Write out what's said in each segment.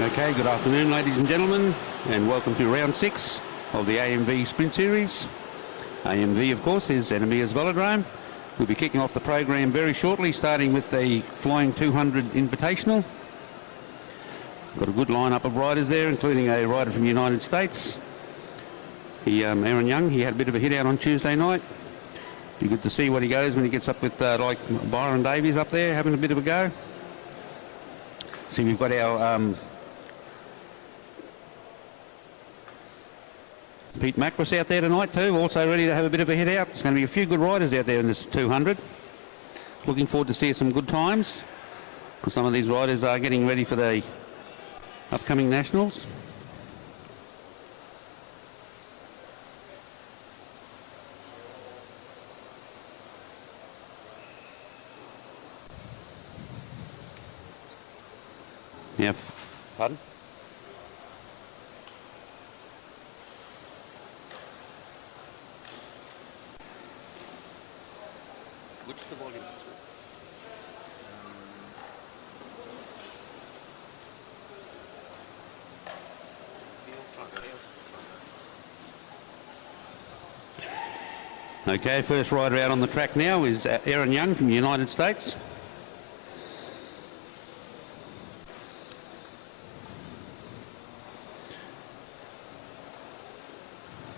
Okay, good afternoon ladies and gentlemen, and welcome to round 6 of the AMV Sprint Series. AMV, of course, is Enemy's Velodrome. We'll be kicking off the program very shortly, starting with the Flying 200 Invitational. Got a good lineup of riders there, including a rider from the United States. Aaron Young, he had a bit of a hit out on Tuesday night. Be good to see what he goes when he gets up with like Byron Davies up there, having a bit of a go. See, we've got our Pete Macris out there tonight too, also ready to have a bit of a hit out. There's going to be a few good riders out there in this 200. Looking forward to seeing some good times, because some of these riders are getting ready for the upcoming Nationals. Yeah, pardon? Which the volume? Okay, first rider out on the track now is Aaron Young from the United States.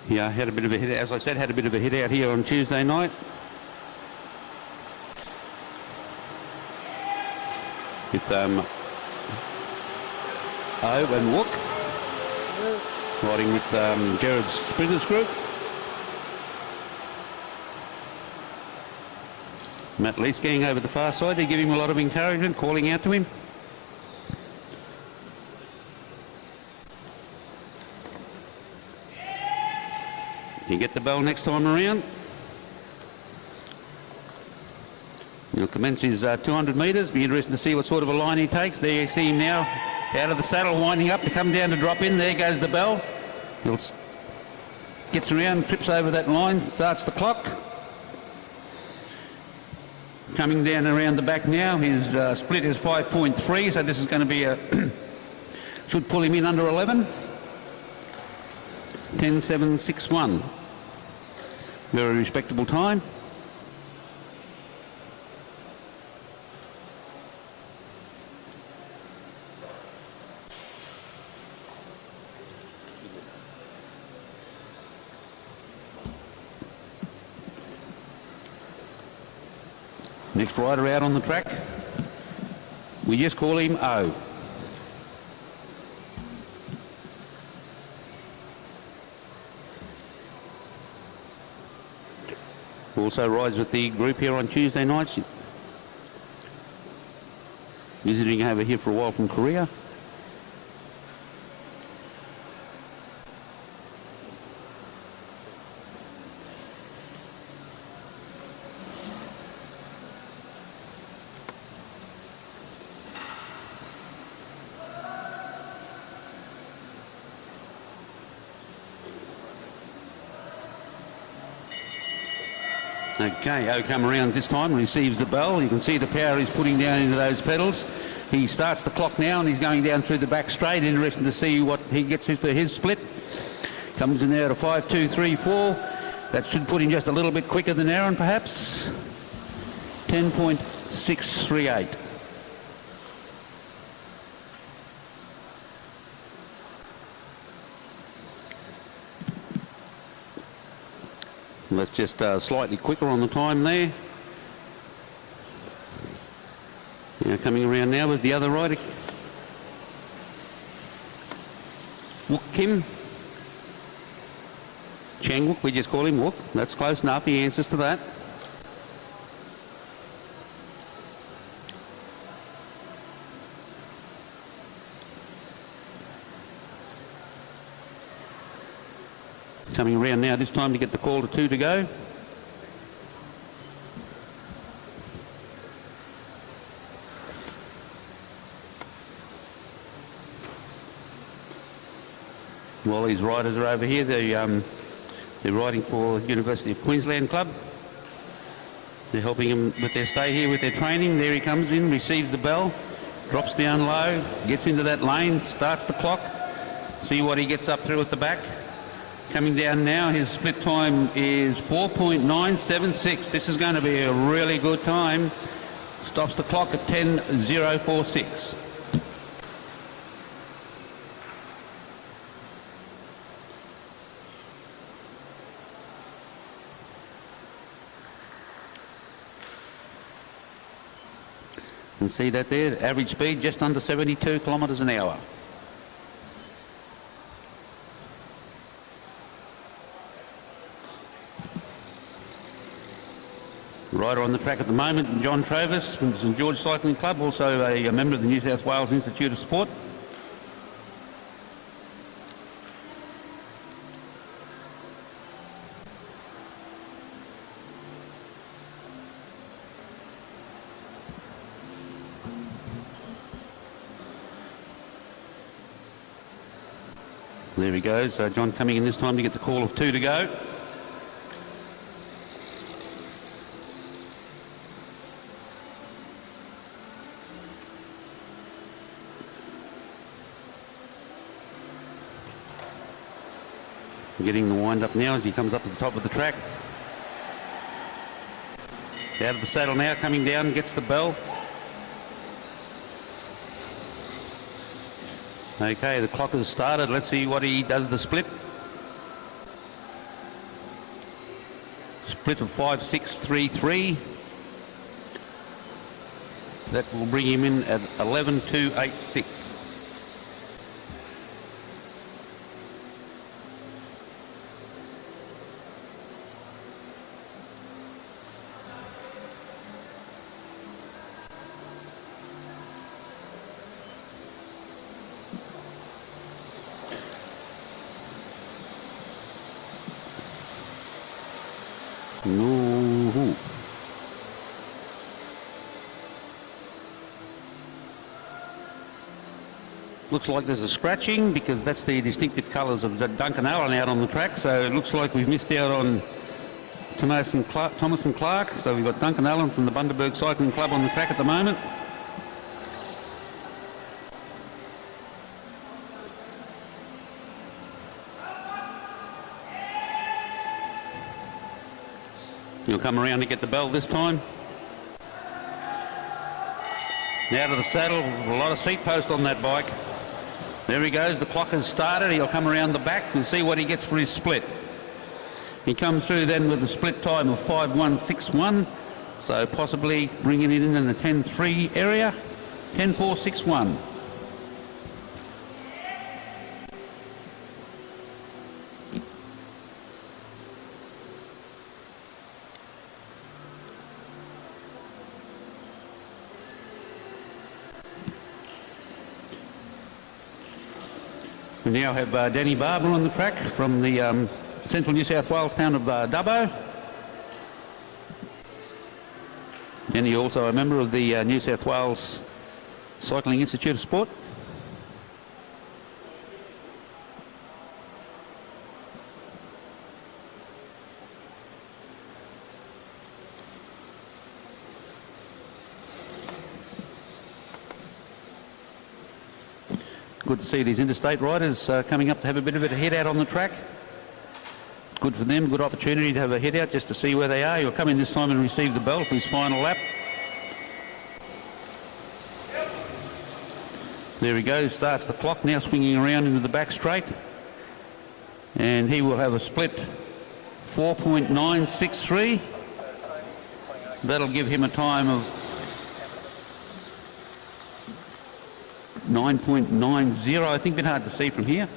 Yeah, had a bit of a hit, as I said, had a bit of a hit out here on Tuesday night. With O and Wook riding with Jared's Sprinters group. Matt Lees going over the far side. They give him a lot of encouragement, calling out to him. You get the bell next time around. He'll commence his 200 metres. Be interesting to see what sort of a line he takes. There you see him now out of the saddle, winding up to come down to drop in. There goes the bell. He'll gets around, trips over that line, starts the clock. Coming down around the back now. His split is 5.3, so this is going to be a should pull him in under 11. 10.761. Very respectable time. Next rider out on the track, we just call him O. Also rides with the group here on Tuesday nights. Visiting over here for a while from Korea. Okay, O come around this time and receives the bell. You can see the power he's putting down into those pedals. He starts the clock now and he's going down through the back straight. Interesting to see what he gets for his split. Comes in there at a 5.234. That should put him just a little bit quicker than Aaron, perhaps. 10.638. That's just slightly quicker on the time there. Now coming around now with the other rider, Wook Kim. Chang Wook, we just call him Wook. That's close enough, he answers to that. Coming around now, this time to get the call to 2 to go. While these riders are over here, they're riding for University of Queensland Club. They're helping him with their stay here with their training. There he comes in, receives the bell. Drops down low, gets into that lane, starts the clock. See what he gets up through at the back. Coming down now, his split time is 4.976. This is going to be a really good time. Stops the clock at 10.046. You can see that there, average speed just under 72 kilometres an hour. Rider on the track at the moment, John Travis from St George Cycling Club, also a member of the New South Wales Institute of Sport. There he goes. So John coming in this time to get the call of 2 to go. Getting the wind up now as he comes up to the top of the track. Out of the saddle now, coming down, gets the bell. Okay, the clock has started. Let's see what he does the split. Split of 5.633. That will bring him in at 11.286. No. Looks like there's a scratching because that's the distinctive colours of Duncan Allen out on the track. So it looks like we've missed out on Thomas and Clark. So we've got Duncan Allen from the Bundaberg Cycling Club on the track at the moment. He'll come around to get the bell this time. Now to the saddle, a lot of seat post on that bike. There he goes, the clock has started. He'll come around the back and see what he gets for his split. He comes through then with a split time of 5.161, so possibly bringing it in the 10.3 area, 10.461. We now have Danny Barber on the track from the central New South Wales town of Dubbo. Danny also a member of the New South Wales Cycling Institute of Sport. Good to see these interstate riders coming up to have a bit of a head out on the track. Good for them, good opportunity to have a head out just to see where they are. He'll come in this time and receive the bell for his final lap. There he goes, starts the clock, now swinging around into the back straight. And he will have a split 4.963. That'll give him a time of 9.90, I think, a bit hard to see from here.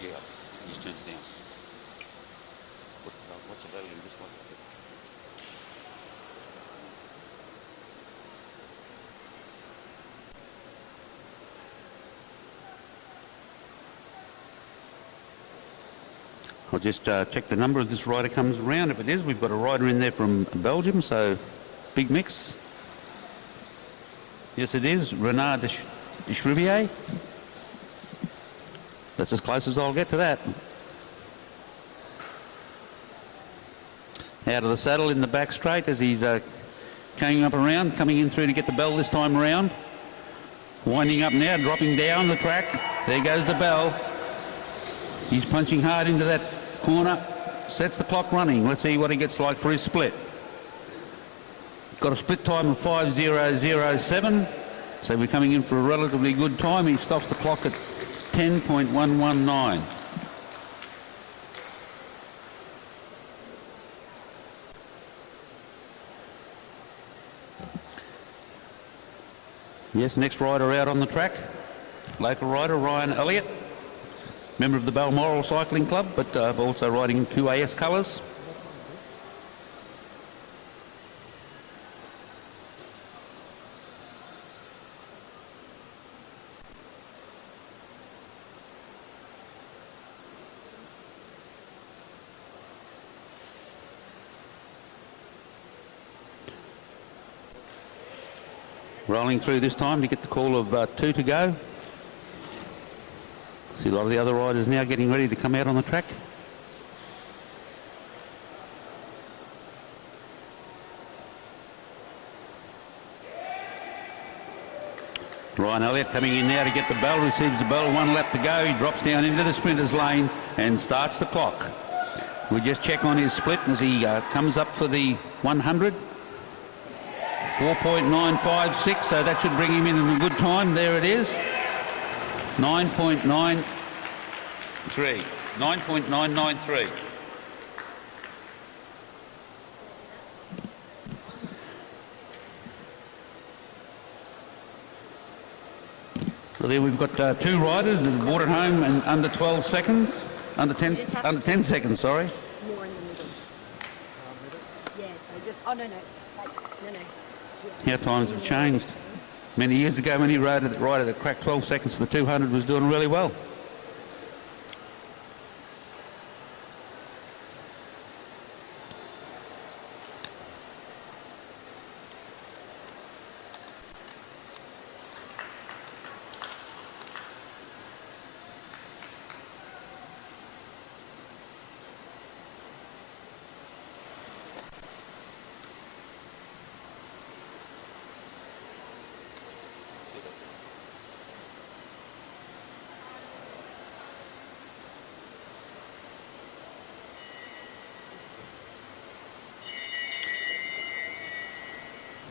Yeah, just turn it down. What's the value in this one? I'll just check the number as this rider comes around. If it is, we've got a rider in there from Belgium, so big mix. Yes, it is. Renard de Chrivier. That's as close as I'll get to that. Out of the saddle in the back straight as he's coming up around, coming in through to get the bell this time around. Winding up now, dropping down the track. There goes the bell. He's punching hard into that corner. Sets the clock running. Let's see what he gets like for his split. Got a split time of 5:007. So we're coming in for a relatively good time. He stops the clock at 10.119. Yes, next rider out on the track, local rider Ryan Elliott, member of the Balmoral Cycling Club, but also riding in QAS colours. Rolling through this time to get the call of 2 to go. See a lot of the other riders now getting ready to come out on the track. Ryan Elliott coming in now to get the bell, receives the bell, 1 lap to go. He drops down into the sprinters lane and starts the clock. We'll just check on his split as he comes up for the 100. 4.956, so that should bring him in a good time. There it is. 9.93. 9.993. So there we've got 2 riders that have brought it home in under 12 seconds. Under 10 seconds, sorry. More in the middle. Yes, I just, oh no. How times have changed. Many years ago when he rode at that crack 12 seconds for the 200 was doing really well.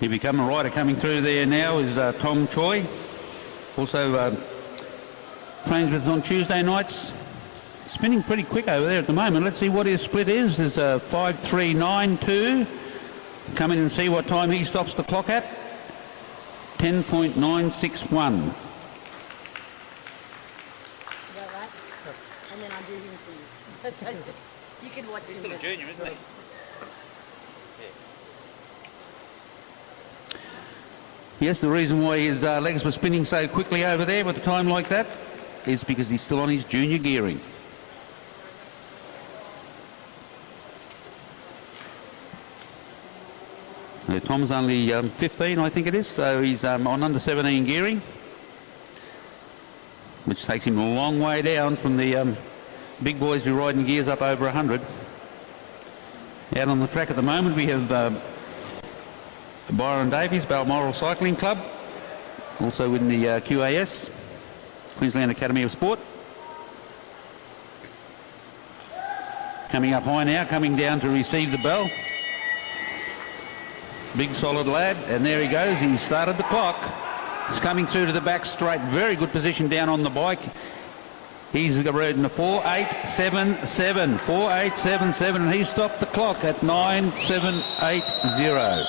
He become a rider coming through there now is Tom Choi. Also trains with us on Tuesday nights. Spinning pretty quick over there at the moment. Let's see what his split is. There's a 5.392. Come in and see what time he stops the clock at. 10.961. Is that right? And then I'll do him for you. So you can watch him. He's still a junior, isn't he? Yes, the reason why his legs were spinning so quickly over there with a time like that is because he's still on his junior gearing. Now, Tom's only 15, I think it is, so he's on under 17 gearing, which takes him a long way down from the big boys who ride in gears up over 100. Out on the track at the moment we have Byron Davies, Balmoral Cycling Club, also in the QAS, Queensland Academy of Sport. Coming up high now, coming down to receive the bell. Big solid lad, and there he goes, he started the clock. He's coming through to the back straight, very good position down on the bike. He's ridden a 4.877, 4.877, and he stopped the clock at 9.780.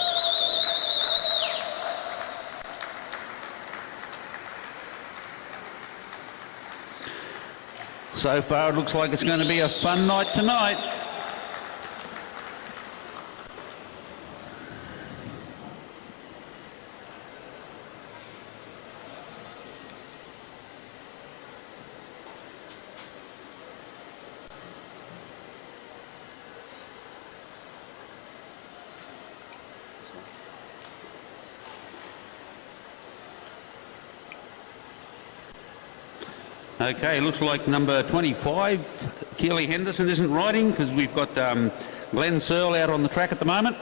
So far, it looks like it's going to be a fun night tonight. Okay, looks like number 25, Keely Henderson, isn't riding because we've got Glenn Searle out on the track at the moment.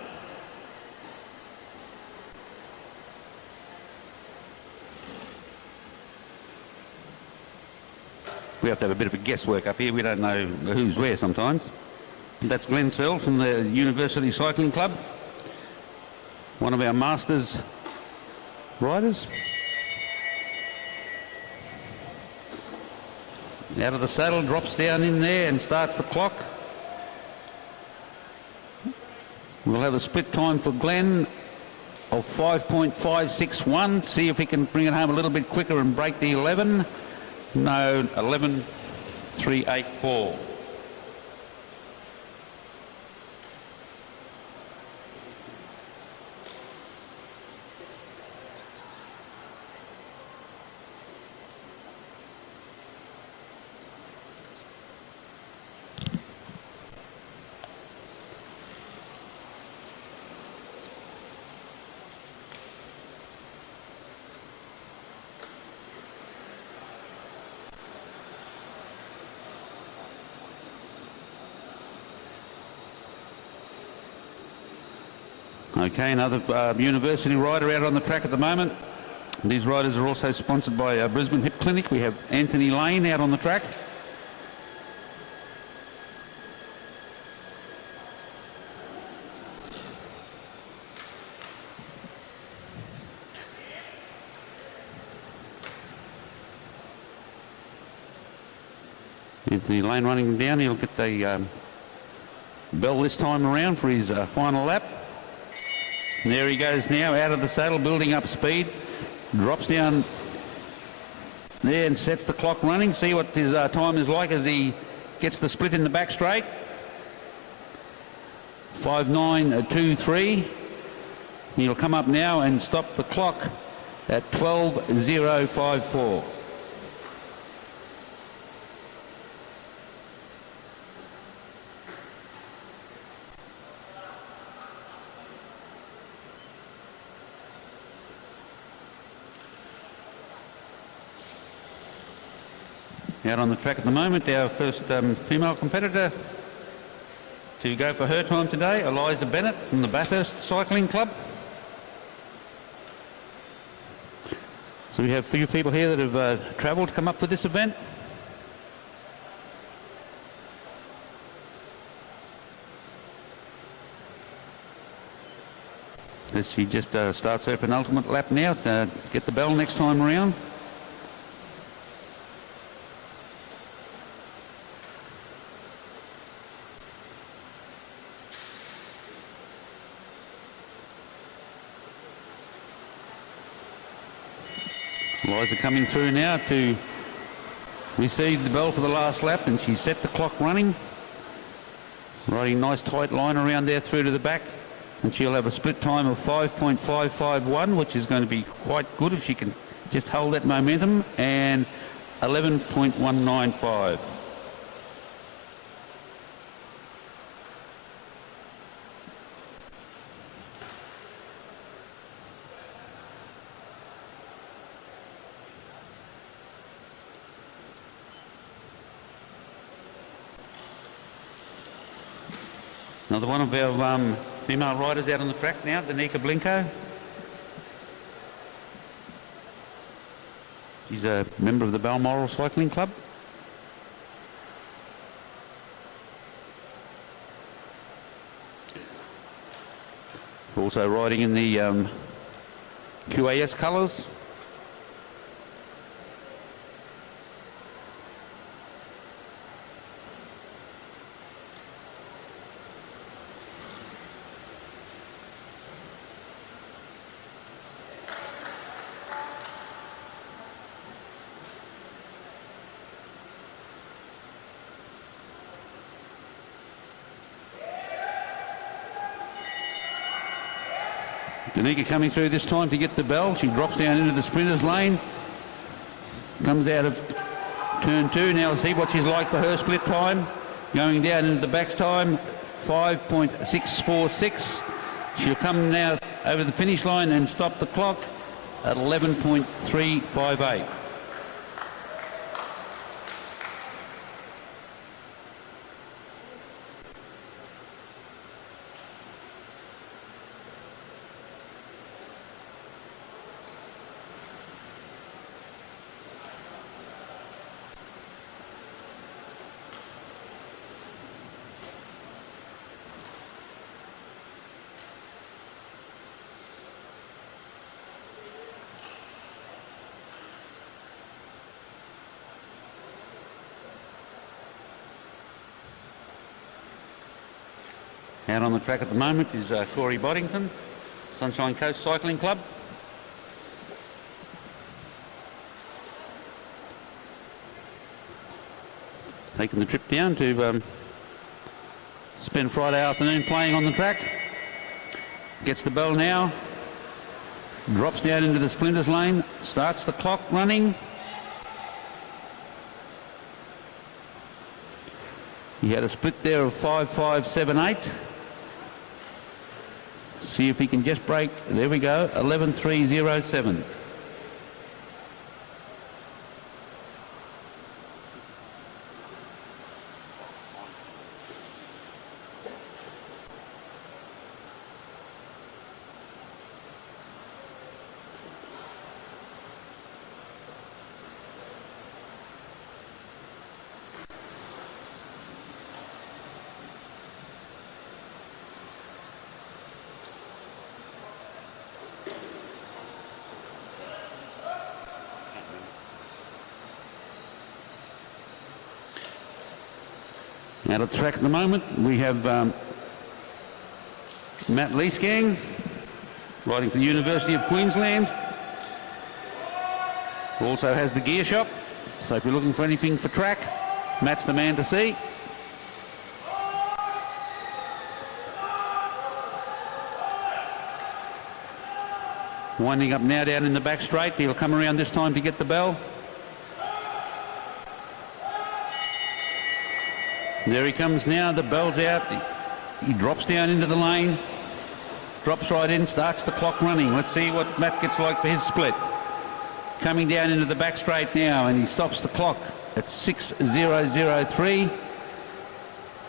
We have to have a bit of a guesswork up here. We don't know who's where sometimes. That's Glenn Searle from the University Cycling Club, one of our Masters riders. Out of the saddle, drops down in there and starts the clock. We'll have a split time for Glenn of 5.561. See if he can bring it home a little bit quicker and break the 11. No, 11.384. Okay, another university rider out on the track at the moment. These riders are also sponsored by Brisbane Hip Clinic. We have Anthony Lane out on the track. Anthony Lane running down. He'll get the bell this time around for his final lap. And there he goes now, out of the saddle, building up speed. Drops down there and sets the clock running. See what his time is like as he gets the split in the back straight. 5.923. He'll come up now and stop the clock at 12.054. Out on the track at the moment, our first female competitor to go for her time today, Eliza Bennett from the Bathurst Cycling Club. So we have a few people here that have travelled to come up for this event. As she just starts her penultimate lap now to get the bell next time around. Eliza coming through now to receive the bell for the last lap, and she's set the clock running. Riding nice tight line around there through to the back, and she'll have a split time of 5.551, which is going to be quite good if she can just hold that momentum, and 11.195. Another one of our female riders out on the track now, Danica Blinko. She's a member of the Balmoral Cycling Club. Also riding in the QAS colours. Danica coming through this time to get the bell. She drops down into the sprinters lane. Comes out of turn 2. Now let's see what she's like for her split time. Going down into the back time, 5.646. She'll come now over the finish line and stop the clock at 11.358. Out on the track at the moment is Corey Boddington, Sunshine Coast Cycling Club. Taking the trip down to spend Friday afternoon playing on the track. Gets the bell now. Drops down into the splinters lane. Starts the clock running. He had a split there of 5.578. See if he can just break. There we go. 11.307. Out of the track at the moment, we have Matt Leesgang, riding for the University of Queensland. Also has the gear shop, so if you're looking for anything for track, Matt's the man to see. Winding up now down in the back straight. He'll come around this time to get the bell. There he comes now, the bell's out. He drops down into the lane, drops right in, starts the clock running. Let's see what Matt gets like for his split. Coming down into the back straight now, and he stops the clock at 6.003.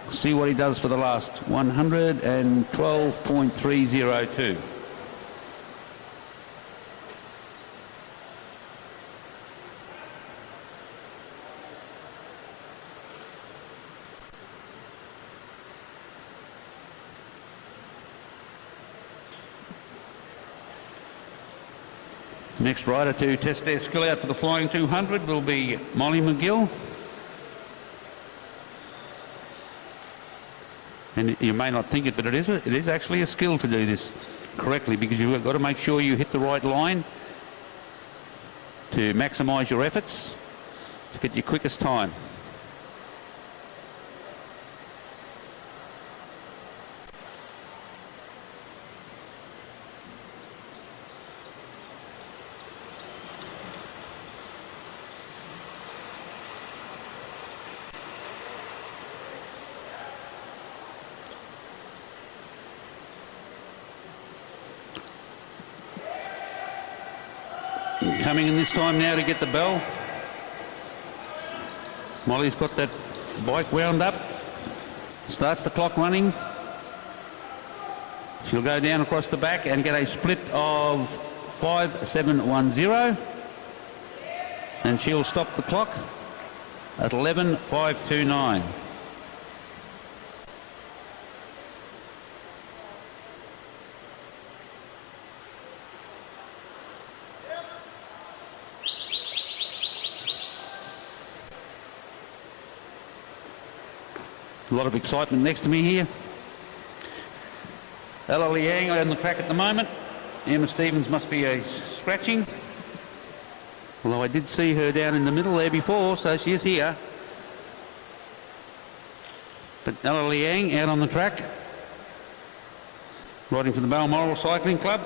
See what he does for the last 112.302. Next rider to test their skill out for the Flying 200 will be Molly McGill. And you may not think it, but it is actually a skill to do this correctly, because you've got to make sure you hit the right line to maximise your efforts to get your quickest time. Coming in this time now to get the bell. Molly's got that bike wound up. Starts the clock running. She'll go down across the back and get a split of 5.710. And she'll stop the clock at 11.529. A lot of excitement next to me here. Ella Liang on the track at the moment. Emma Stevens must be scratching. Although I did see her down in the middle there before, so she is here. But Ella Liang out on the track, riding for the Balmoral Cycling Club.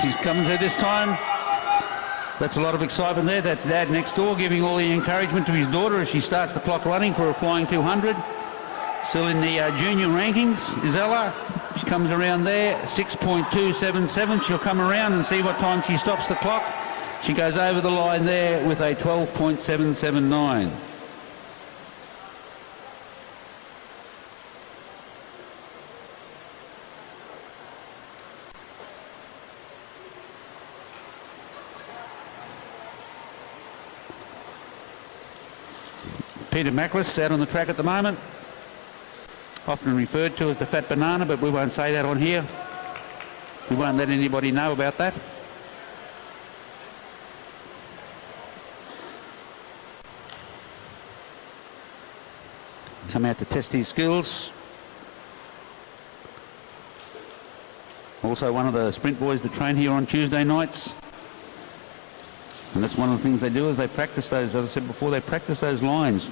She's coming through this time. That's a lot of excitement there. That's Dad next door giving all the encouragement to his daughter as she starts the clock running for a Flying 200. Still in the junior rankings is Ella. She comes around there, 6.277. She'll come around and see what time she stops the clock. She goes over the line there with a 12.779. Peter Macris out on the track at the moment. Often referred to as the fat banana, but we won't say that on here. We won't let anybody know about that. Come out to test his skills. Also one of the sprint boys that train here on Tuesday nights. And that's one of the things they do is they practice those, as I said before, they practice those lines.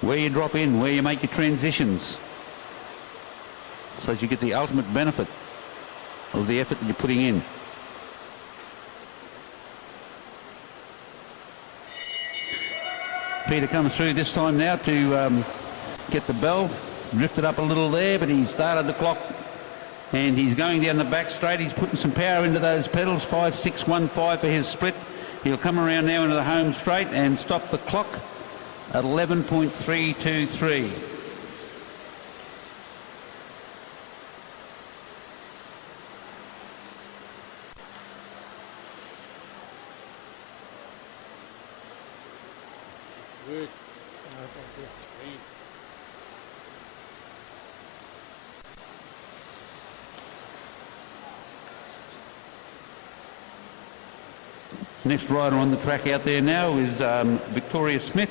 Where you drop in, where you make your transitions. So that you get the ultimate benefit of the effort that you're putting in. Peter comes through this time now to get the bell. Drifted up a little there, but he started the clock and he's going down the back straight. He's putting some power into those pedals. 5.615 for his split. He'll come around now into the home straight and stop the clock at 11.323. Good. I think that's great. Next rider on the track out there now is Victoria Smith.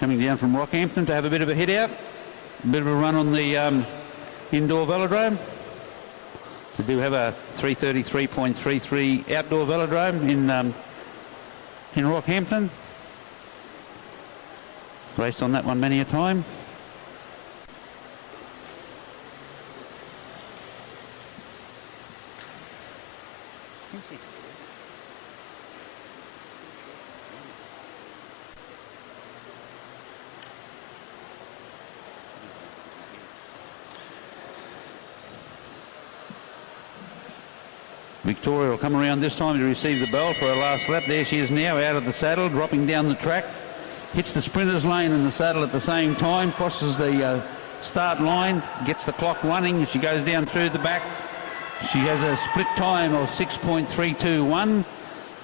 Coming down from Rockhampton to have a bit of a hit out. A bit of a run on the indoor velodrome. We do have a 333.33 outdoor velodrome in Rockhampton. Raced on that one many a time. Victoria will come around this time to receive the bell for her last lap. There she is now out of the saddle, dropping down the track. Hits the sprinter's lane in the saddle at the same time, crosses the start line, gets the clock running as she goes down through the back. She has a split time of 6.321.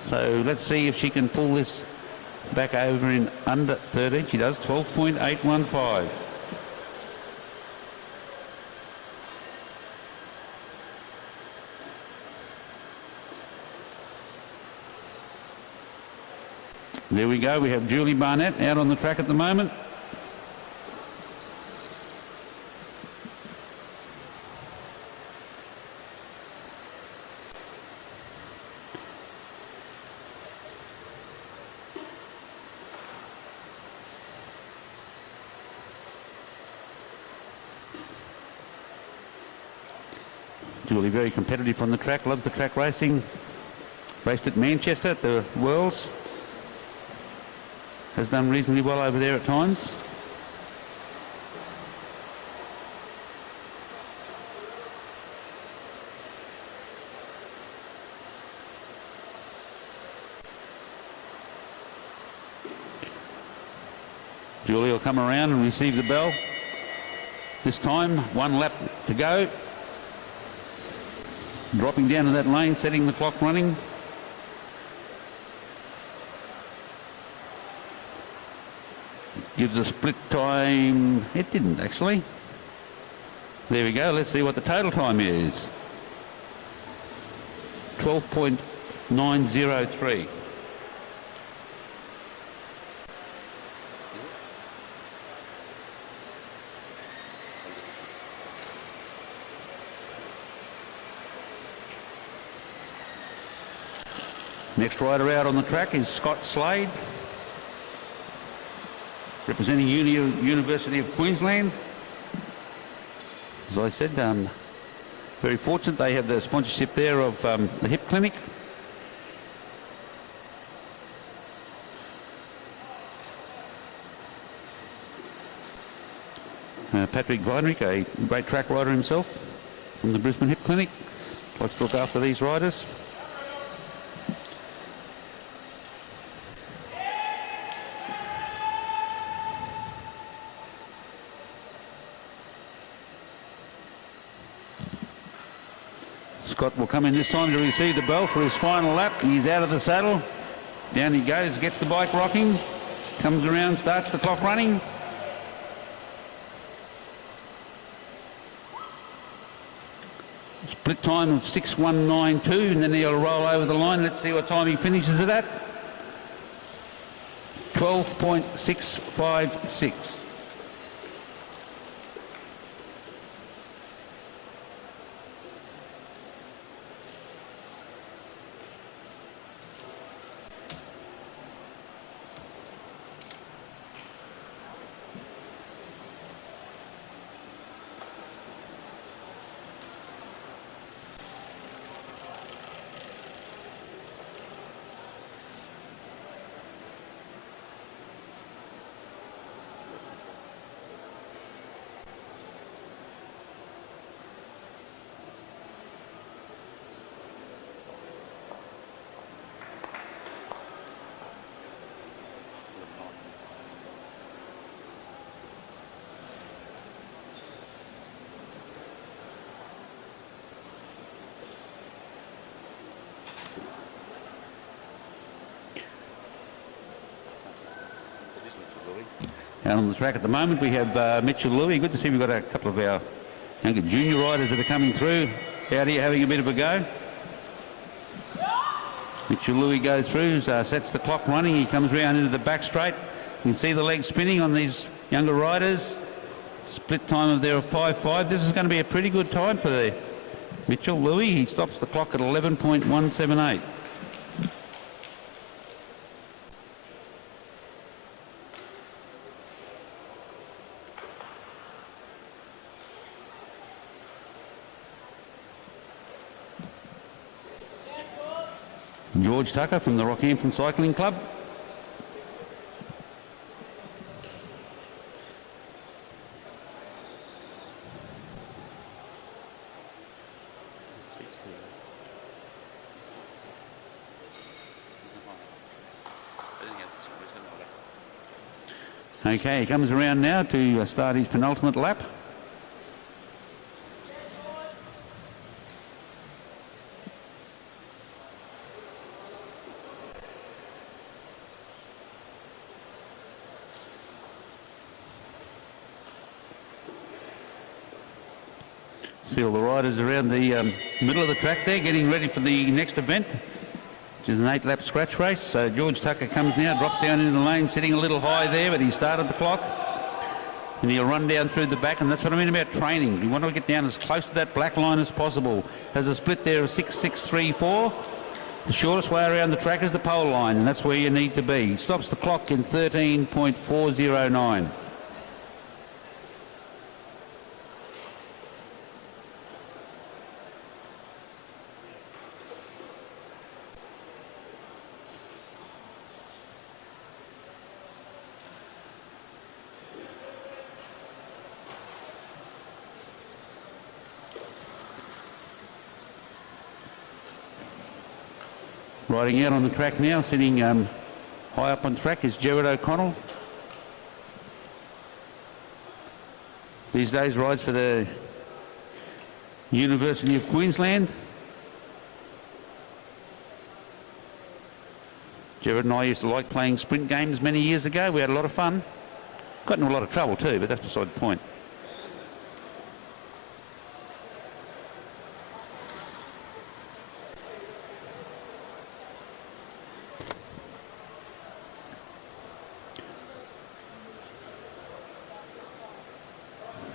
So let's see if she can pull this back over in under 30. She does, 12.815. There we go. We have Julie Barnett out on the track at the moment. Julie very competitive on the track, loves the track racing. Raced at Manchester at the Worlds. Has done reasonably well over there at times. Julie will come around and receive the bell. This time, one lap to go. Dropping down to that lane, setting the clock running. Gives a split time. It didn't actually. There we go. Let's see what the total time is. 12.903. Next rider out on the track is Scott Slade, representing University of Queensland. As I said, very fortunate they have the sponsorship there of the hip clinic. Patrick Weinrich, a great track rider himself from the Brisbane Hip Clinic, likes to look after these riders. Scott will come in this time to receive the bell for his final lap. He's out of the saddle. Down he goes, gets the bike rocking, comes around, starts the clock running. Split time of 6:192, and then he'll roll over the line. Let's see what time he finishes it at. 12.656. Out on the track at the moment we have Mitchell Louis. Good to see we've got a couple of our younger junior riders that are coming through out here having a bit of a go. Mitchell Louis goes through, sets the clock running. He comes round into the back straight. You can see the legs spinning on these younger riders. Split time of there of 5.5. This is going to be a pretty good time for the Mitchell Louis. He stops the clock at 11.178. George Tucker from the Rockhampton Cycling Club. Okay, he comes around now to start his penultimate lap. See all the riders around the middle of the track there getting ready for the next event, which is an 8-lap scratch race. So George Tucker comes now, drops down into the lane, sitting a little high there, but he started the clock. And he'll run down through the back, and that's what I mean about training. You want to get down as close to that black line as possible. Has a split there of 6.634. The shortest way around the track is the pole line, and that's where you need to be. He stops the clock in 13.409. Riding out on the track now, sitting high up on track is Gerard O'Connell. These days rides for the University of Queensland. Gerard and I used to like playing sprint games many years ago. We had a lot of fun. Got into a lot of trouble too, but that's beside the point.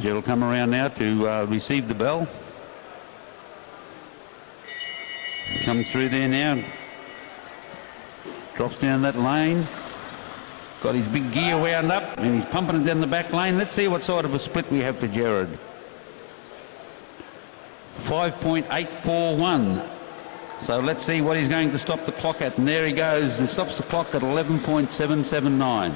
Jed will come around now to receive the bell. Comes through there now. Drops down that lane. Got his big gear wound up and he's pumping it down the back lane. Let's see what sort of a split we have for Gerard. 5.841. So let's see what he's going to stop the clock at. And there he goes. He stops the clock at 11.779.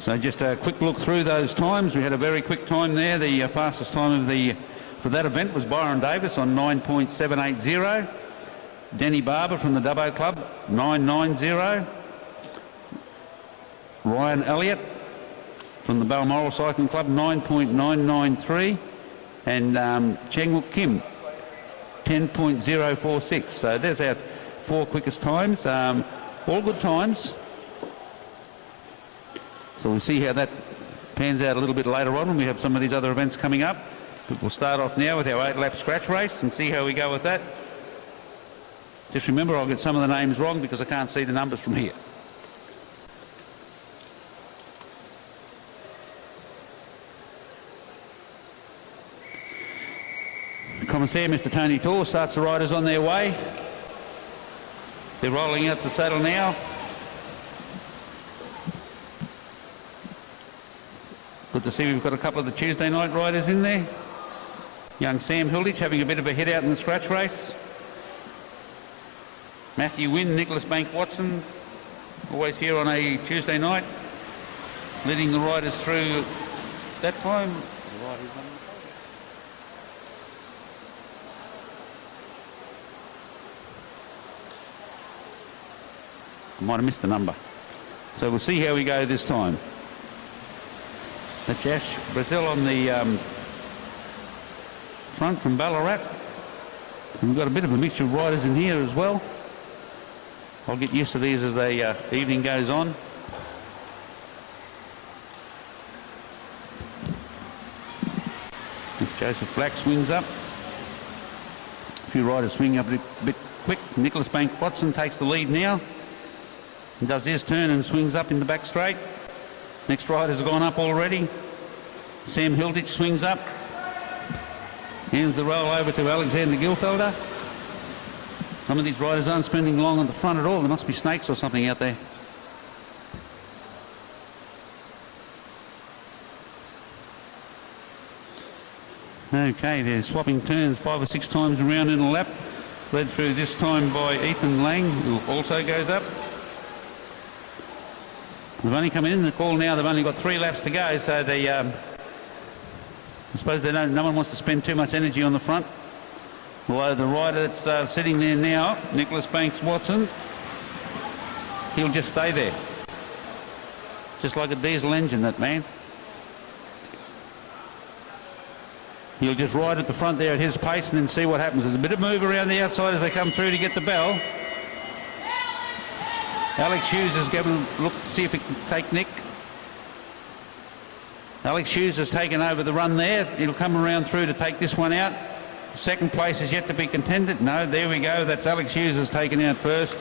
So just a quick look through those times. We had a very quick time there. The fastest time of for that event was Byron Davis on 9.780. Danny Barber from the Dubbo Club, 990. Ryan Elliott from the Balmoral Cycling Club, 9.993. And Chengwook Kim, 10.046. So there's our 4 quickest times. All good times. So we'll see how that pans out a little bit later on when we have some of these other events coming up. But we'll start off now with our 8-lap scratch race and see how we go with that. Just remember, I'll get some of the names wrong because I can't see the numbers from here. The Commissaire, Mr. Tony Tor, starts the riders on their way. They're rolling out the saddle now. Good to see we've got a couple of the Tuesday night riders in there. Young Sam Hilditch having a bit of a hit out in the scratch race. Matthew Wynne, Nicholas Bank Watson, always here on a Tuesday night, leading the riders through that time. I might have missed the number. So we'll see how we go this time. That's Ash Brazil on the front from Ballarat. So we've got a bit of a mixture of riders in here as well. I'll get used to these as the evening goes on. As Joseph Black swings up. A few riders swing up a bit quick. Nicholas Bank Watson takes the lead now. He does his turn and swings up in the back straight. Next riders have gone up already. Sam Hilditch swings up. Hands the roll over to Alexander Gilfelder. Some of these riders aren't spending long on the front at all. There must be snakes or something out there. Okay, they're swapping turns 5 or 6 times around in a lap. Led through this time by Ethan Lang, who also goes up. They've only come in the call now. They've only got 3 laps to go, so they, I suppose they don't. No one wants to spend too much energy on the front. Although the rider that's sitting there now, Nicholas Banks Watson, he'll just stay there. Just like a diesel engine, that man. He'll just ride at the front there at his pace and then see what happens. There's a bit of move around the outside as they come through to get the bell. Alex Hughes is going to look to see if he can take Nick. Alex Hughes has taken over the run there. He'll come around through to take this one out. Second place is yet to be contended. No, there we go. That's Alex Hughes has taken out first.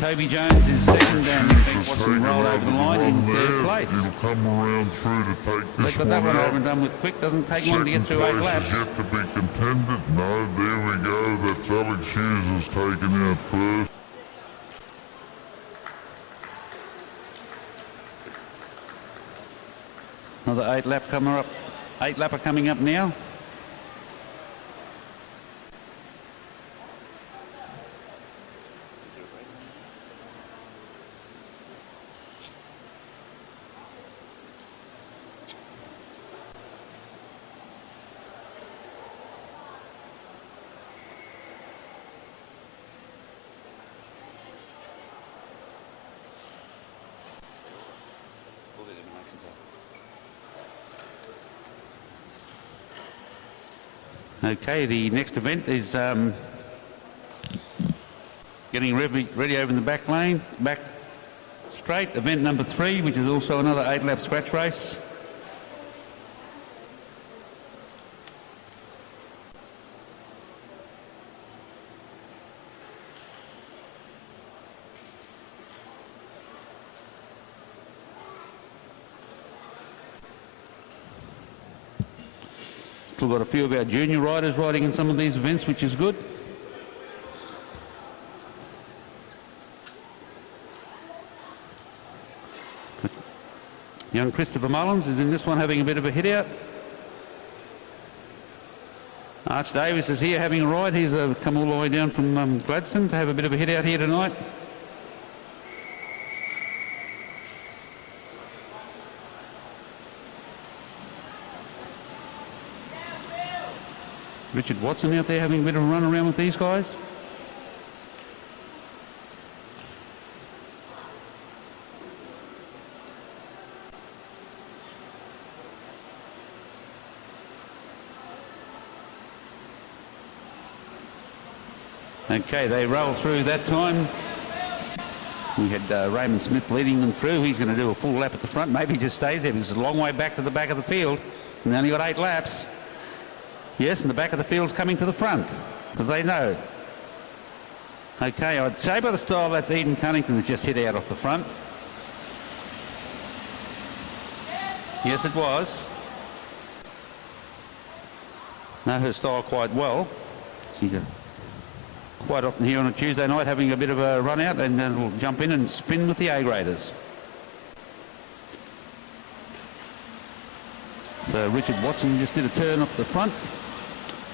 Toby Jones is second and Bank Watson roll over the line in third place. He'll come around through to take this But that one over and done with quick. Doesn't take long to get through 8 laps. Second place is yet to be contended. No, there we go. That's Alex Hughes has taken out first. Another 8 lapper coming up now. Okay, the next event is getting ready over in the back lane, back straight. Event number 3, which is also another 8-lap scratch race. We've got a few of our junior riders riding in some of these events, which is good. Young Christopher Mullins is in this one having a bit of a hit out. Arch Davis is here having a ride. He's come all the way down from Gladstone to have a bit of a hit out here tonight. Richard Watson out there having a bit of a run around with these guys. Okay, they roll through that time. We had Raymond Smith leading them through. He's going to do a full lap at the front. Maybe he just stays there because it's a long way back to the back of the field. And they only got 8 laps. Yes, and the back of the field's coming to the front because they know. Okay, I'd say by the style that's Eden Cunnington that's just hit out off the front. Yes, it was. Know her style quite well. She's quite often here on a Tuesday night having a bit of a run out, and then we'll jump in and spin with the A-graders. So Richard Watson just did a turn up the front.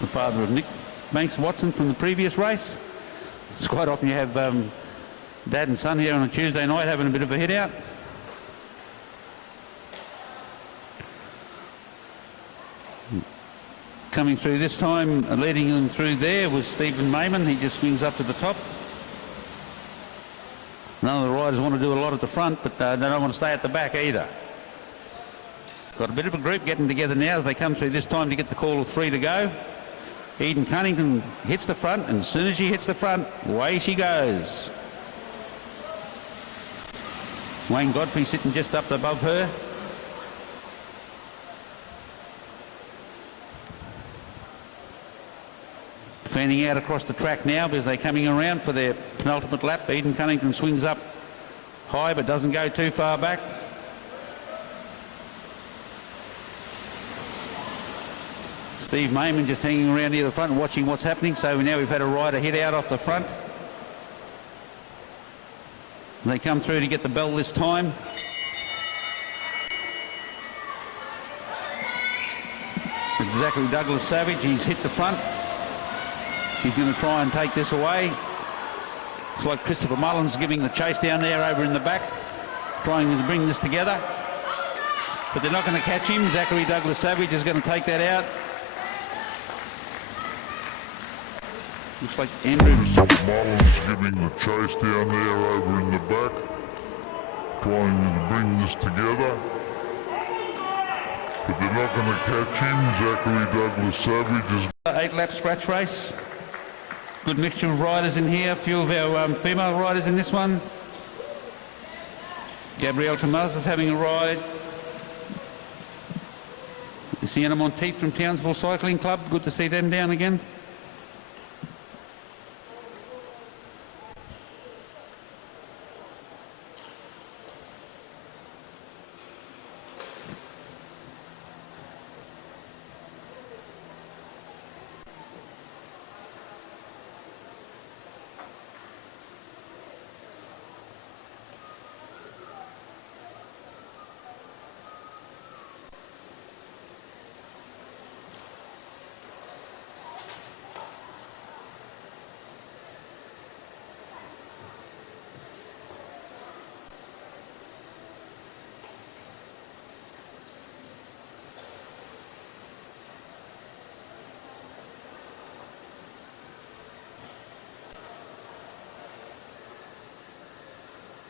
The father of Nick Banks Watson from the previous race. It's quite often you have dad and son here on a Tuesday night having a bit of a hit out. Coming through this time, leading them through there was Stephen Mayman. He just swings up to the top. None of the riders want to do a lot at the front, but they don't want to stay at the back either. Got a bit of a group getting together now as they come through this time to get the call of 3 to go. Eden Cunnington hits the front, and as soon as she hits the front, away she goes. Wayne Godfrey sitting just up above her. Fanning out across the track now because they're coming around for their penultimate lap. Eden Cunnington swings up high but doesn't go too far back. Steve Mayman just hanging around near the front and watching what's happening. So now we've had a rider hit out off the front. They come through to get the bell this time. It's Zachary Douglas Savage. He's hit the front. He's going to try and take this away. It's like Christopher Mullins giving the chase down there over in the back, trying to bring this together. But they're not going to catch him. Zachary Douglas Savage is going to take that out. Looks like Andrew Mullins giving the chase down there over in the back, trying to bring this together. But they're not going to catch him. Zachary Douglas Savage is... 8-lap scratch race. Good mixture of riders in here. A few of our female riders in this one. Gabrielle Tomaz is having a ride. Sienna Monteith from Townsville Cycling Club. Good to see them down again.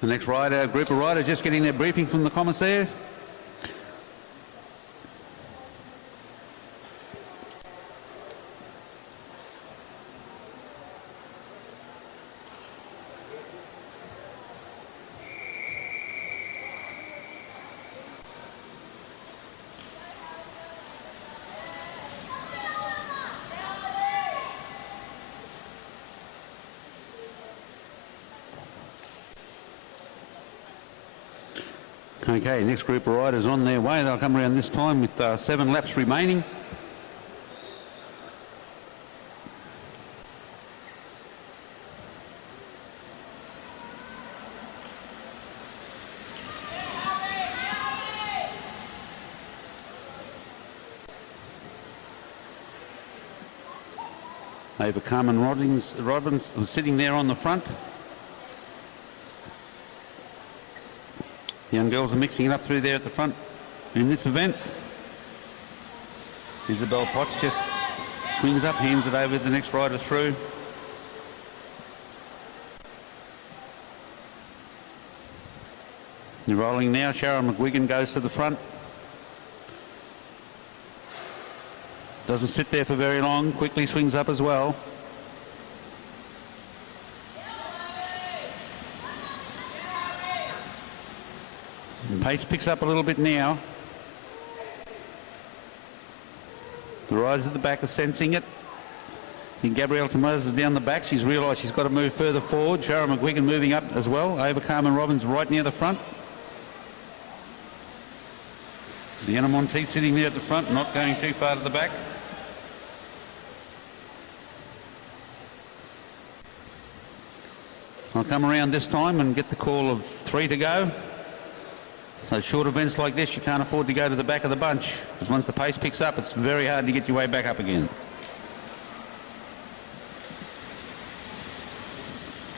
The next rider, group of riders just getting their briefing from the commissaires. Okay, next group of riders on their way. They'll come around this time with 7 laps remaining. Ava Carmen Robbins was sitting there on the front. The young girls are mixing it up through there at the front in this event. Isabel Potts just Swings up, hands it over to the next rider through. You're rolling now. Sharon McGuigan goes to the front. Doesn't sit there for very long. Quickly swings up as well. Pace picks up a little bit now. The riders at the back are sensing it. And Gabrielle Tomaz is down the back. She's realised she's got to move further forward. Sharon McGuigan moving up as well. Over Carmen Robbins right near the front. Sienna Monteith sitting there at the front, not going too far to the back. I'll come around this time and get the call of 3 to go. So short events like this, you can't afford to go to the back of the bunch, because once the pace picks up, it's very hard to get your way back up again.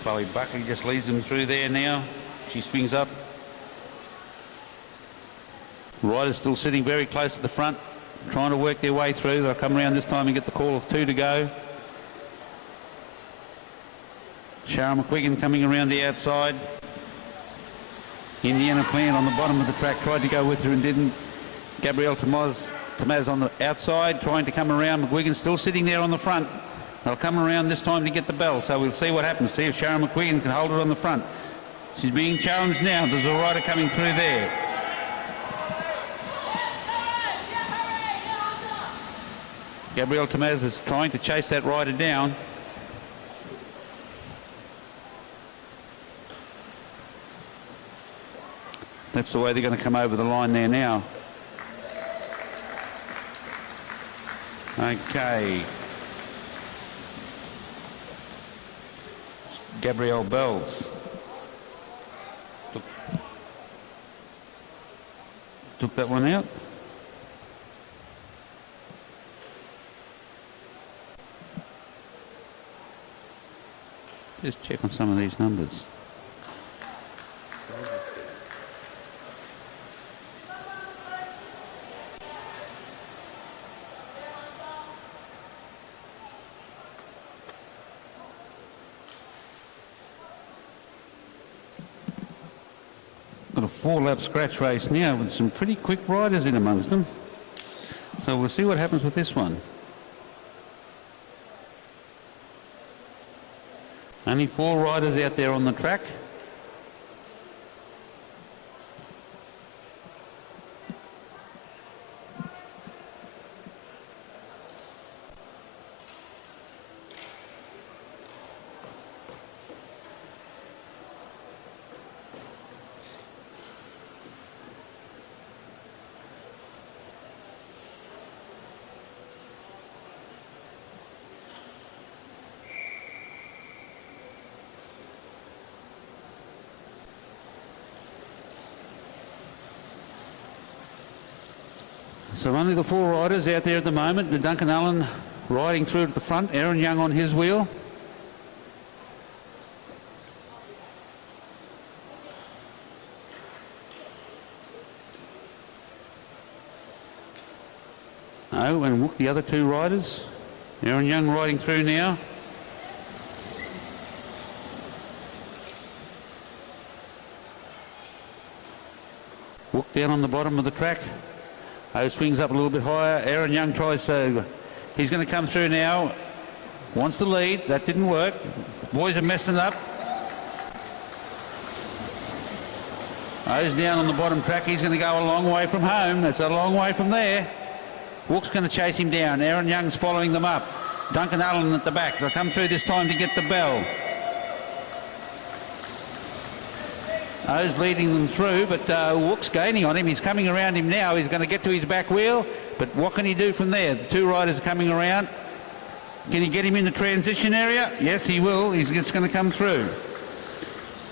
Chloe Buckley just leads them through there now. She swings up. Riders still sitting very close to the front, trying to work their way through. They'll come around this time and get the call of 2 to go. Sharon McGuigan coming around the outside. Indiana Plant on the bottom of the track, tried to go with her and didn't. Gabrielle Tomaz on the outside, trying to come around. McGuigan still sitting there on the front. They'll come around this time to get the bell, so we'll see what happens. See if Sharon McGuigan can hold it on the front. She's being challenged now. There's a rider coming through there. Gabrielle Tomaz is trying to chase that rider down. That's the way they're going to come over the line there now. Okay. Gabrielle Bells. Took that one out. Just check on some of these numbers. Got a 4-lap scratch race now with some pretty quick riders in amongst them. So we'll see what happens with this one. Only 4 riders out there on the track. So only the 4 riders out there at the moment. Duncan Allen riding through to the front. Aaron Young on his wheel. Oh, and look, the other 2 riders. Aaron Young riding through now. Walk down on the bottom of the track. Oh, swings up a little bit higher. Aaron Young tries to... He's going to come through now. Wants the lead. That didn't work. The boys are messing up. O's down on the bottom track. He's going to go a long way from home. That's a long way from there. Walk's going to chase him down. Aaron Young's following them up. Duncan Allen at the back. They'll come through this time to get the bell. O's leading them through, but Wook's gaining on him. He's coming around him now. He's going to get to his back wheel, but what can he do from there? The 2 riders are coming around. Can he get him in the transition area? Yes, he will. He's just going to come through.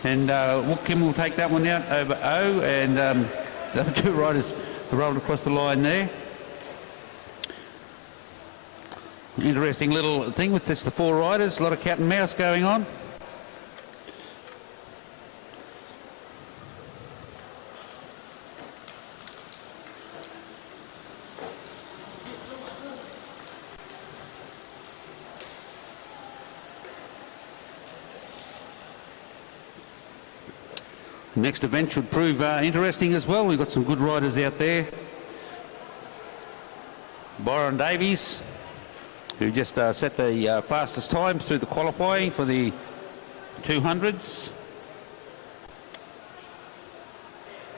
And Wook Kim will take that one out over O, and the other 2 riders have rolled across the line there. Interesting little thing with this, the 4 riders. A lot of cat and mouse going on. Next event should prove interesting as well. We've got some good riders out there. Byron Davies, who just set the fastest times through the qualifying for the 200s.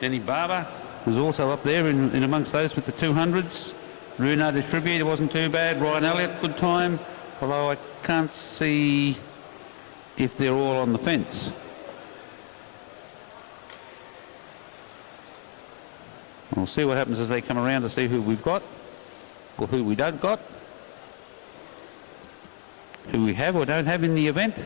Denny Barber was also up there in amongst those with the 200s. Bruno Distributor wasn't too bad. Ryan Elliott, good time, although I can't see if they're all on the fence. We'll see what happens as they come around to see who we've got, or who we don't got, who we have or don't have in the event.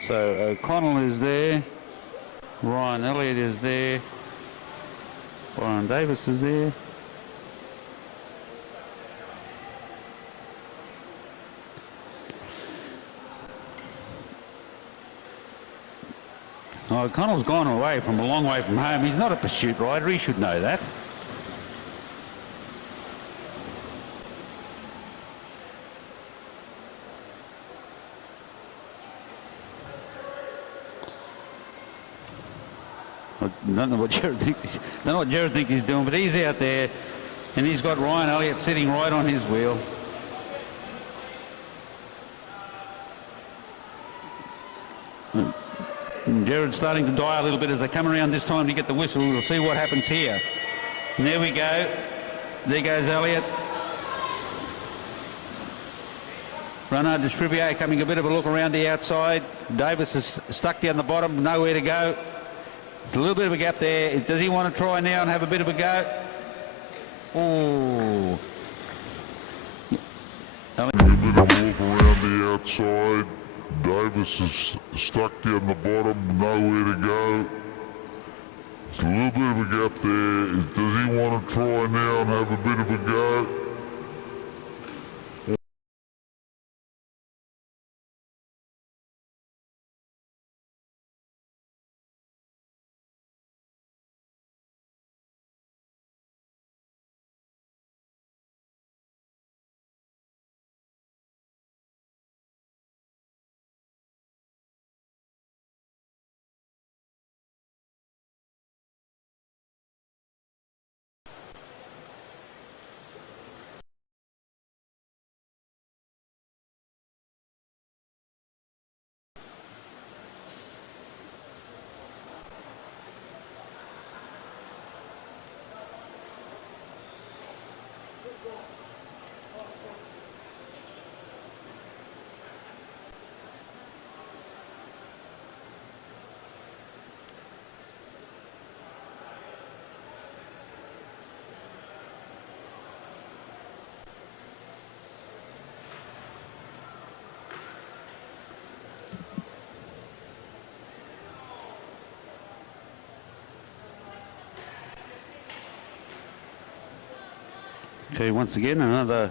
So O'Connell is there, Ryan Elliott is there, Byron Davis is there. Oh, O'Connell's gone away from a long way from home. He's not a pursuit rider, he should know that. I don't know what Jared thinks he's doing, but he's out there and he's got Ryan Elliott sitting right on his wheel. And Jared's starting to die a little bit as they come around this time to get the whistle. We'll see what happens here. And there we go. There goes Elliott. Runner Distributor coming a bit of a look around the outside. Davis is stuck down the bottom, nowhere to go. There's a little bit of a gap there. Does he want to try now and have a bit of a go? Oh. A bit of a look around the outside. Davis is stuck down the bottom, nowhere to go. There's a little bit of a gap there. Does he want to try now and have a bit of a go? Okay, once again, another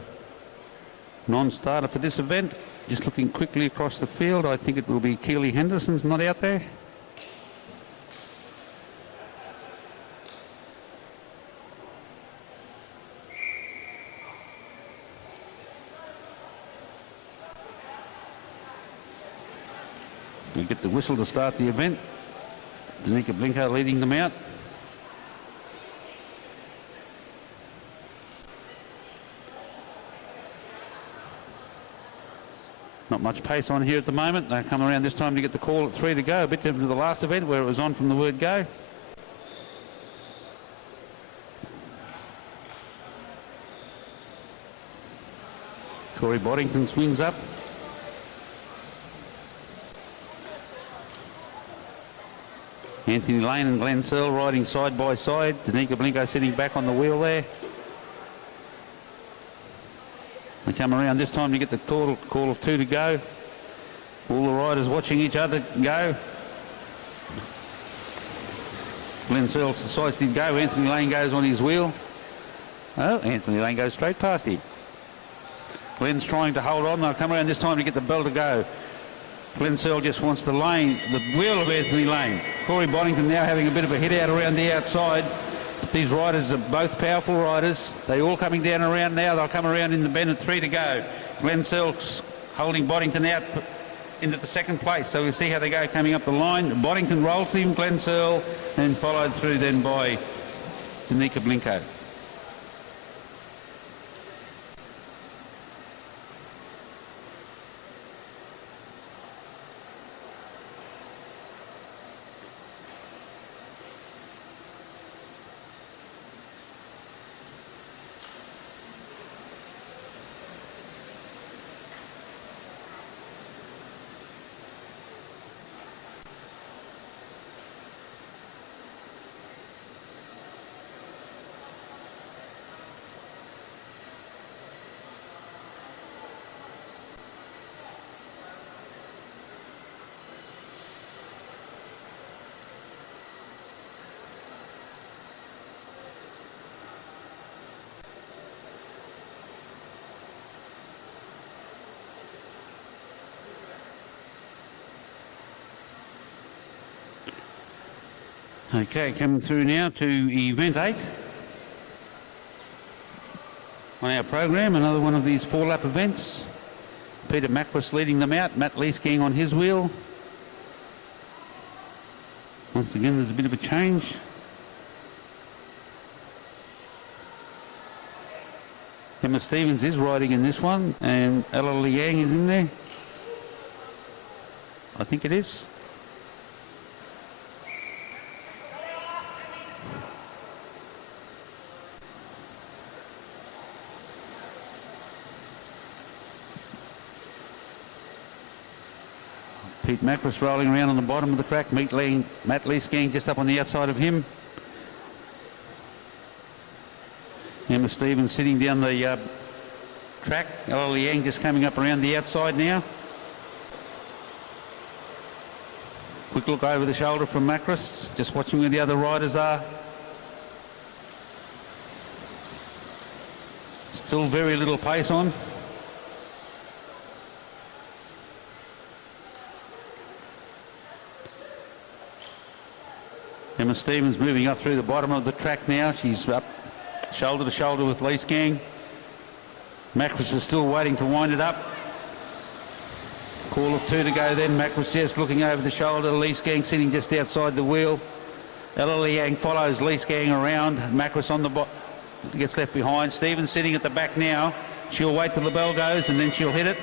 non-starter for this event. Just looking quickly across the field, I think it will be Keely Henderson's not out there. We get the whistle to start the event. Danica Blinko leading them out. Not much pace on here at the moment. They come around this time to get the call at 3 to go. A bit different to the last event where it was on from the word go. Corey Boddington swings up. Anthony Lane and Glenn Searle riding side by side. Danica Blinko sitting back on the wheel there. They come around this time to get the call of 2 to go. All the riders watching each other go. Glenn Searle decides to go. Anthony Lane goes on his wheel. Oh, Anthony Lane goes straight past him. Glenn's trying to hold on. They'll come around this time to get the bell to go. Glenn Searle just wants the wheel of Anthony Lane. Corey Boddington now having a bit of a hit out around the outside. But these riders are both powerful riders. They're all coming down around now. They'll come around in the bend at 3 to go. Glenn Searle's holding Boddington out into the second place. So we'll see how they go coming up the line. Boddington rolls him, Glenn Searle, and followed through then by Danica Blinko. Okay, coming through now to event 8 on our program, another one of these 4-lap events. Peter Macris leading them out, Matt Leesking on his wheel. Once again, there's a bit of a change. Emma Stevens is riding in this one, and Ella Liang is in there. I think it is. Pete Macris rolling around on the bottom of the track. Matt Leesking just up on the outside of him. Emma Stevens sitting down the track. Ella Liang just coming up around the outside now. Quick look over the shoulder from Macris, just watching where the other riders are. Still very little pace on. Emma Stevens moving up through the bottom of the track now. She's up shoulder to shoulder with Leesking. Macris is still waiting to wind it up. Call of 2 to go then. Macris just looking over the shoulder. Leesking sitting just outside the wheel. Ella Liang follows Leesking around. Macris on the bottom gets left behind. Stevens sitting at the back now. She'll wait till the bell goes and then she'll hit it.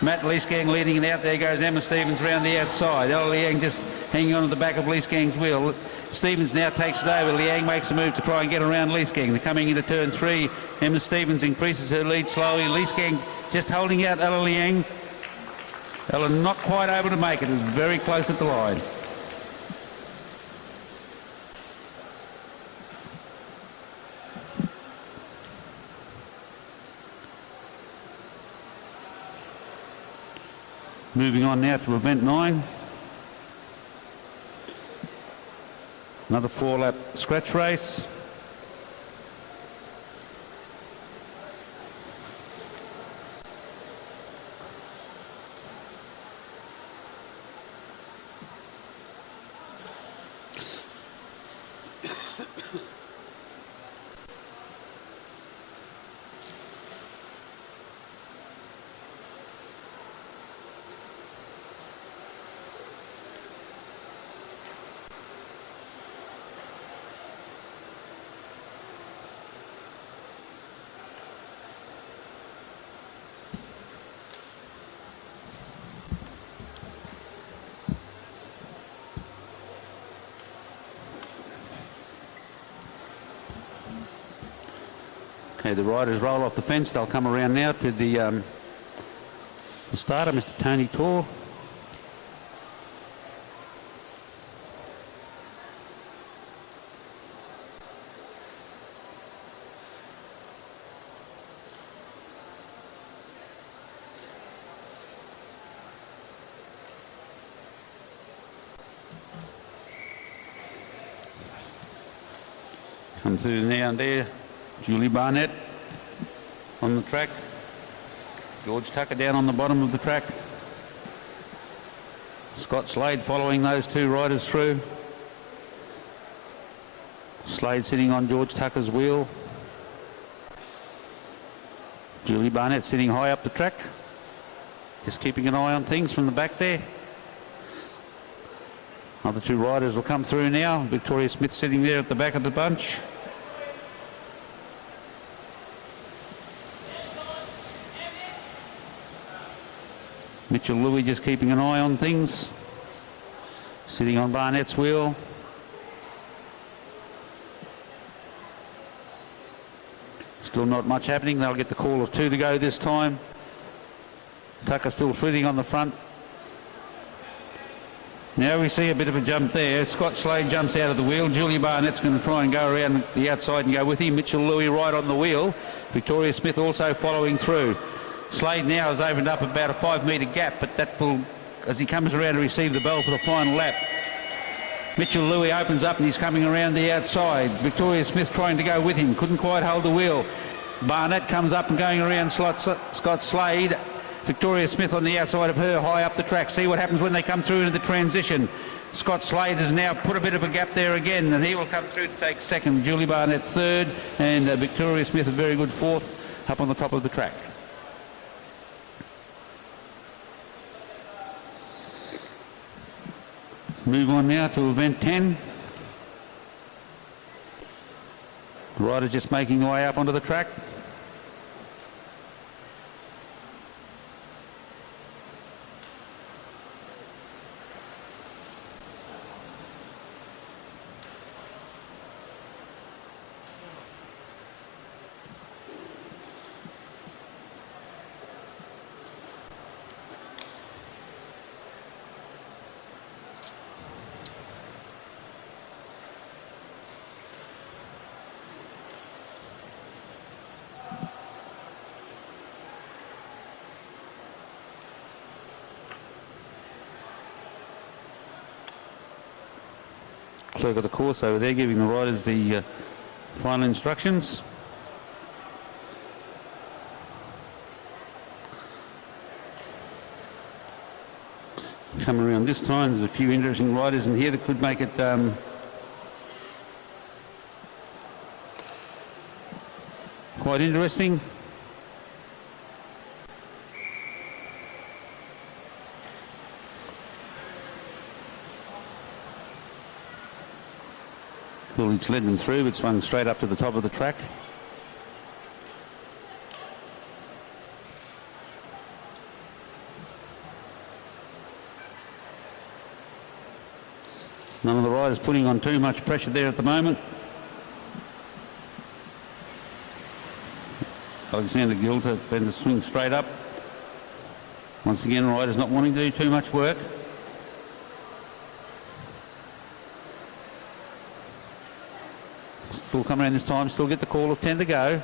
Matt Leesking leading it out. There goes Emma Stevens round the outside. Ella Liang just hanging on to the back of Leesking's wheel. Stevens now takes it over. Liang makes a move to try and get around Leesking. They're coming into turn 3. Emma Stevens increases her lead slowly. Leesking just holding out Ella Liang. Ella not quite able to make it. It was very close at the line. Moving on now to event 9. Another 4-lap scratch race. Okay, the riders roll off the fence. They'll come around now to the starter, Mr. Tony Tor. Come through now and there. Julie Barnett on the track. George Tucker down on the bottom of the track. Scott Slade following those two riders through. Slade sitting on George Tucker's wheel. Julie Barnett sitting high up the track. Just keeping an eye on things from the back there. Other two riders will come through now. Victoria Smith sitting there at the back of the bunch. Mitchell Louis just keeping an eye on things. Sitting on Barnett's wheel. Still not much happening. They'll get the call of 2 to go this time. Tucker still footing on the front. Now we see a bit of a jump there. Scott Slade jumps out of the wheel. Julie Barnett's going to try and go around the outside and go with him. Mitchell Louis right on the wheel. Victoria Smith also following through. Slade now has opened up about a 5-metre gap, but that will, as he comes around to receive the bell for the final lap. Mitchell Louis opens up and he's coming around the outside. Victoria Smith trying to go with him. Couldn't quite hold the wheel. Barnett comes up and going around Scott Slade. Victoria Smith on the outside of her, high up the track. See what happens when they come through into the transition. Scott Slade has now put a bit of a gap there again, and he will come through to take second. Julie Barnett third, and Victoria Smith a very good fourth up on the top of the track. Move on now to event 10. The rider just making their way up onto the track. Clerk of the course over there giving the riders the final instructions. Come around this time, there's a few interesting riders in here that could make it quite interesting. Coolidge led them through, but swung straight up to the top of the track. None of the riders putting on too much pressure there at the moment. Alexander Gilter then to swing straight up. Once again, riders not wanting to do too much work. Still come around this time, still get the call of 10 to go.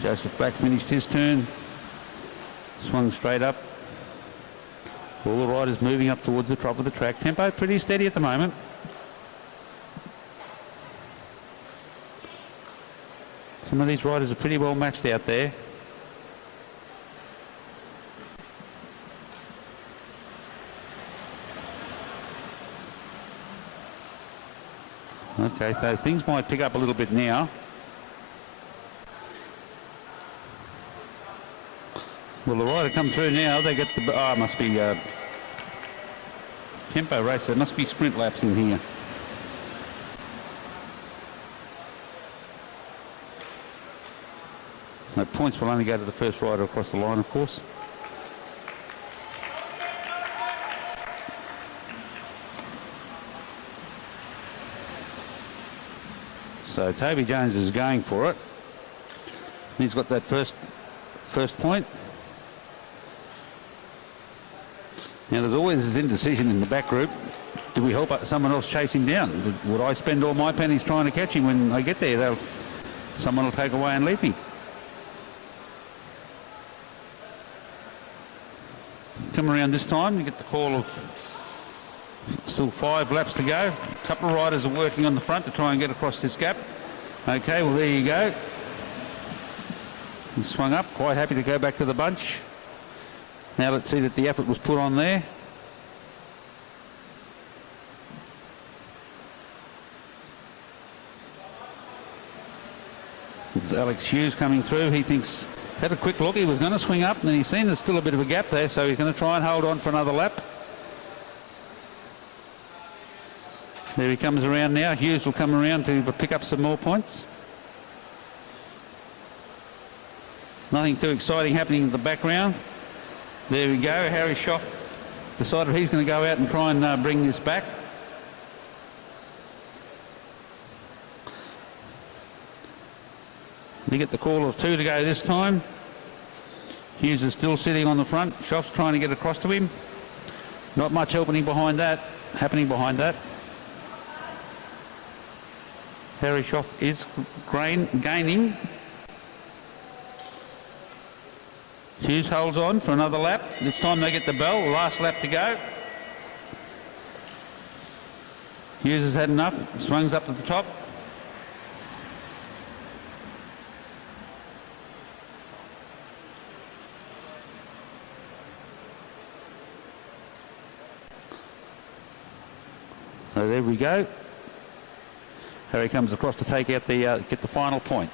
Joseph Black finished his turn. Swung straight up. All the riders moving up towards the top of the track. Tempo pretty steady at the moment. Some of these riders are pretty well matched out there. Okay, so things might pick up a little bit now. Well, the rider come through now. They get the... Oh, it must be tempo race. There must be sprint laps in here. No, points will only go to the first rider across the line, of course. So Toby Jones is going for it. He's got that first point. Now there's always this indecision in the back group. Do we help someone else chase him down? Would I spend all my pennies trying to catch him when I get there? Someone will take away and leave me. Come around this time, you get the call of still 5 laps to go. A couple of riders are working on the front to try and get across this gap. Okay, well there you go. He swung up, quite happy to go back to the bunch. Now let's see that the effort was put on there. Alex Hughes coming through. He thinks, had a quick look, he was going to swing up, and then he's seen there's still a bit of a gap there, so he's going to try and hold on for another lap. There he comes around now. Hughes will come around to pick up some more points. Nothing too exciting happening in the background. There we go. Harry Schoff decided he's going to go out and try and bring this back. We get the call of 2 to go this time. Hughes is still sitting on the front. Schoff's trying to get across to him. Not much happening behind that. Harry Schoff is gaining. Hughes holds on for another lap. This time they get the bell. Last lap to go. Hughes has had enough. Swings up to the top. So there we go. Harry comes across to take out the get the final point.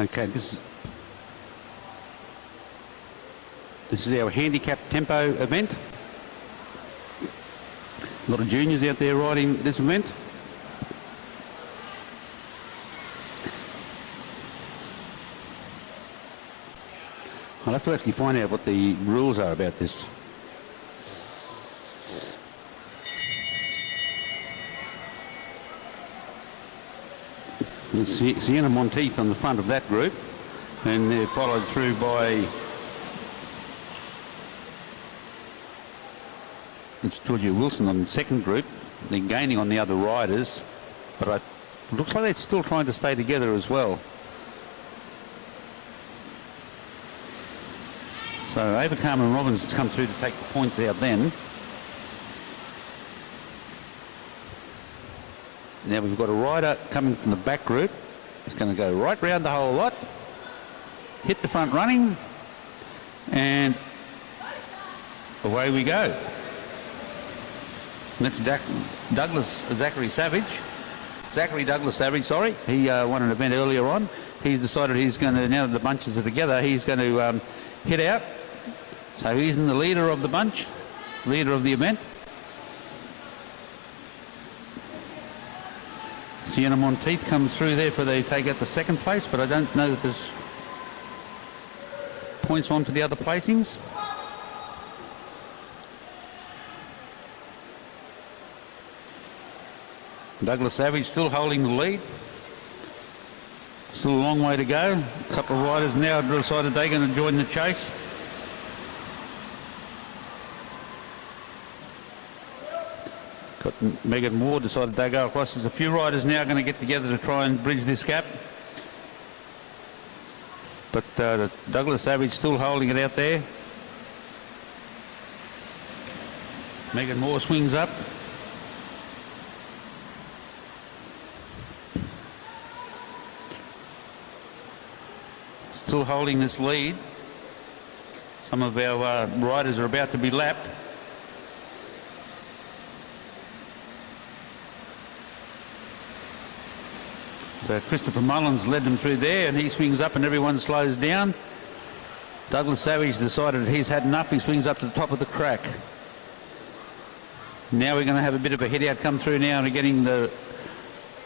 Okay, this is our handicap tempo event. A lot of juniors out there riding this event. I'll have to actually find out what the rules are about this. There's Sienna Monteith on the front of that group, and they're followed through by it's Georgia Wilson on the second group. They're gaining on the other riders, but it looks like they're still trying to stay together as well. So Abercam and Robbins come through to take the points out then. Now we've got a rider coming from the back group. He's going to go right round the whole lot, hit the front running, and away we go. And that's Zachary Douglas Savage, sorry. He won an event earlier on. He's decided he's going to, now that the bunches are together, he's going to hit out. So he's in the leader of the bunch, leader of the event. Sienna Monteith comes through there for they take out the second place, but I don't know that there's points on for the other placings. Douglas Savage still holding the lead. Still a long way to go. A couple of riders now decided they're going to join the chase. Got Megan Moore decided they go across. There's a few riders now going to get together to try and bridge this gap. But Douglas Savage still holding it out there. Megan Moore swings up. Still holding this lead. Some of our riders are about to be lapped. So Christopher Mullins led them through there, and he swings up and everyone slows down. Douglas Savage decided he's had enough. He swings up to the top of the crack. Now we're going to have a bit of a hit out come through now and getting the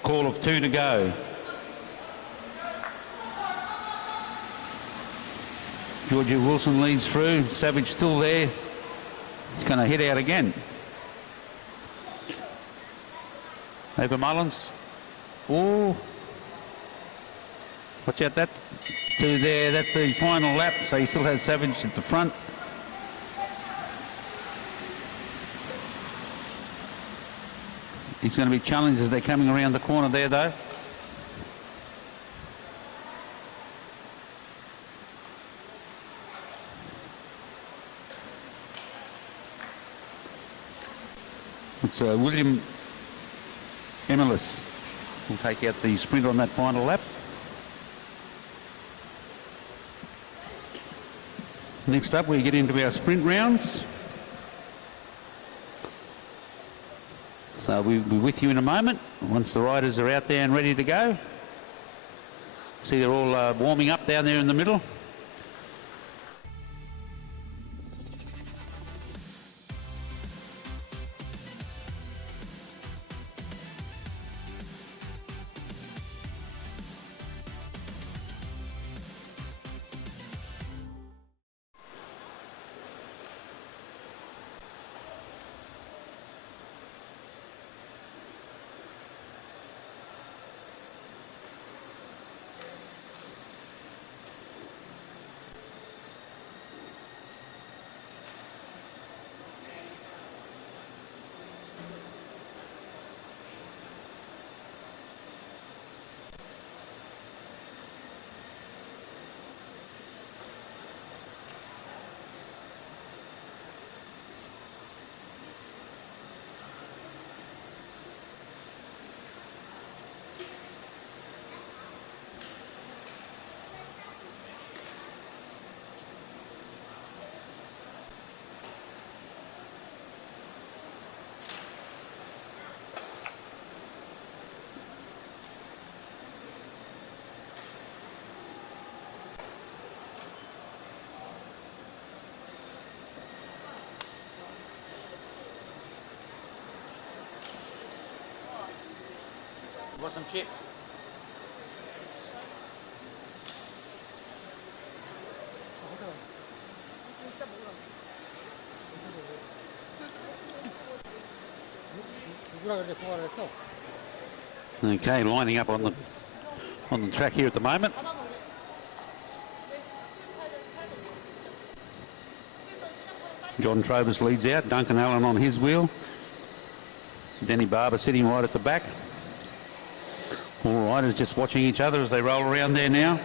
call of 2 to go. Georgia Wilson leads through. Savage still there. He's going to hit out again. Over Mullins. Oh. Watch out that. 2 there. That's the final lap. So he still has Savage at the front. He's going to be challenged as they're coming around the corner there though. It's William Emilis will take out the sprint on that final lap. Next up we get into our sprint rounds. So we'll be with you in a moment once the riders are out there and ready to go. See they're all warming up down there in the middle. Want some chips? Okay, lining up on the on the track here at the moment. John Trovers leads out, Duncan Allen on his wheel. Denny Barber sitting right at the back. All riders just watching each other as they roll around there now.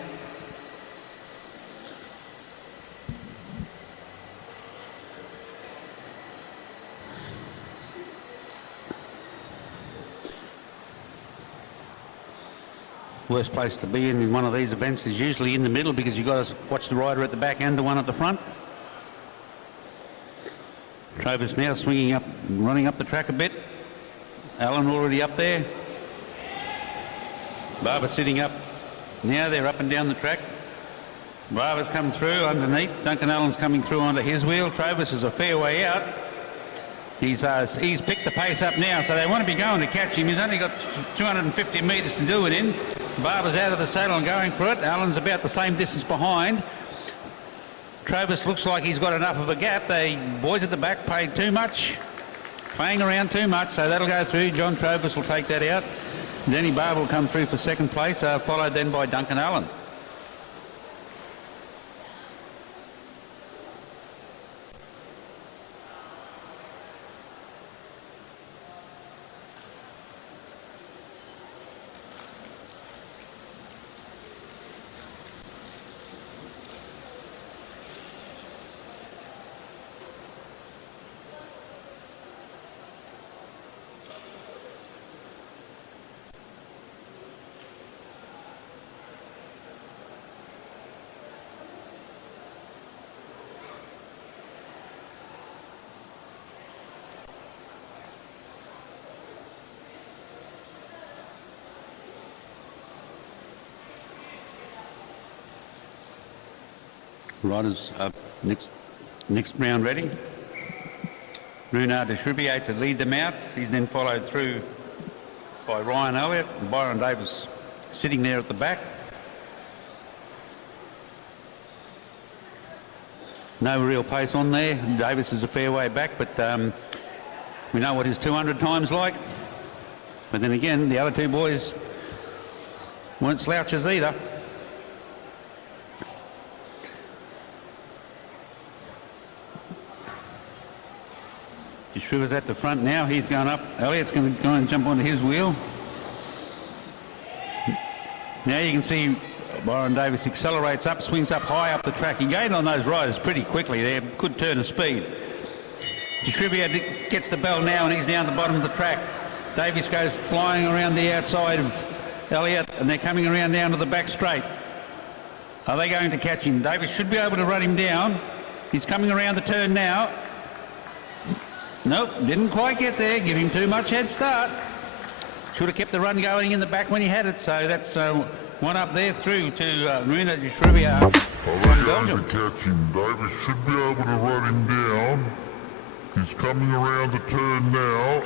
Worst place to be in one of these events is usually in the middle, because you've got to watch the rider at the back and the one at the front. Trovers now swinging up, running up the track a bit. Allen already up there. Barber sitting up. Now they're up and down the track. Barber's come through underneath. Duncan Allen's coming through onto his wheel. Trovers is a fair way out. He's picked the pace up now, so they want to be going to catch him. He's only got 250 metres to do it in. Barber's out of the saddle and going for it. Allen's about the same distance behind. Trovers looks like he's got enough of a gap. The boys at the back played too much, playing around too much, so that'll go through. John Trovers will take that out. Denny Barber will come through for second place, followed then by Duncan Allen. Riders up next round ready. Runard de Chrivier to lead them out. He's then followed through by Ryan Elliott and Byron Davis sitting there at the back. No real pace on there. Davis is a fair way back, but we know what his 200 time's like. But then again, the other two boys weren't slouches either. Schriver's at the front now. He's going up. Elliott's going to go and jump onto his wheel. Now you can see Byron Davis accelerates up, swings up high up the track. He gained on those riders pretty quickly there. Good turn of speed. Schriver gets the bell now and he's down the bottom of the track. Davis goes flying around the outside of Elliott and they're coming around down to the back straight. Are they going to catch him? Davis should be able to run him down. He's coming around the turn now. Nope, didn't quite get there. Give him too much head start. Should have kept the run going in the back when he had it. So that's one up there through to Runa de Chrivier from Belgium. To catch him. Davis should be able to run him down. He's coming around the turn now.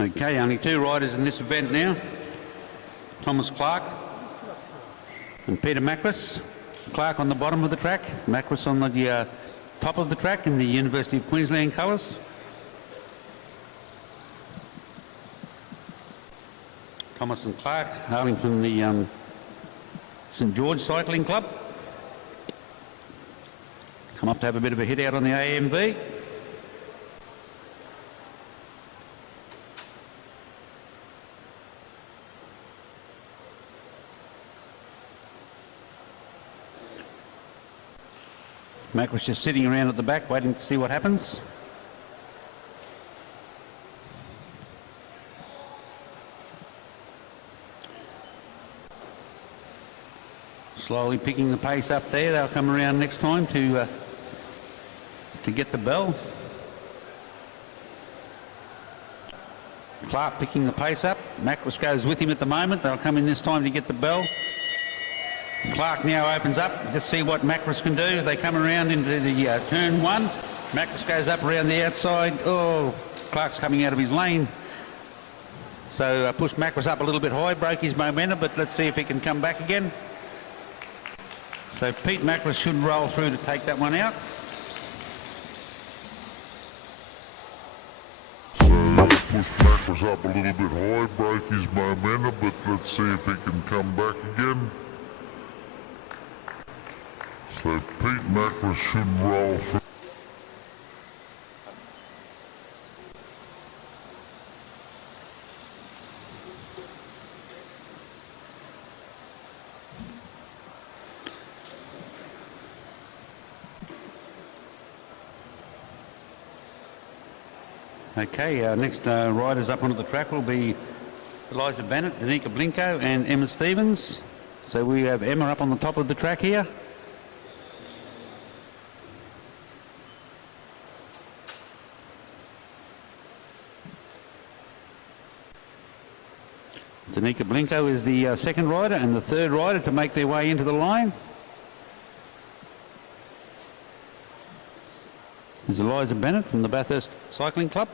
Okay, only two riders in this event now. Thomas Clark and Peter Macris. Clark on the bottom of the track, Macris on the top of the track in the University of Queensland colours. Thomas and Clark hailing from the St George Cycling Club. Come up to have a bit of a hit out on the AMV. Mac was just sitting around at the back waiting to see what happens. Slowly picking the pace up there. They'll come around next time to get the bell. Clark picking the pace up. Macris goes with him at the moment. They'll come in this time to get the bell. Clark now opens up. Just see what Macris can do. They come around into the turn one. Macris goes up around the outside. Oh, Clark's coming out of his lane. So pushed Macris up a little bit high, broke his momentum, but let's see if he can come back again. So Pete Macris should roll through to take that one out. Pushed Macris up a little bit high, broke his momentum, but let's see if he can come back again. So Pete Macris should roll through. Okay, next riders up onto the track will be Eliza Bennett, Danica Blinko and Emma Stevens. So we have Emma up on the top of the track here. Danica Blinko is the second rider and the third rider to make their way into the line. Is Eliza Bennett from the Bathurst Cycling Club.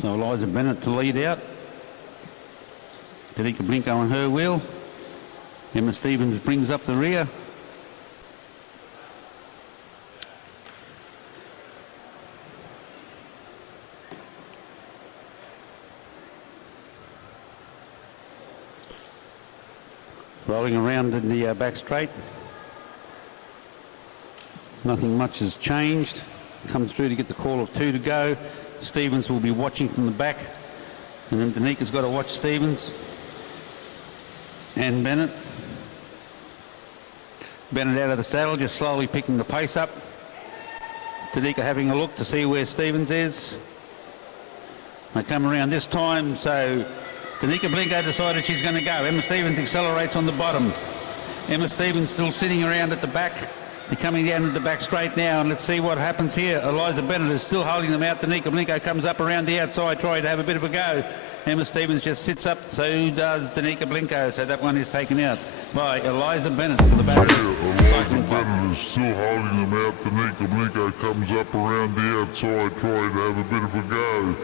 So Eliza Bennett to lead out. Danica Blinko on her wheel. Emma Stevens brings up the rear. Rolling around in the back straight. Nothing much has changed. Comes through to get the call of 2 to go. Stevens will be watching from the back. And then Danica's got to watch Stevens. And Bennett. Bennett out of the saddle, just slowly picking the pace up. Danica having a look to see where Stevens is. They come around this time, so Danica Blinko decided she's going to go. Emma Stevens accelerates on the bottom. Emma Stevens still sitting around at the back. They're coming down to the back straight now, and let's see what happens here. Eliza Bennett is still holding them out. Danica Blinko comes up around the outside, trying to have a bit of a go. Emma Stevens just sits up, so does Danica Blinko, so that one is taken out by Eliza Bennett for the back. Eliza Bennett is still holding them out. Danica Blinko comes up around the outside, trying to have a bit of a go.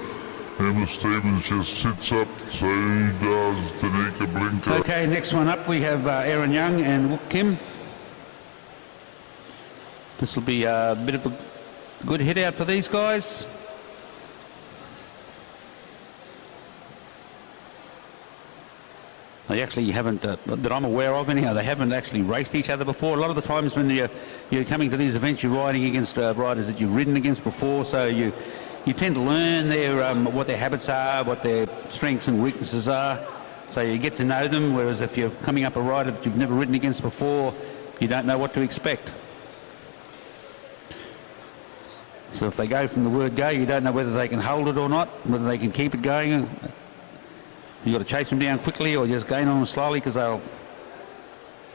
Emma Stevens just sits up, so does Danica Blinko. Okay, next one up we have Aaron Young and Wook Kim. This will be a bit of a good hit out for these guys. They actually haven't, that I'm aware of anyhow, they haven't actually raced each other before. A lot of the times when you're coming to these events, you're riding against riders that you've ridden against before, so you tend to learn what their habits are, what their strengths and weaknesses are, so you get to know them, whereas if you're coming up a rider that you've never ridden against before, you don't know what to expect. So if they go from the word go, you don't know whether they can hold it or not, whether they can keep it going. You've got to chase them down quickly or just gain on them slowly because they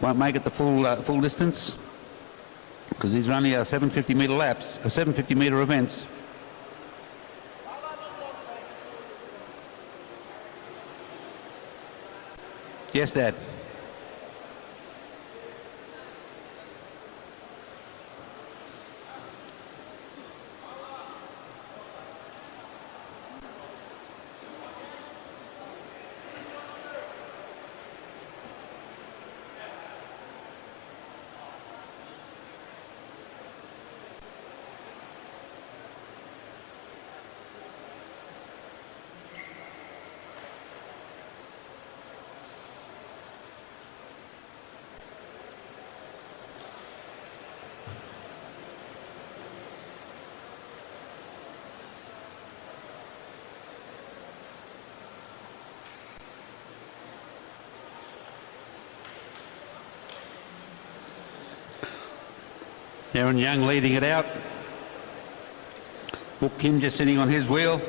won't make it the full distance, because these are only 750 metre laps, 750 metre events. Yes, Dad. Aaron Young leading it out. Wook Kim just sitting on his wheel.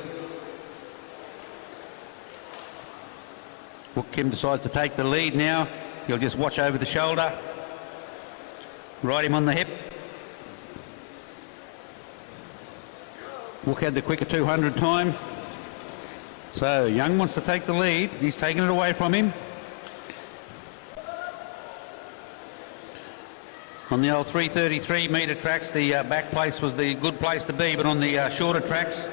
Wook Kim decides to take the lead now. He'll just watch over the shoulder. Ride him on the hip. Wook had the quicker 200 time. So Young wants to take the lead. He's taken it away from him. On the old 333 metre tracks, the back place was the good place to be, but on the shorter tracks,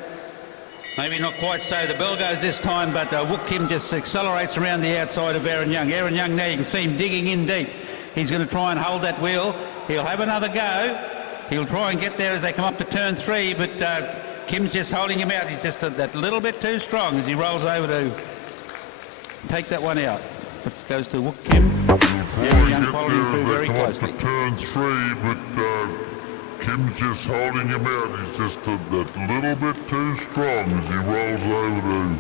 maybe not quite so. The bell goes this time, but Wook Kim just accelerates around the outside of Aaron Young. Aaron Young now, you can see him digging in deep. He's going to try and hold that wheel. He'll have another go. He'll try and get there as they come up to turn 3, but Kim's just holding him out. He's just that little bit too strong as he rolls over to take that one out. This goes to Wook Kim. Aaron Young following through very closely. Turn 3, but Kim's just holding him out. He's just that little bit too strong as he rolls over to.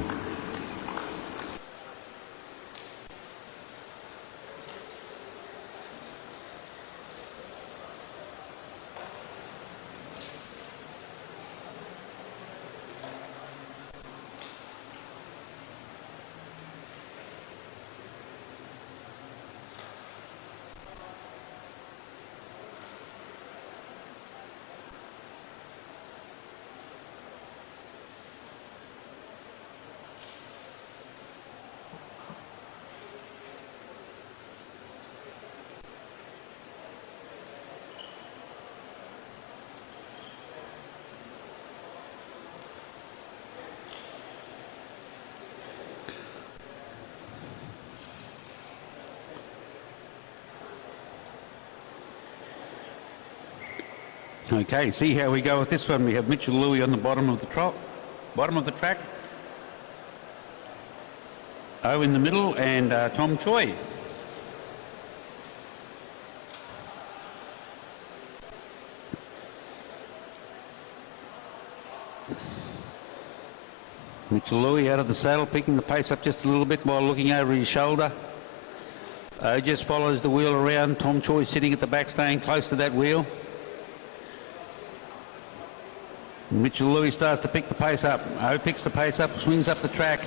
Okay, see how we go with this one. We have Mitchell Louis on the bottom of the track. O in the middle and Tom Choi. Mitchell Louis out of the saddle, picking the pace up just a little bit while looking over his shoulder. O just follows the wheel around. Tom Choi sitting at the back, staying close to that wheel. Mitchell Louis starts to pick the pace up. O picks the pace up, swings up the track.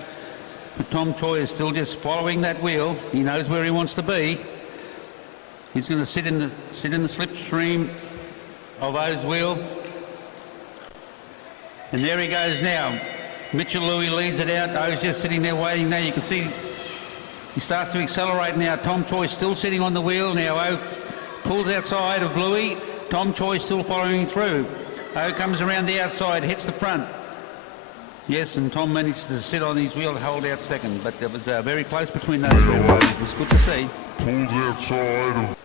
But Tom Choi is still just following that wheel. He knows where he wants to be. He's going to sit in the slipstream of O's wheel. And there he goes now. Mitchell Louis leads it out. O's just sitting there waiting. Now you can see he starts to accelerate now. Tom Choi still sitting on the wheel. Now O pulls outside of Louis. Tom Choi still following through. O comes around the outside, hits the front. Yes, and Tom managed to sit on his wheel to hold out second, but it was very close between those three riders. It was good to see. Pulls outside.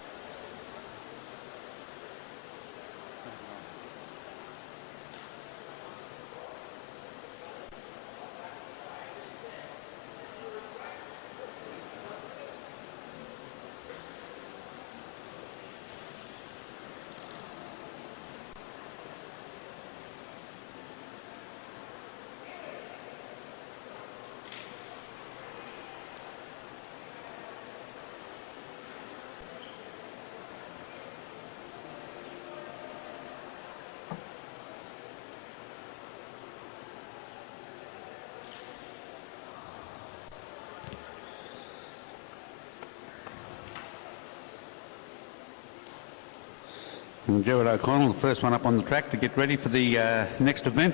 And Gerard O'Connell, the first one up on the track to get ready for the next event.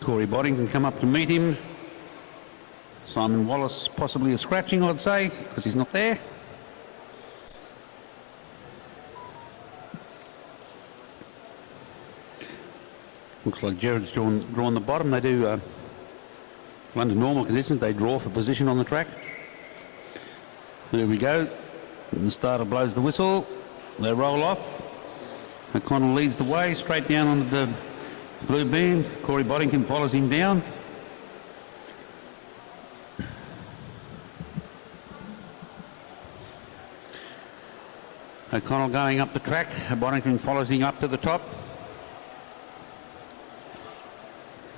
Corey Boddington come up to meet him. Simon Wallace possibly a scratching, I'd say, because he's not there. Looks like Jared's drawn the bottom. They do, under normal conditions, they draw for position on the track. There we go. And the starter blows the whistle. They roll off. O'Connell leads the way straight down onto the blue band. Corey Boddington follows him down. O'Connell going up the track. Boddington follows him up to the top.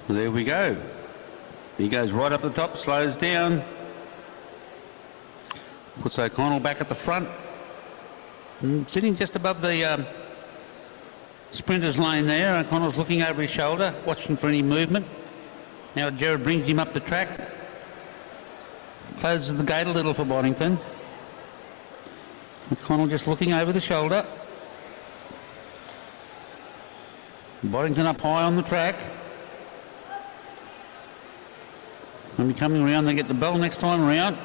There we go. He goes right up the top, slows down. Puts O'Connell back at the front. Sitting just above the sprinter's lane there. O'Connell's looking over his shoulder, watching for any movement. Now Gerard brings him up the track. Closes the gate a little for Boddington. McConnell just looking over the shoulder. Boddington up high on the track. When we're coming around, they get the bell next time around.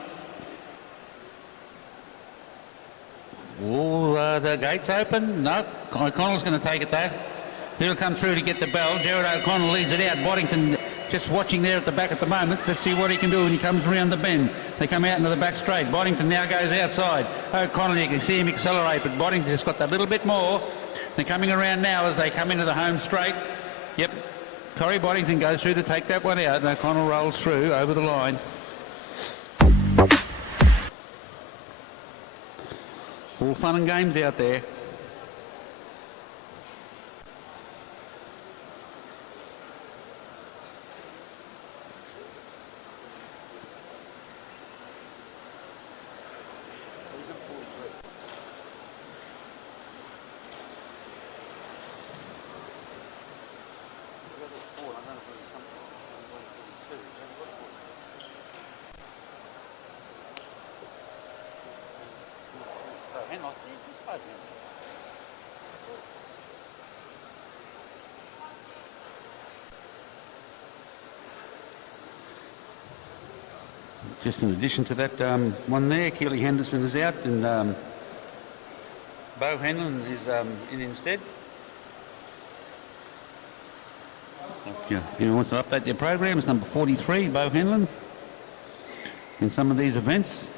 Oh, the gate's open. No, O'Connell's going to take it though. He'll come through to get the bell. Gerard O'Connell leads it out. Boddington just watching there at the back at the moment. Let's see what he can do when he comes around the bend. They come out into the back straight. Boddington now goes outside. O'Connell, you can see him accelerate, but Boddington just got that little bit more. They're coming around now as they come into the home straight. Yep, Corey Boddington goes through to take that one out, and O'Connell rolls through over the line. All fun and games out there. Just in addition to that one there, Keely Henderson is out and Bo Hanlon is in instead. If anyone wants to update their programs, number 43, Bo Hanlon, in some of these events.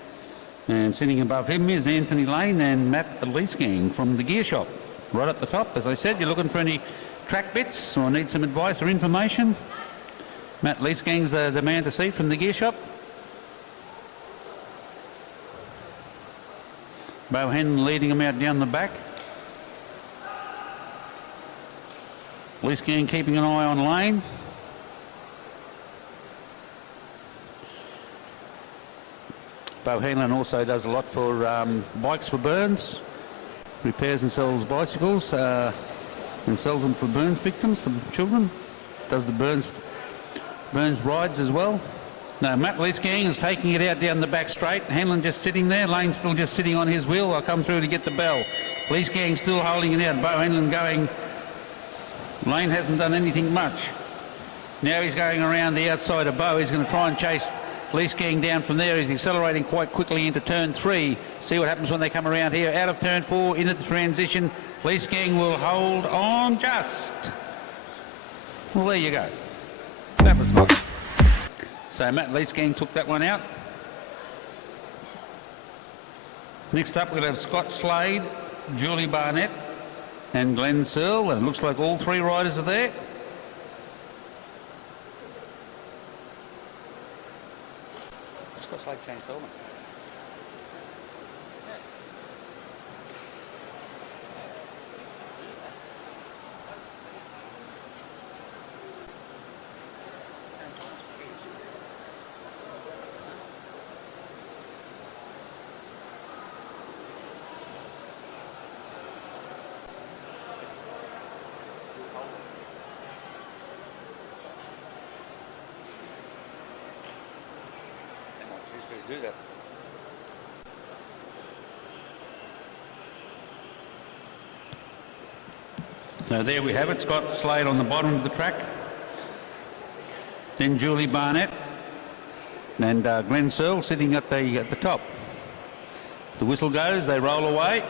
And sitting above him is Anthony Lane and Matt Leesgang from the Gear Shop. Right at the top, as I said, you're looking for any track bits or need some advice or information. Matt Leesgang's the man to see from the Gear Shop. Bo Hanlon leading them out down the back. Leesgang keeping an eye on Lane. Bo Hanlon also does a lot for Bikes for Burns. Repairs and sells bicycles and sells them for burns victims, for children. Does the burns rides as well. No, Matt Leesgang is taking it out down the back straight. Hanlon just sitting there. Lane still just sitting on his wheel. I'll come through to get the bell. Leesgang still holding it out. Bo Hanlon going. Lane hasn't done anything much. Now he's going around the outside of Bo. He's going to try and chase Leesgang down from there. He's accelerating quite quickly into turn 3. See what happens when they come around here. Out of turn 4 into the transition. Leesgang will hold on just. Well, there you go. That was good. So Matt Leesgang took that one out. Next up, we're going to have Scott Slade, Julie Barnett, and Glenn Searle. And it looks like all 3 riders are there. Scott Slade changed helmets. Do that. So there we have it, Scott Slade on the bottom of the track. Then Julie Barnett and Glenn Searle sitting at the top. The whistle goes, they roll away.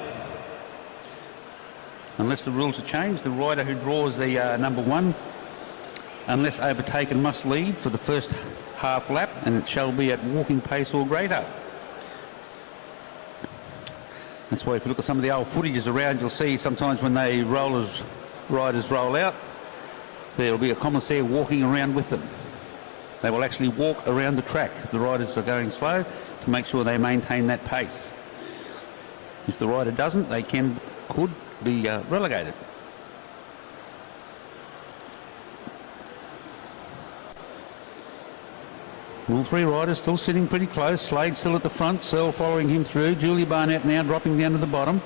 Unless the rules are changed, the rider who draws the number 1, unless overtaken, must lead for the first half lap, and it shall be at walking pace or greater. That's why if you look at some of the old footages around, you'll see sometimes when riders roll out, there'll be a commissaire walking around with them. They will actually walk around the track. The riders are going slow to make sure they maintain that pace. If the rider doesn't, they could be relegated. All 3 riders still sitting pretty close. Slade still at the front, Searle following him through. Julie Barnett now dropping down to the bottom.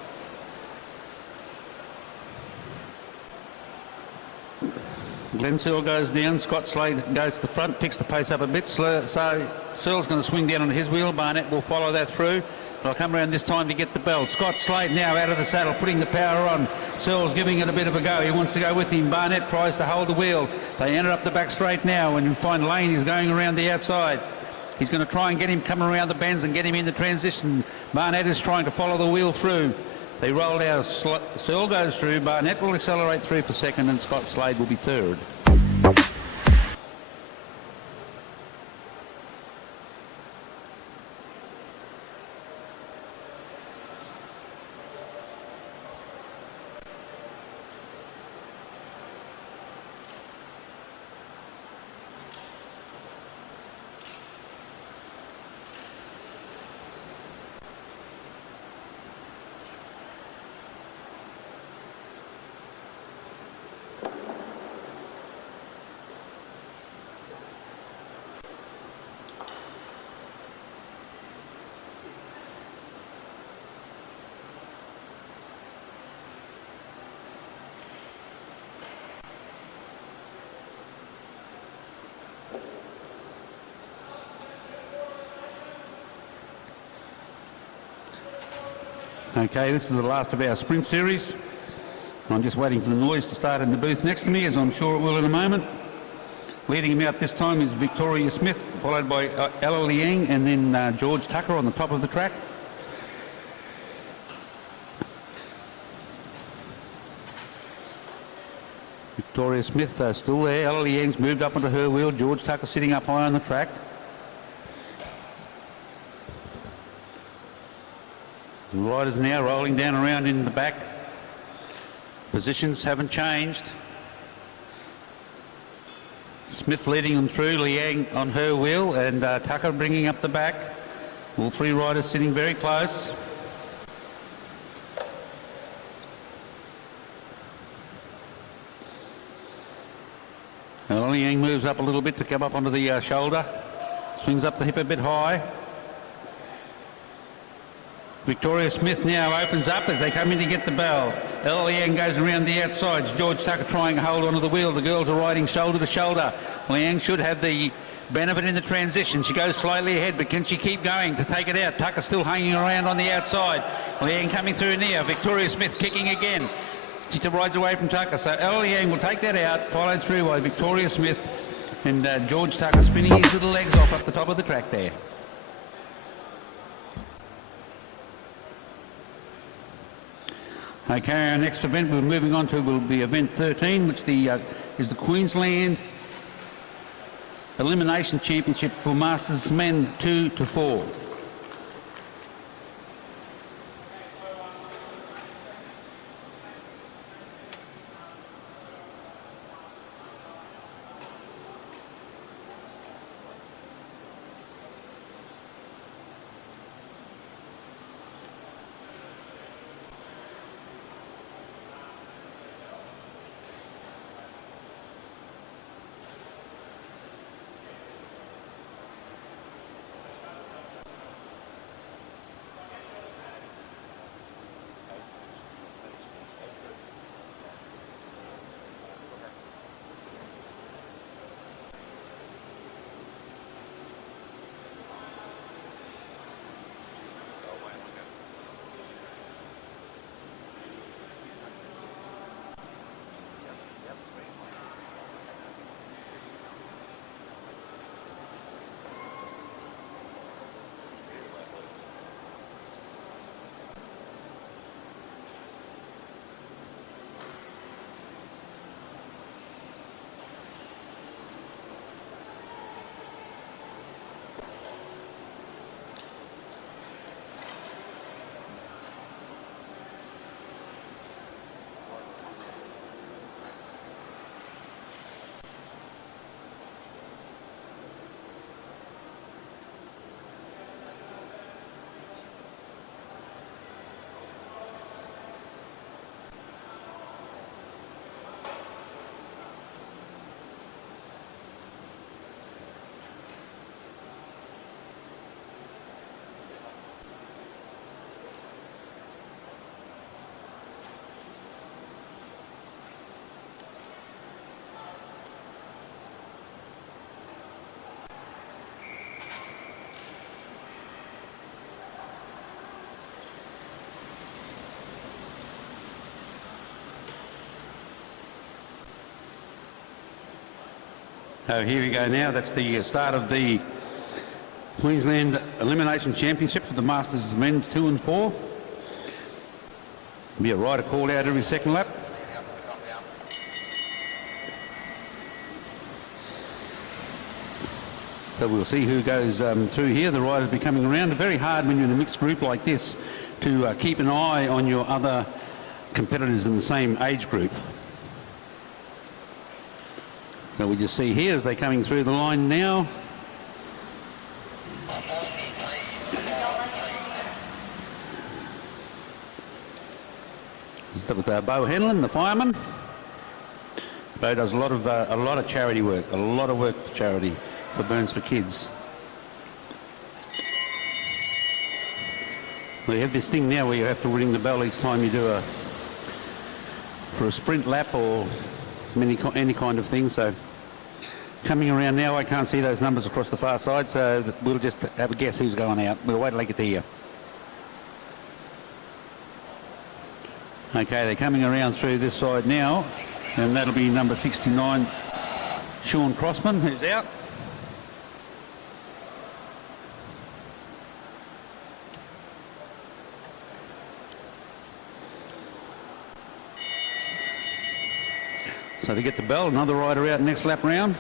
Glenn Searle goes down. Scott Slade goes to the front, picks the pace up a bit. So Searle's going to swing down on his wheel. Barnett will follow that through. They'll come around this time to get the bell. Scott Slade now out of the saddle, putting the power on. Searle's giving it a bit of a go. He wants to go with him. Barnett tries to hold the wheel. They enter up the back straight now, and you find Lane is going around the outside. He's going to try and get him coming around the bends and get him in the transition. Barnett is trying to follow the wheel through. They roll out. Searle goes through. Barnett will accelerate through for second, and Scott Slade will be third. Okay, this is the last of our sprint series. I'm just waiting for the noise to start in the booth next to me, as I'm sure it will in a moment. Leading him out this time is Victoria Smith, followed by Ella Liang, and then George Tucker on the top of the track. Victoria Smith still there. Ella Liang's moved up onto her wheel. George Tucker sitting up high on the track. The riders now rolling down around in the back. Positions haven't changed. Smith leading them through, Liang on her wheel, and Tucker bringing up the back. All three riders sitting very close. Liang moves up a little bit to come up onto the shoulder. Swings up the hip a bit high. Victoria Smith now opens up as they come in to get the bell. Ella Liang goes around the outsides. George Tucker trying to hold onto the wheel. The girls are riding shoulder to shoulder. Liang should have the benefit in the transition. She goes slightly ahead, but can she keep going to take it out? Tucker still hanging around on the outside. Liang coming through near. Victoria Smith kicking again. She rides away from Tucker. So Ella Liang will take that out, followed through by Victoria Smith, and George Tucker spinning his little legs off up the top of the track there. Okay, our next event we're moving on to will be event 13, which is the Queensland Elimination Championship for Masters Men 2 to 4. So here we go now. That's the start of the Queensland Elimination Championship for the Masters Men 2 and 4. Be a rider called out every second lap. So we'll see who goes through here. The riders be coming around. It's very hard when you're in a mixed group like this to keep an eye on your other competitors in the same age group. So we just see here as they're coming through the line now. That was Bo Henlon, the fireman. Bo does a lot of charity work, a lot of work for charity for Burns for Kids. We have this thing now where you have to ring the bell each time you do for a sprint lap or any kind of thing. So coming around now, I can't see those numbers across the far side, so we'll just have a guess who's going out. We'll wait till they get to here. Okay, they're coming around through this side now, and that'll be number 69, Sean Crossman, who's out. So to get the bell, another rider out next lap round.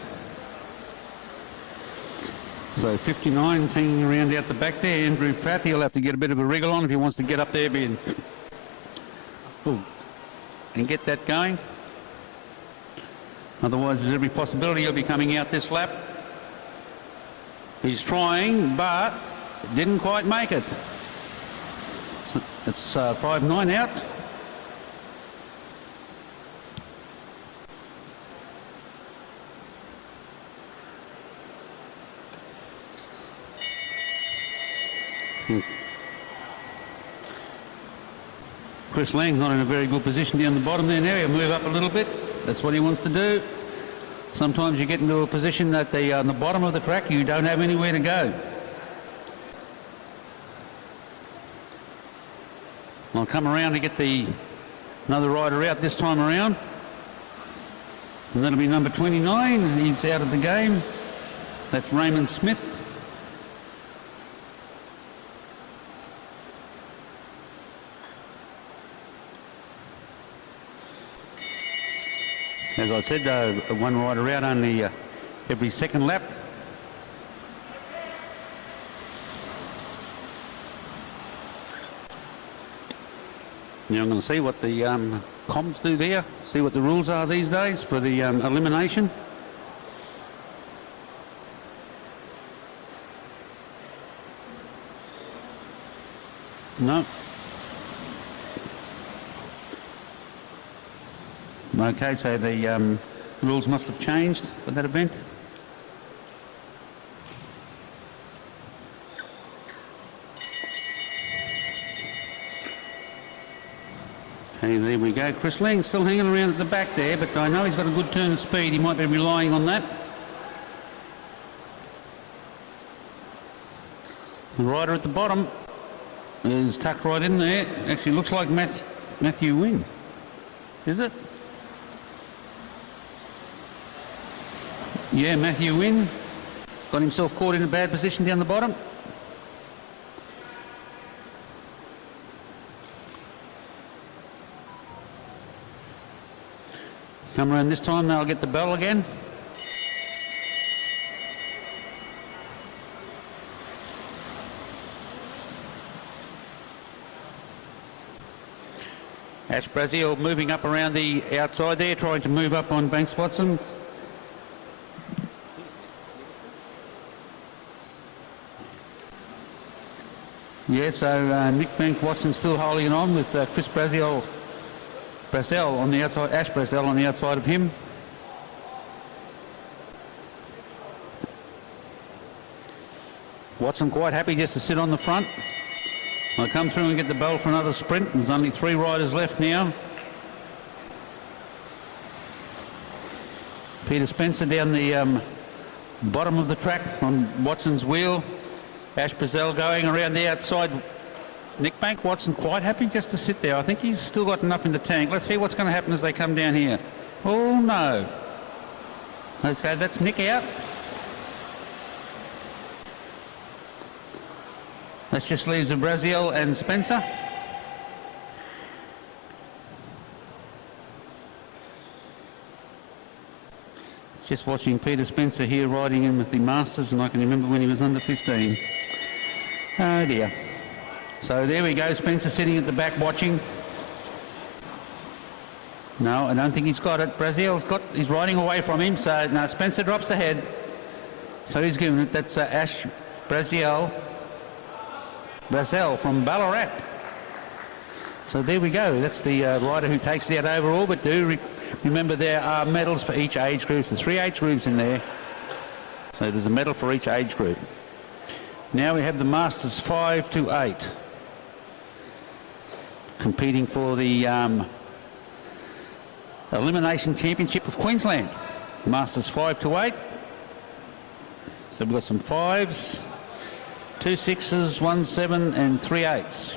So 59 hanging around out the back there. Andrew Pratt, he'll have to get a bit of a wriggle on if he wants to get up there and get that going. Otherwise, there's every possibility he'll be coming out this lap. He's trying, but didn't quite make it. So it's 5-9 out. Chris Lang's not in a very good position down the bottom there now. He'll move up a little bit. That's what he wants to do. Sometimes you get into a position that on the bottom of the track you don't have anywhere to go. I'll come around to get another rider out this time around. And that'll be number 29. He's out of the game. That's Raymond Smith. As I said, one rider out only every second lap. Now I'm going to see what the comms do there, see what the rules are these days for the elimination. No. Okay, so the rules must have changed for that event. Okay, there we go. Chris Lang's still hanging around at the back there, but I know he's got a good turn of speed. He might be relying on that. The rider at the bottom is tucked right in there. Actually looks like Matthew Wynne. Is it? Yeah, Matthew Wynne got himself caught in a bad position down the bottom. Come around this time, they'll get the bell again. Ash Brazil moving up around the outside there, trying to move up on Banks Watson. Yeah, so Nick Banks Watson still holding on with Chris Brazel on the outside, Ash Brazel on the outside of him. Watson quite happy just to sit on the front. I'll come through and get the bell for another sprint. There's only 3 riders left now. Peter Spencer down the bottom of the track on Watson's wheel. Ash Brazel going around the outside. Nick Bank Watson quite happy just to sit there. I think he's still got enough in the tank. Let's see what's going to happen as they come down here. Oh no. Okay, that's Nick out. That just leaves Brazil and Spencer. Just watching Peter Spencer here riding in with the Masters, and I can remember when he was under 15. Oh dear. So there we go, Spencer sitting at the back watching. No, I don't think he's got it. He's riding away from him, so no, Spencer drops the head. So he's giving it, that's Ash Brazil from Ballarat. So there we go, that's the rider who takes it out overall, but remember there are medals for each age group. There's 3 age groups in there. So there's a medal for each age group. Now we have the Masters 5 to 8. Competing for the Elimination Championship of Queensland. Masters 5 to 8. So we've got some 5s, 2 6s, 1 7 and 3 8s.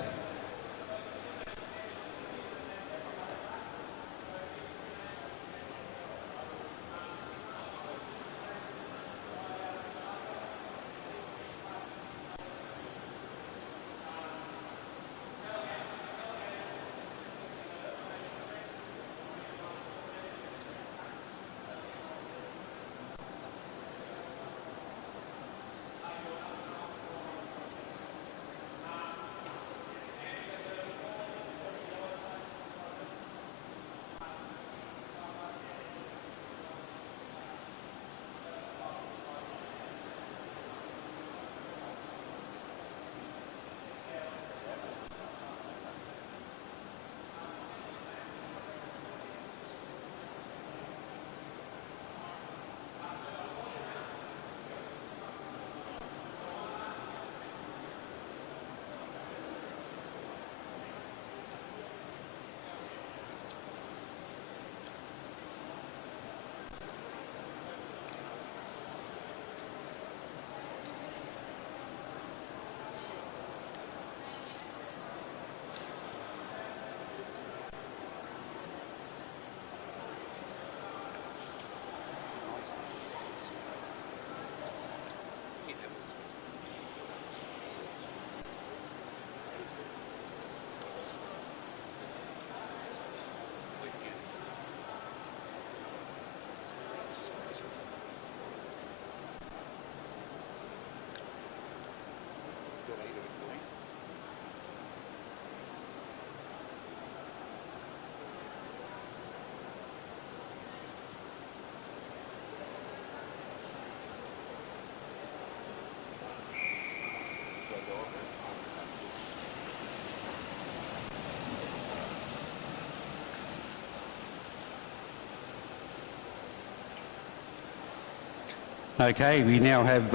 Okay, we now have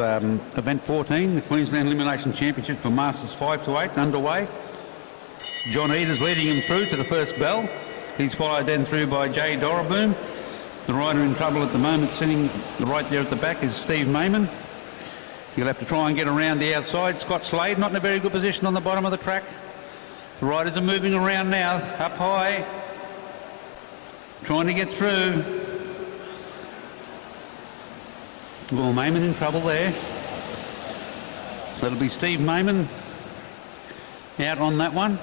event 14, the Queensland Elimination Championship for Masters 5 to 8 underway. John Eater's leading him through to the first bell. He's followed then through by Jay Doraboom. The rider in trouble at the moment, sitting right there at the back, is Steve Mayman. He'll have to try and get around the outside. Scott Slade not in a very good position on the bottom of the track. The riders are moving around now, up high, trying to get through. Well, Mayman in trouble there. So it'll be Steve Mayman out on that one.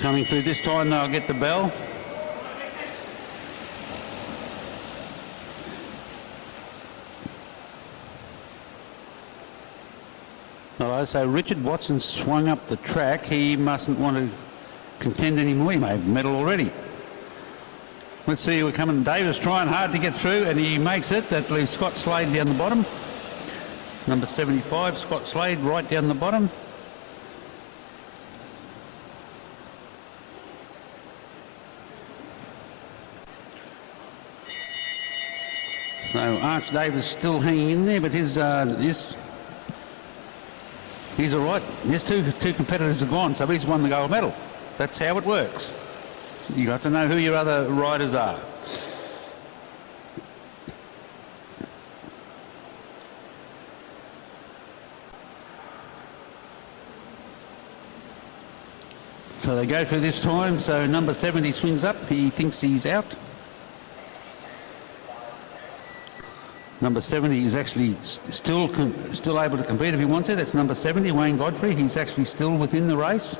Coming through this time, they'll get the bell. Alright, so Richard Watson swung up the track. He mustn't want to contend anymore. He may have medal already. Let's see, we're coming. Davis trying hard to get through, and he makes it. That leaves Scott Slade down the bottom. Number 75, Scott Slade right down the bottom. So Arch Davis still hanging in there, but he's all right. His two competitors are gone, so he's won the gold medal. That's how it works. So you have to know who your other riders are. So they go through this time. So number 70 swings up. He thinks he's out. Number 70 is actually still able to compete if he wants to. That's number 70, Wayne Godfrey. He's actually still within the race.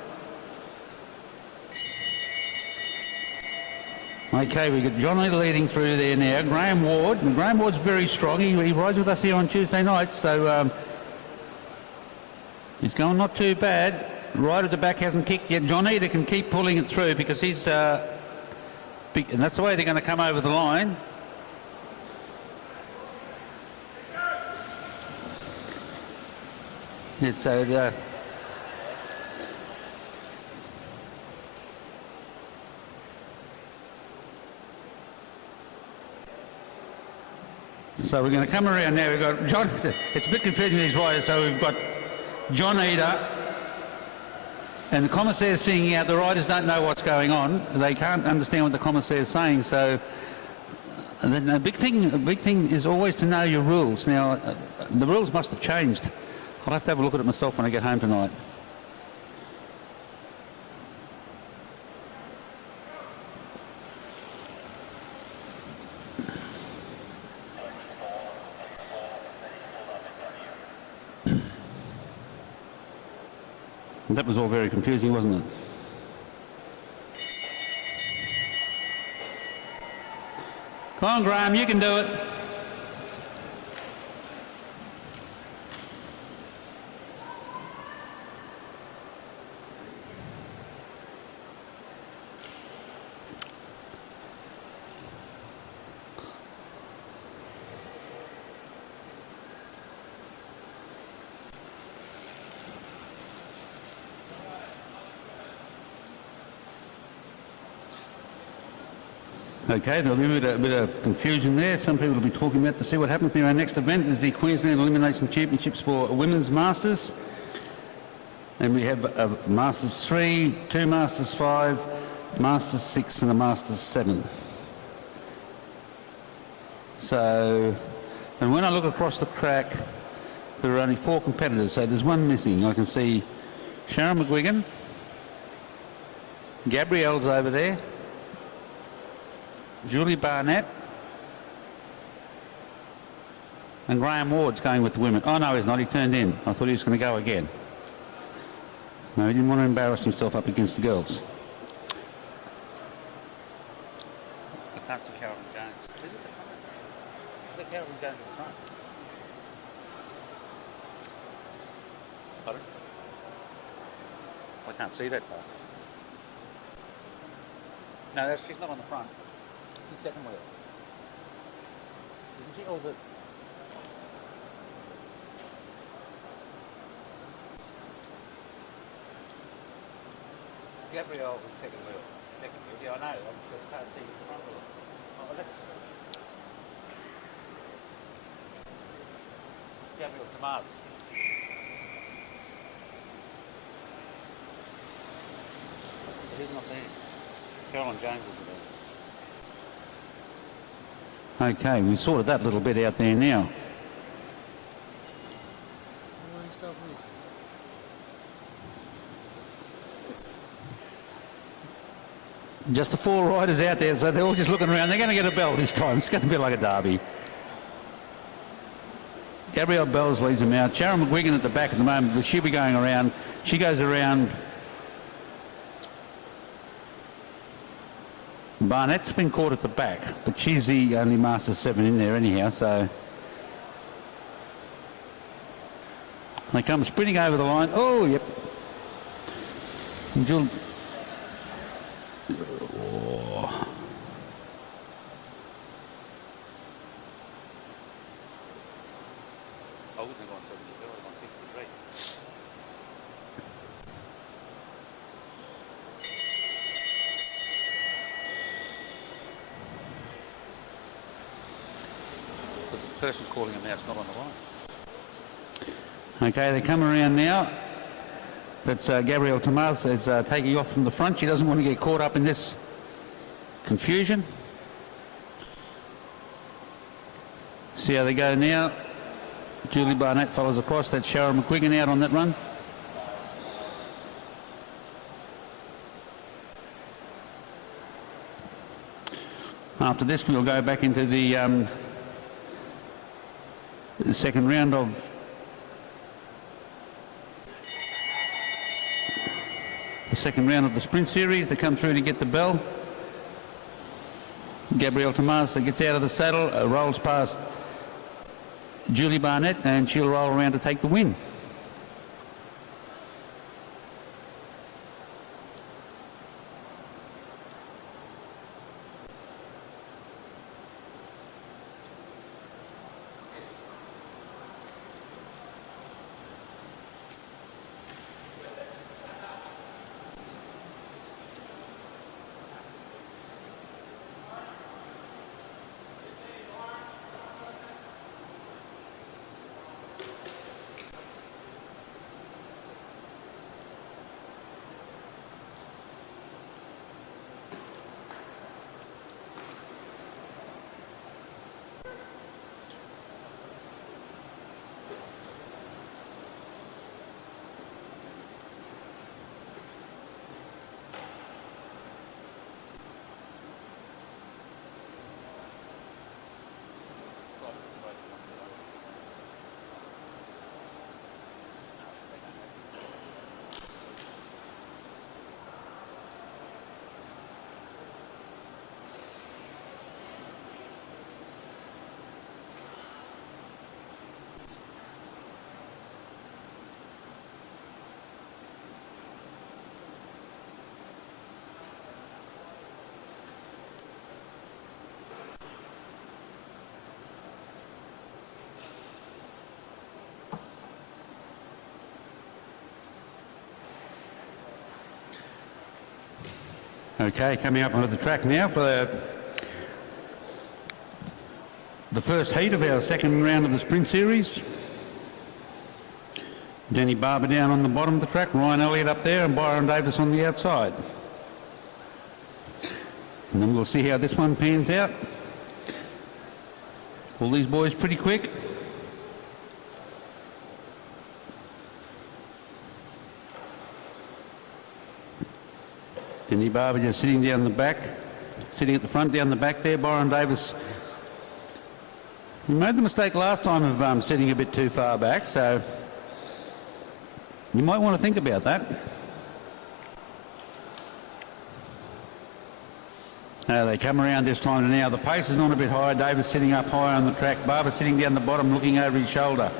Okay, we've got Johnny leading through there now. Graham Ward. And Graham Ward's very strong. He rides with us here on Tuesday nights, so he's going not too bad. Right at the back hasn't kicked yet. John Eder can keep pulling it through because he's big, and that's the way they're going to come over the line. Yeah, so we're going to come around now. We've got John. It's a bit confusing these riders. So we've got John Eder and the commissaire's singing out. The riders don't know what's going on. They can't understand what the commissaire's saying. So the big thing is always to know your rules. Now the rules must have changed. I'll have to have a look at it myself when I get home tonight. That was all very confusing, wasn't it? Come on, Graham, you can do it. Okay, there'll be a bit of confusion there. Some people will be talking about to see what happens there. Our next event is the Queensland Elimination Championships for Women's Masters. And we have a Masters 3, 2 Masters 5, Masters 6 and a Masters 7. So, and when I look across the track, there are only 4 competitors. So there's one missing. I can see Sharon McGuigan, Gabrielle's over there, Julie Barnett, and Graham Ward's going with the women. Oh no, he's not, he turned in. I thought he was going to go again. No, he didn't want to embarrass himself up against the girls. I can't see Carolyn Jones. Is it Carolyn Jones at the front? Pardon? I can't see that part. No, she's not on the front. She's second wheel. Isn't she? Or is it? Gabrielle was second wheel. Second wheel. Yeah, I know. I just can't see the front wheel. Oh, well, that's Gabrielle Tomas. He's not there. Carolyn Jones isn't there. Okay, we sorted that little bit out there now. Just the 4 riders out there, so they're all just looking around. They're going to get a bell this time. It's going to be like a derby. Gabrielle Bells leads them out. Sharon McGuigan at the back at the moment. She'll be going around. She goes around. Barnett's been caught at the back, but she's the only Master 7 in there anyhow, so they come sprinting over the line. Oh, yep. And Jill. Oh. I wouldn't have gone 70, I would have gone 63. The person calling him now is not on the line. Okay, they come around now. That's Gabrielle Tomas is taking off from the front. She doesn't want to get caught up in this confusion. See how they go now. Julie Barnett follows across. That's Sharon McGuigan out on that run. After this, we'll go back into the second round of the sprint series. They come through to get the bell. Gabrielle Tomas gets out of the saddle, rolls past Julie Barnett, and she'll roll around to take the win. Okay, coming up onto the track now for the first heat of our second round of the sprint series. Danny Barber down on the bottom of the track, Ryan Elliott up there, and Byron Davis on the outside. And then we'll see how this one pans out. All these boys pretty quick. Danny Barber just sitting down the back, sitting at the front down the back there. Byron Davis, he made the mistake last time of sitting a bit too far back, so you might want to think about that. They come around this time now. The pace is on a bit high. Davis sitting up high on the track. Barber sitting down the bottom looking over his shoulder.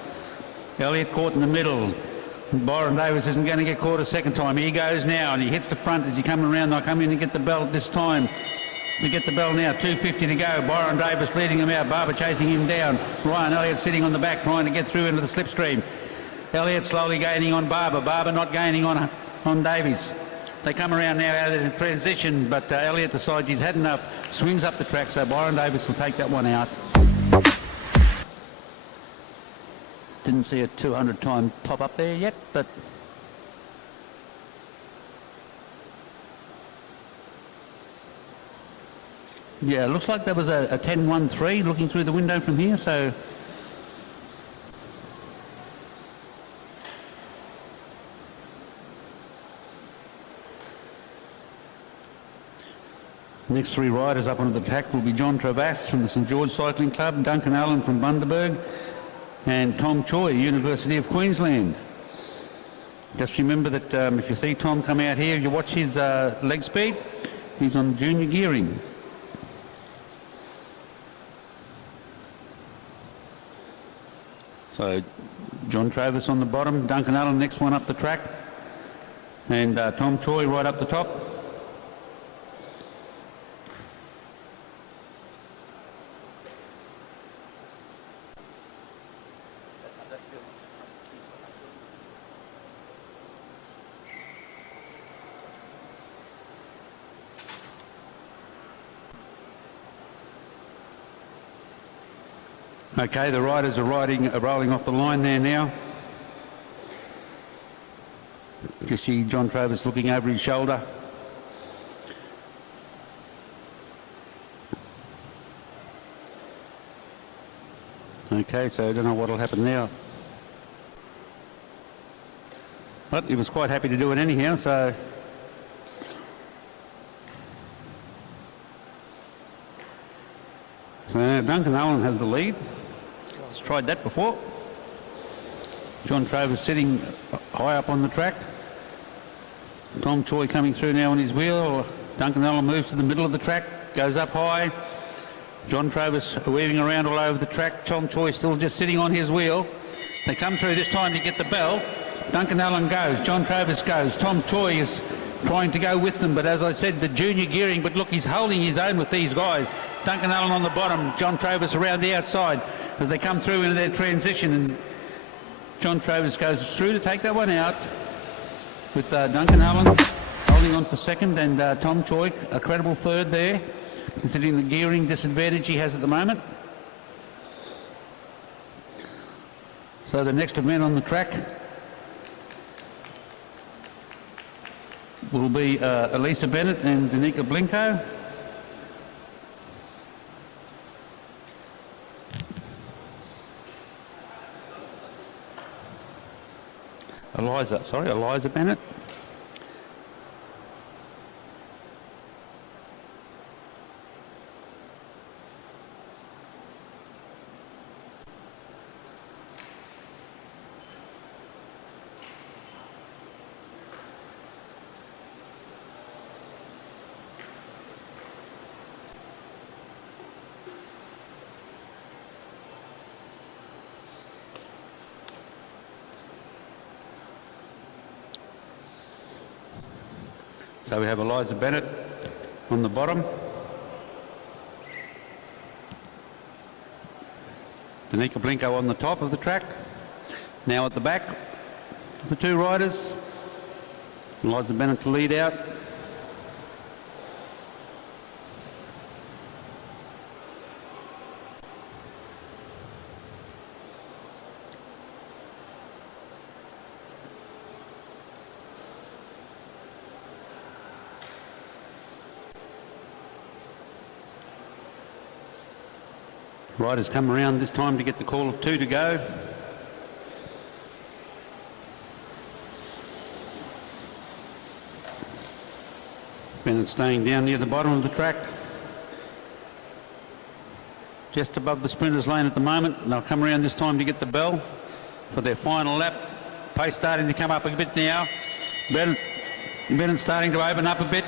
Elliott caught in the middle. Byron Davis isn't going to get caught a second time. He goes now and he hits the front as he comes around. They'll come in and get the bell at this time. They get the bell now, 2:50 to go. Byron Davis leading him out. Barber chasing him down. Ryan Elliott sitting on the back trying to get through into the slipstream. Elliott slowly gaining on Barber. Barber not gaining on Davies. They come around now out of the transition, but Elliott decides he's had enough. Swings up the track, so Byron Davis will take that one out. Didn't see a 200-time top up there yet, but yeah, it looks like there was a 10-1-3 looking through the window from here, so next three riders up onto the track will be John Travass from the St George Cycling Club, Duncan Allen from Bundaberg, and Tom Choi, University of Queensland. Just remember that if you see Tom come out here, you watch his leg speed, he's on junior gearing. So John Travis on the bottom, Duncan Allen next one up the track, and Tom Choi right up the top. Okay, the riders are rolling off the line there now. You see John Travis looking over his shoulder. Okay, so I don't know what will happen now. But he was quite happy to do it anyhow, so So Duncan Allen has the lead. He's tried that before. John Travis sitting high up on the track. Tom Choi coming through now on his wheel. Duncan Allen moves to the middle of the track, goes up high. John Travis weaving around all over the track. Tom Choi still just sitting on his wheel. They come through this time to get the bell. Duncan Allen goes, John Travis goes. Tom Choi is trying to go with them, but as I said, the junior gearing, but look, he's holding his own with these guys. Duncan Allen on the bottom, John Travis around the outside as they come through into their transition, and John Travis goes through to take that one out with Duncan Allen holding on for second, and Tom Choi a credible third there, considering the gearing disadvantage he has at the moment. So the next event on the track will be Elisa Bennett and Danica Blinko. Eliza Bennett. So we have Eliza Bennett on the bottom. Danica Blinko on the top of the track. Now at the back, the two riders. Eliza Bennett to lead out. Riders come around this time to get the call of 2 to go. Bennett staying down near the bottom of the track. Just above the sprinters lane at the moment. And they'll come around this time to get the bell for their final lap. Pace starting to come up a bit now. Bennett starting to open up a bit.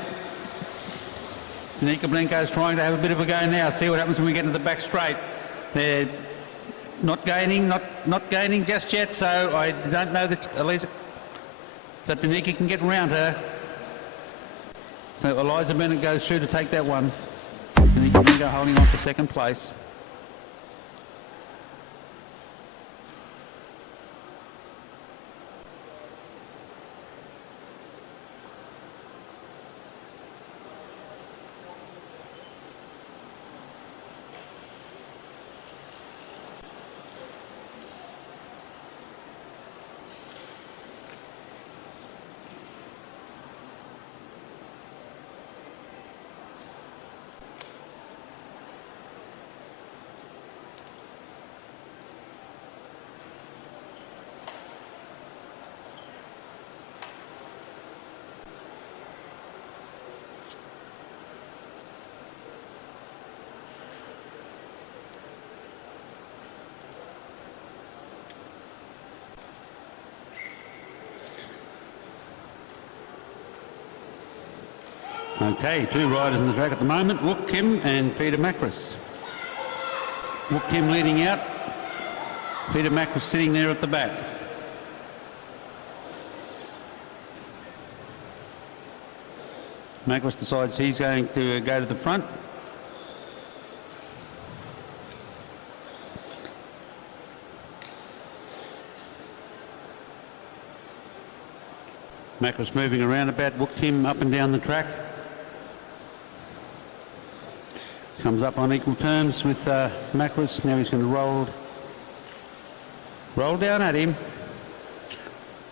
Danica Blinko's trying to have a bit of a go now. See what happens when we get into the back straight. They're not gaining just yet, so I don't know that Danica can get around her. So Eliza Bennett goes through to take that one. Danica Blinko holding on for second place. Okay, two riders on the track at the moment, Wook Kim and Peter Macris. Wook Kim leading out, Peter Macris sitting there at the back. Macris decides he's going to go to the front. Macris moving around about, Wook Kim up and down the track. Comes up on equal terms with Macris. Now he's going to roll down at him.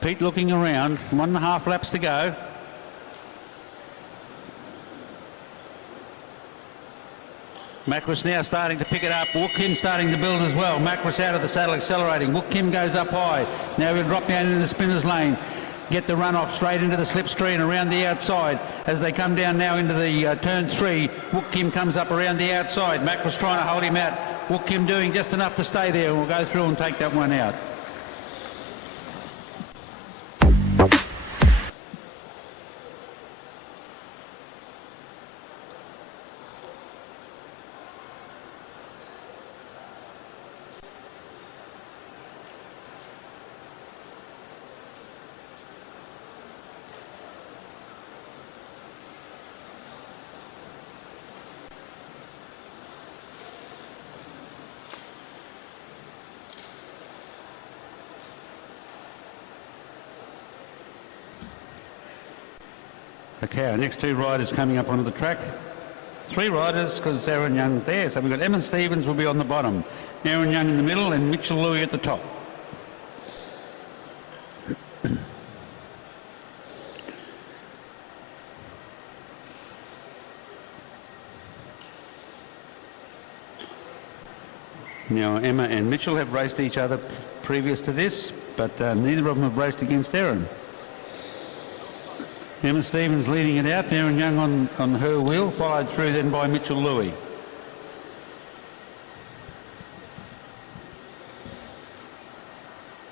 Pete looking around. 1.5 laps to go. Macris now starting to pick it up. Wook Kim starting to build as well. Macris out of the saddle, accelerating. Wook Kim goes up high. Now he'll drop down into the spinner's lane. get the run off straight into the slipstream around the outside. As they come down now into the turn 3, Wook Kim comes up around the outside. Mac was trying to hold him out. Wook Kim doing just enough to stay there, and we'll go through and take that one out. Okay, our next 2 riders coming up onto the track. 3 riders because Aaron Young's there. So we've got Emma Stevens will be on the bottom, Aaron Young in the middle, and Mitchell Louis at the top. Now Emma and Mitchell have raced each other previous to this, but neither of them have raced against Aaron. Emma Stevens leading it out, Aaron Young on her wheel, followed through then by Mitchell Louis.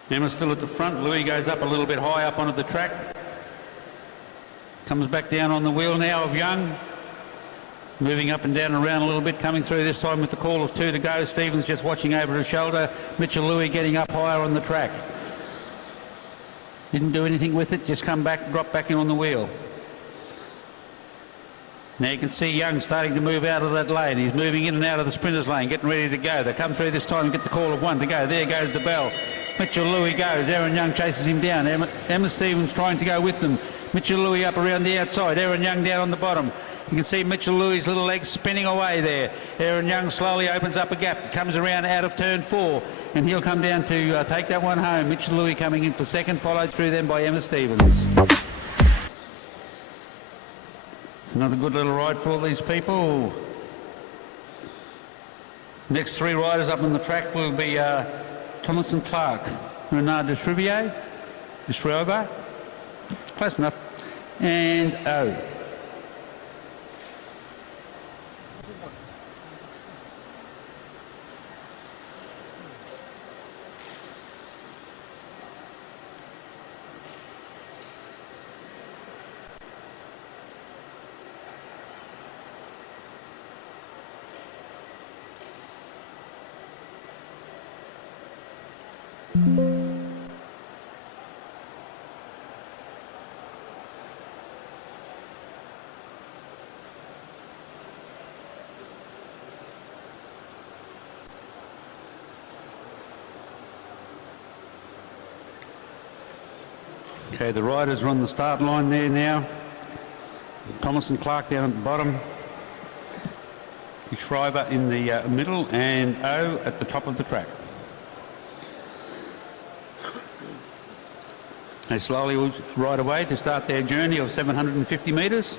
Emma's still at the front, Louis goes up a little bit high up onto the track. Comes back down on the wheel now of Young. Moving up and down and around a little bit, coming through this time with the call of 2 to go. Stevens just watching over his shoulder. Mitchell Louis getting up higher on the track. Didn't do anything with it, just come back, drop back in on the wheel. Now you can see Young starting to move out of that lane. He's moving in and out of the sprinters lane, getting ready to go. They come through this time and get the call of 1 to go. There goes the bell. Mitchell Louis goes. Aaron Young chases him down. Emma Stevens trying to go with them. Mitchell Louis up around the outside. Aaron Young down on the bottom. You can see Mitchell Louis' little legs spinning away there. Aaron Young slowly opens up a gap, comes around out of turn 4, and he'll come down to take that one home. Mitchell Louis coming in for second, followed through then by Emma Stevens. Another good little ride for all these people. Next 3 riders up on the track will be Thomas and Clark, Renard de Schreiber, close enough, and O. Okay, the riders are on the start line there now. Thomas and Clark down at the bottom. Schreiber in the middle, and O at the top of the track. They slowly ride away to start their journey of 750 metres.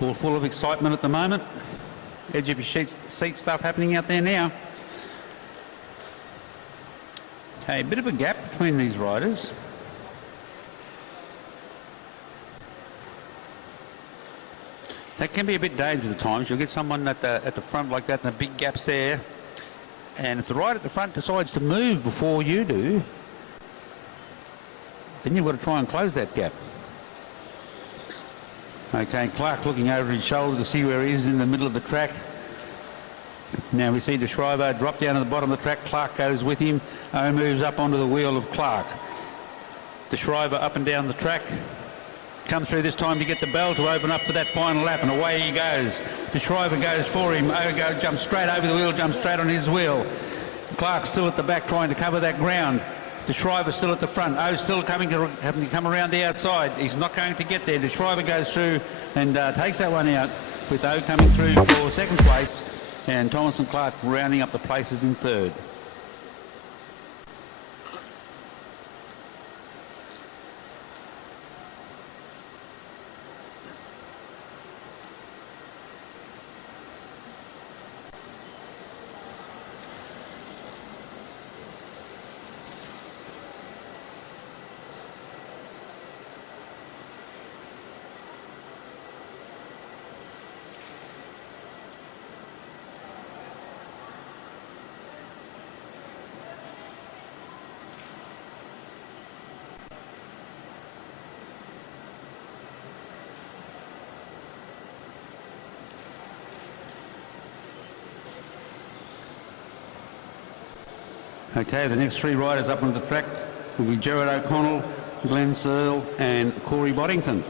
All full of excitement at the moment. Edge of your seat stuff happening out there now. Okay, a bit of a gap between these riders. That can be a bit dangerous at times. You'll get someone at the front like that and the big gaps there. And if the rider at the front decides to move before you do, then you've got to try and close that gap. Okay, Clark looking over his shoulder to see where he is in the middle of the track. Now we see De Schreiber drop down to the bottom of the track. Clark goes with him. O moves up onto the wheel of Clark. De Schreiber up and down the track. Comes through this time to get the bell to open up for that final lap, and away he goes. De Schreiber goes for him. O jumps straight over the wheel, jumps straight on his wheel. Clark's still at the back trying to cover that ground. De Schreiber still at the front. O's still having to come around the outside. He's not going to get there. De Schreiber goes through and takes that one out, with O coming through for second place, and Thomas and Clark rounding up the places in third. Okay, the next three riders up on the track will be Gerard O'Connell, Glenn Searle and Corey Boddington.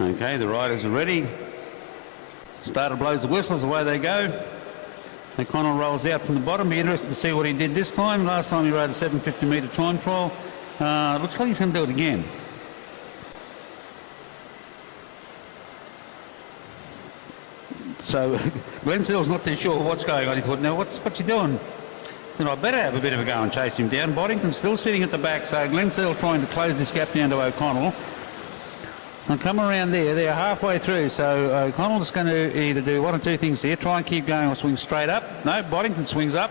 Okay, the riders are ready. Starter blows the whistles, away they go. O'Connell rolls out from the bottom. Be interested to see what he did this time. Last time he rode a 750 metre time trial. Looks like he's going to do it again. So Glenn Searle's not too sure what's going on. He thought, now what's you doing? He said, I better have a bit of a go and chase him down. Boddington's still sitting at the back, so Glenn Searle trying to close this gap down to O'Connell. And come around there, they're halfway through, so O'Connell's going to either do one or two things here, try and keep going or swing straight up. No, Boddington swings up.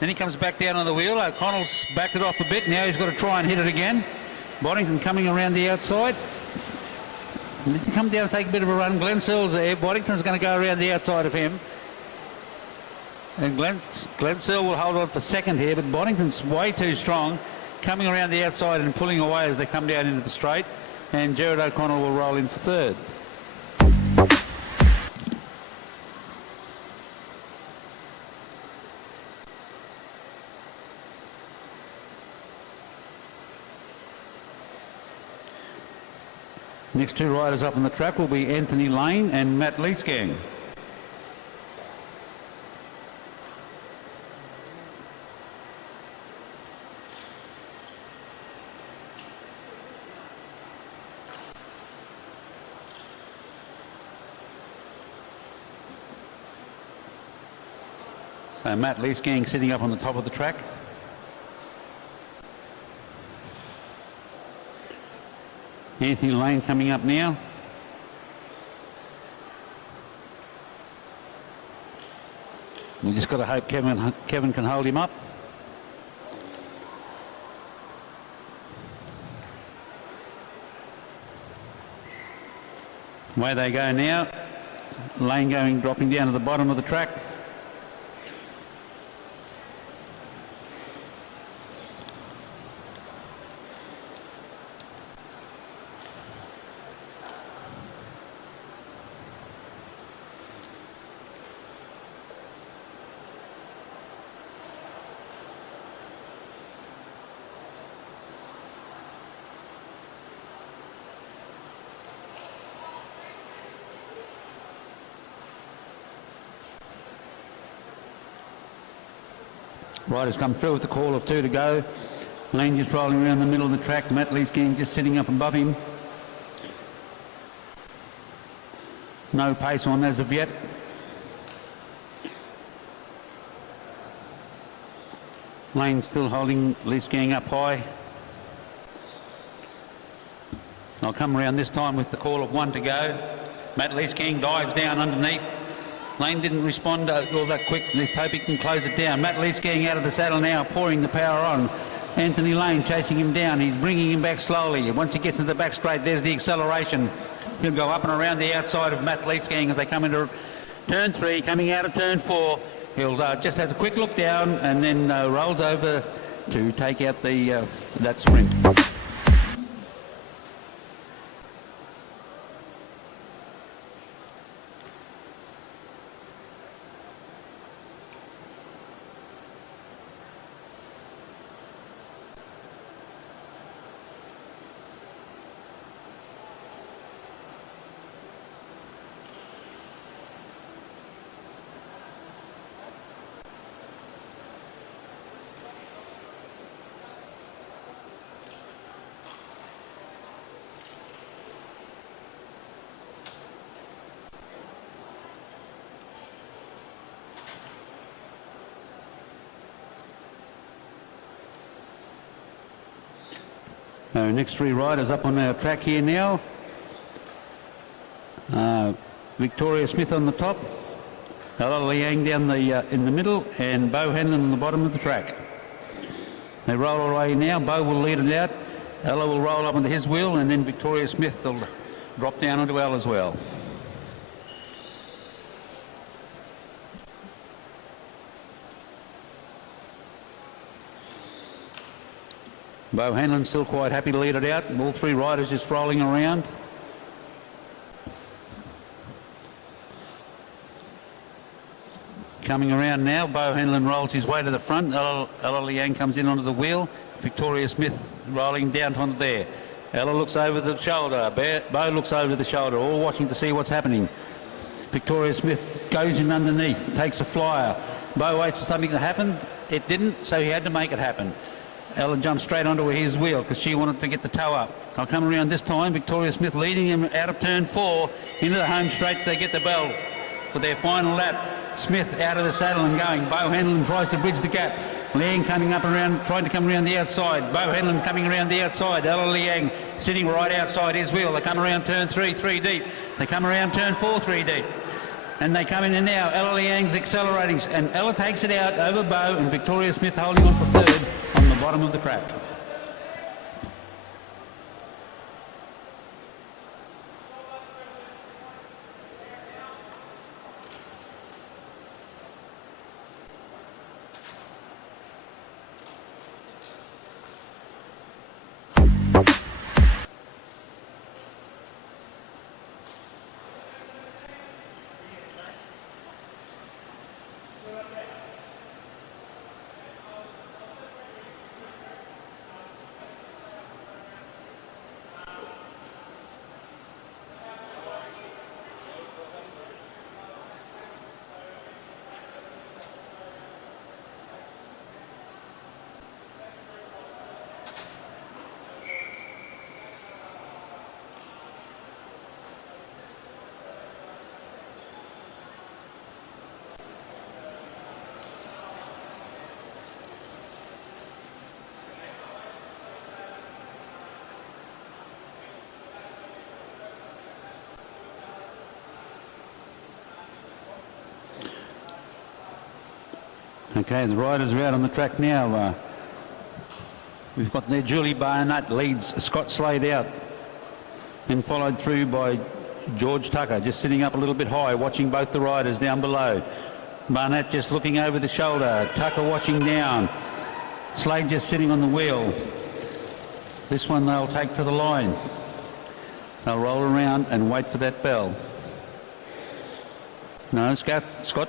Then he comes back down on the wheel. O'Connell's backed it off a bit. Now he's got to try and hit it again. Boddington coming around the outside. Needs to come down and take a bit of a run. Glenn Searle's there. Boddington's going to go around the outside of him. And Glenn Searle will hold on for second here, but Boddington's way too strong, coming around the outside and pulling away as they come down into the straight. And Gerard O'Connell will roll in for third. Next two riders up on the track will be Anthony Lane and Matt Leesgang. So Matt Leesgang sitting up on the top of the track. Anthony Lane coming up now. We just got to hope Kevin can hold him up. Away they go now. Lane dropping down to the bottom of the track. Riders come through with the call of two to go. Lane just rolling around the middle of the track. Matt Leesgang just sitting up above him. No pace on as of yet. Lane still holding Leesgang up high. I'll come around this time with the call of one to go. Matt Leesgang dives down underneath. Lane didn't respond all that quick. Let's hope he can close it down. Matt Leesgang out of the saddle now, pouring the power on. Anthony Lane chasing him down. He's bringing him back slowly. Once he gets into the back straight, there's the acceleration. He'll go up and around the outside of Matt Leesgang as they come into turn 3, coming out of turn 4. He'll just has a quick look down and then rolls over to take out the that sprint. Next three riders up on our track here now. Victoria Smith on the top, Ella Liang down in the middle, and Bo Hanlon on the bottom of the track. They roll away now. Bo will lead it out. Ella will roll up onto his wheel, and then Victoria Smith will drop down onto Ella as well. Bo Hanlon's still quite happy to lead it out. All three riders just rolling around. Coming around now, Bo Hanlon rolls his way to the front. Ella Liang comes in onto the wheel. Victoria Smith rolling down onto there. Ella looks over the shoulder. Bo looks over the shoulder, all watching to see what's happening. Victoria Smith goes in underneath, takes a flyer. Bo waits for something to happen. It didn't, so he had to make it happen. Ella jumps straight onto his wheel because she wanted to get the toe up. I'll come around this time. Victoria Smith leading him out of turn 4 into the home straight. They get the bell for their final lap. Smith out of the saddle and going. Bo Hanlon tries to bridge the gap. Liang coming up around, trying to come around the outside. Bo Hanlon coming around the outside. Ella Liang sitting right outside his wheel. They come around turn 3 deep. They come around turn 4 3 deep. And they come in and now. Ella Liang's accelerating. And Ella takes it out over Bo, and Victoria Smith holding on for third on the bottom of the track. Okay, the riders are out on the track now. We've got there Julie Barnett leads Scott Slade out, and followed through by George Tucker, just sitting up a little bit high, watching both the riders down below. Barnett just looking over the shoulder, Tucker watching down, Slade just sitting on the wheel. This one they'll take to the line. They'll roll around and wait for that bell. No, Scott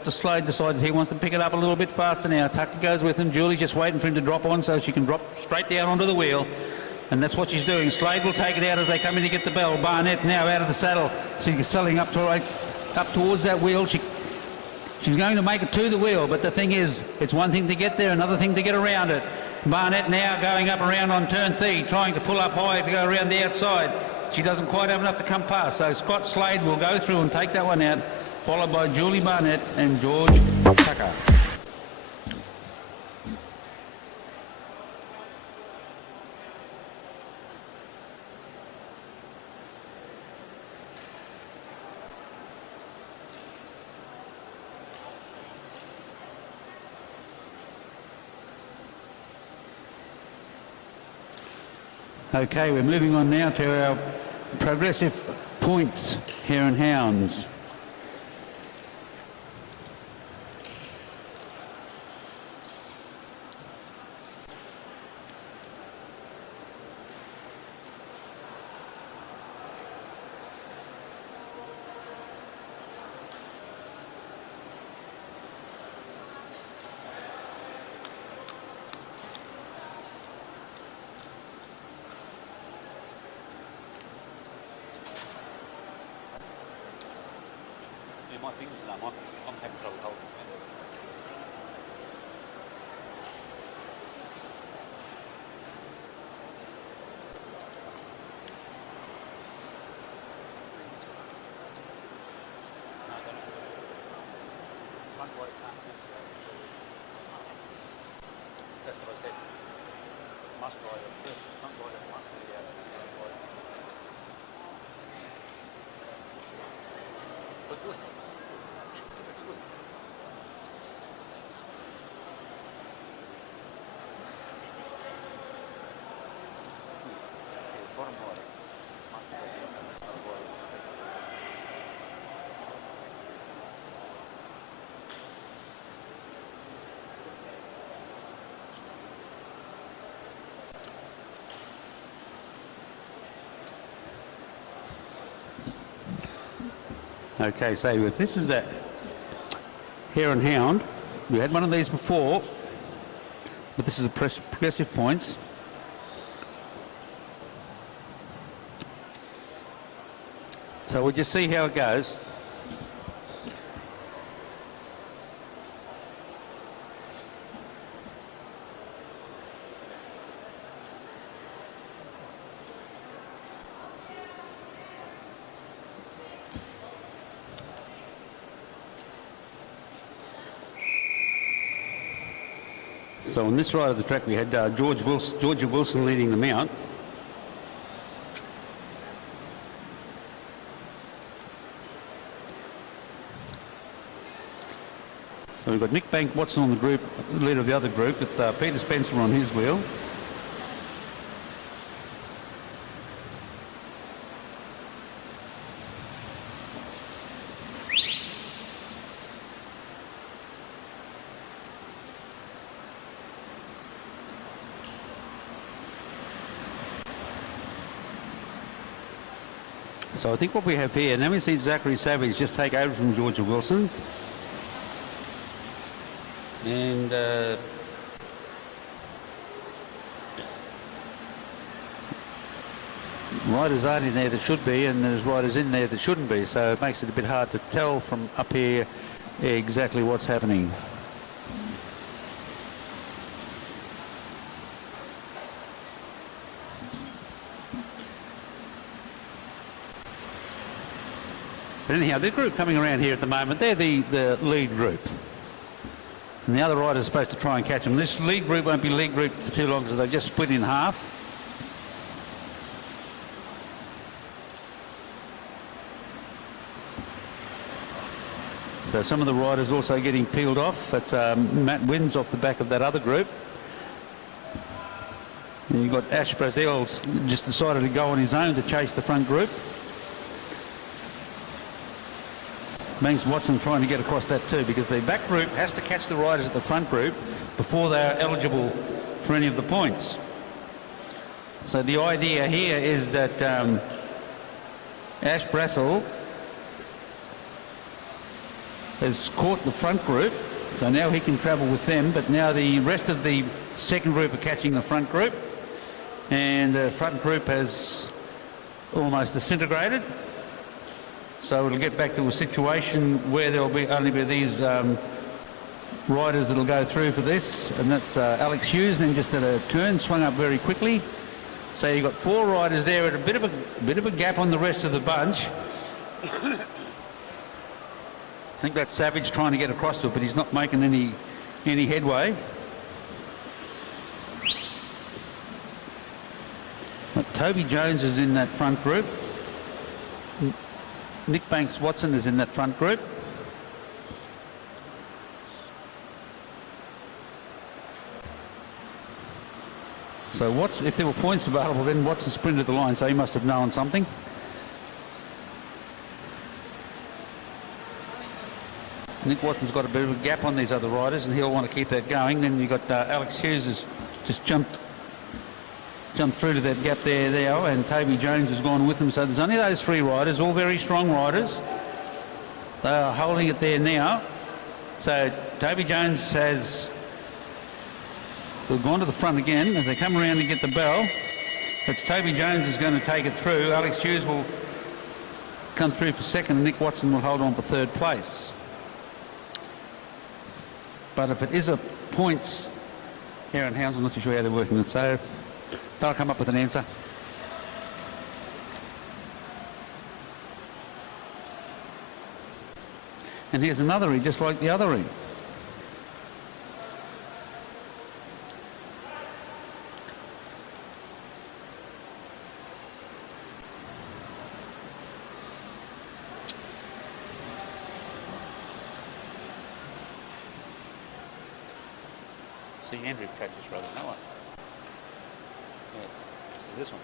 Slade decides he wants to pick it up a little bit faster now. Tucker goes with him. Julie's just waiting for him to drop on so she can drop straight down onto the wheel. And that's what she's doing. Slade will take it out as they come in to get the bell. Barnett now out of the saddle. She's selling up towards that wheel. She's going to make it to the wheel, but the thing is, it's one thing to get there, another thing to get around it. Barnett now going up around on turn 3, trying to pull up high to go around the outside. She doesn't quite have enough to come past, so Scott Slade will go through and take that one out, followed by Julie Barnett and George Tucker. Okay, we're moving on now to our progressive points, Hare and Hounds. My fingers are numb. I'm having trouble holding it. That's what I said. Must ride it first. Front rider must be out. But good. Okay, so if this is a hare and hound, we had one of these before, but this is a progressive points. So we'll just see how it goes. So on this side of the track we had Georgia Wilson leading them out. So we've got Nick Bank Watson on the group, leader of the other group, with Peter Spencer on his wheel. So I think what we have here, now we see Zachary Savage just take over from Georgia Wilson. And riders aren't in there that should be, and there's riders in there that shouldn't be, so it makes it a bit hard to tell from up here exactly what's happening. But anyhow, the group coming around here at the moment, they're the lead group. And the other riders are supposed to try and catch them. This lead group won't be lead group for too long, so they've just split in half. So some of the riders also getting peeled off. That's Matt Wins off the back of that other group. And you've got Ash Brazel's just decided to go on his own to chase the front group. Banks Watson trying to get across that too, because the back group has to catch the riders at the front group before they are eligible for any of the points. So the idea here is that Ash Brazel has caught the front group, so now he can travel with them, but now the rest of the second group are catching the front group, and the front group has almost disintegrated. So it'll get back to a situation where there'll be only be these riders that'll go through for this, and that's Alex Hughes. Then just at a turn, swung up very quickly. So you've got four riders there at a bit of a gap on the rest of the bunch. I think that's Savage trying to get across to it, but he's not making any headway. But Toby Jones is in that front group. Nick Banks Watson is in that front group. So if there were points available, then Watson sprinted the line, so he must have known something. Nick Watson's got a bit of a gap on these other riders, and he'll want to keep that going. Then you've got Alex Hughes has just jumped through to that gap there, and Toby Jones has gone with them. So there's only those three riders, all very strong riders. They are holding it there now. So Toby Jones has gone to the front again as they come around to get the bell. It's Toby Jones is going to take it through. Alex Hughes will come through for second, and Nick Watson will hold on for third place. But if it is a points here in hounds, I'm not too sure how they're working it. So they'll come up with an answer. And here's another ring, just like the other ring. See Andrew practice rather than that one. Yeah, this one.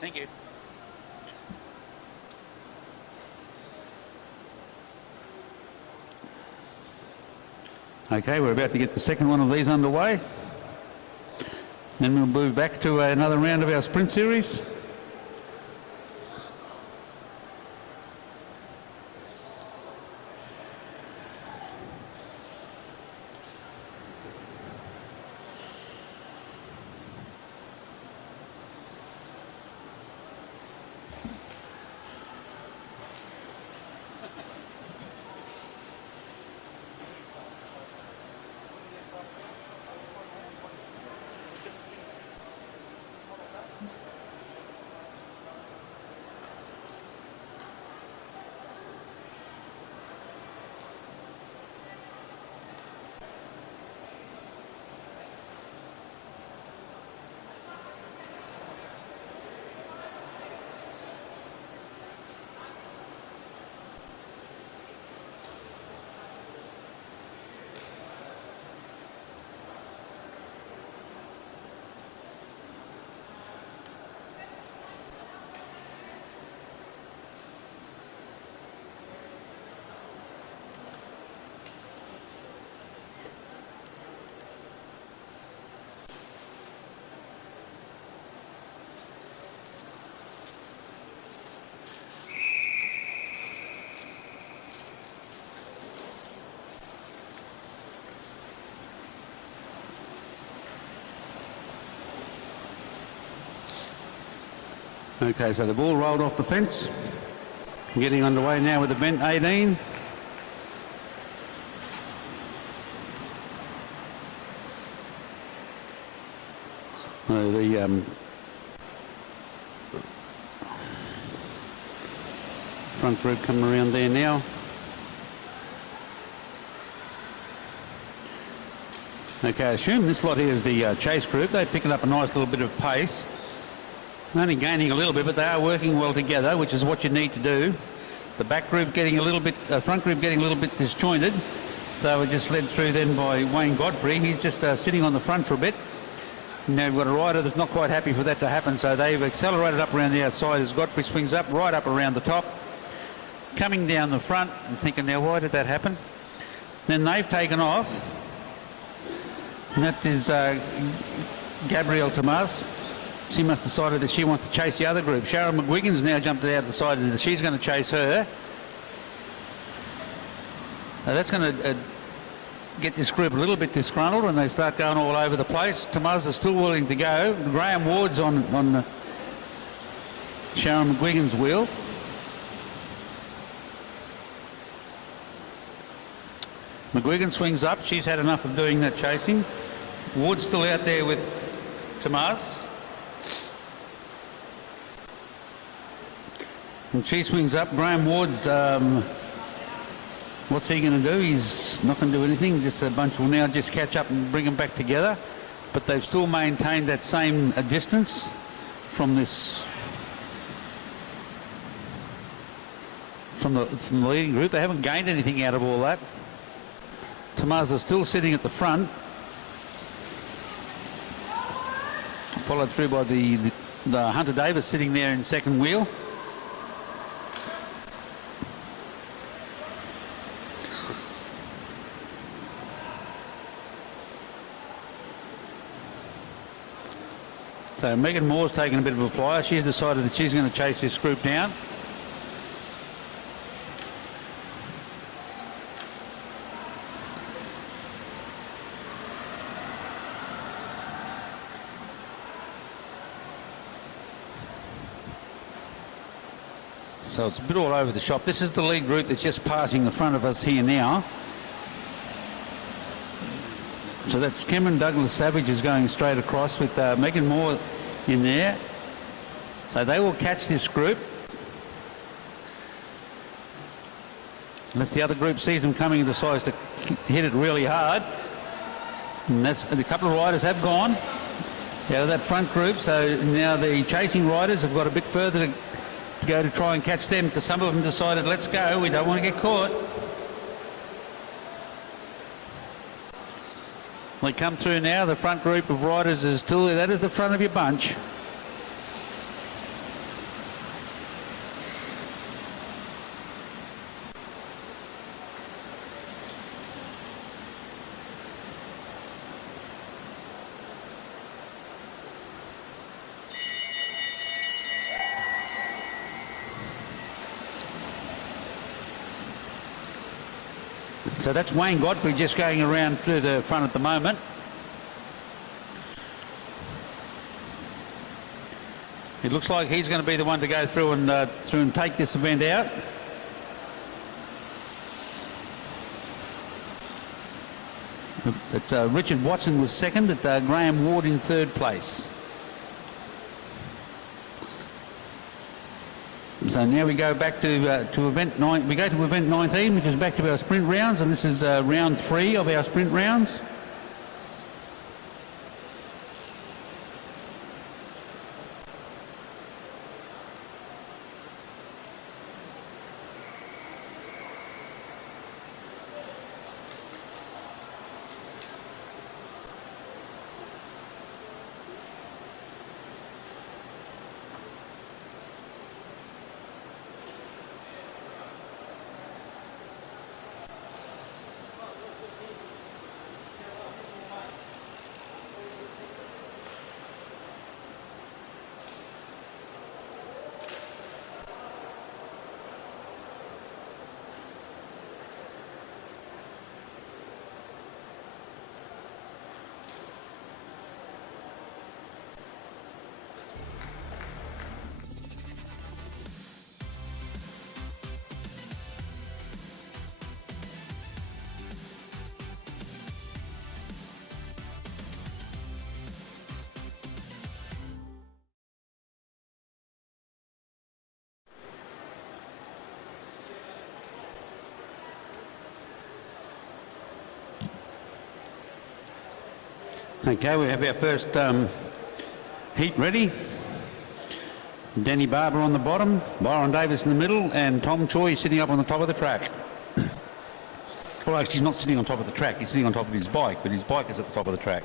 Thank you. Okay, we're about to get the second one of these underway. Then we'll move back to another round of our sprint series. Okay, so they've all rolled off the fence. Getting underway now with event 18. The front group coming around there now. Okay, I assume this lot here is the chase group. They're picking up a nice little bit of pace. Only gaining a little bit, but they are working well together, which is what you need to do. The back group getting a little bit, front group getting a little bit disjointed. They were just led through then by Wayne Godfrey. He's just sitting on the front for a bit. Now we've got a rider that's not quite happy for that to happen, so they've accelerated up around the outside as Godfrey swings up, right up around the top. Coming down the front and thinking, now why did that happen? Then they've taken off. And that is Gabrielle Tomas. She must have decided that she wants to chase the other group. Sharon McGuigan's now jumped out and decided that she's going to chase her. Now that's going to get this group a little bit disgruntled when they start going all over the place. Tomas is still willing to go. Graham Ward's on Sharon McGuigan's wheel. McGuigan swings up. She's had enough of doing that chasing. Ward's still out there with Tomas. And she swings up. Graham Ward's, what's he going to do? He's not going to do anything. Just a bunch will now just catch up and bring them back together. But they've still maintained that same distance from this, from the leading group. They haven't gained anything out of all that. Tomas is still sitting at the front. Followed through by the Hunter Davis sitting there in second wheel. So Megan Moore's taken a bit of a flyer. She's decided that she's going to chase this group down. So it's a bit all over the shop. This is the lead group that's just passing the front of us here now. So that's Cameron Douglas Savage is going straight across with Megan Moore in there. So they will catch this group. Unless the other group sees them coming and decides to hit it really hard. And that's, a couple of riders have gone out of that front group. So now the chasing riders have got a bit further to go to try and catch them, because some of them decided, let's go, we don't want to get caught. They come through now. The front group of riders is still there. That is the front of your bunch. So that's Wayne Godfrey just going around to the front at the moment. It looks like he's going to be the one to go through and take this event out. It's Richard Watson was second, with Graham Ward in third place. So now we go back to event 9. We go to event 19, which is back to our sprint rounds, and this is round 3 of our sprint rounds. Okay, we have our first heat ready. Danny Barber on the bottom, Byron Davis in the middle, and Tom Choi sitting up on the top of the track. Well, actually, he's not sitting on top of the track, he's sitting on top of his bike, but his bike is at the top of the track.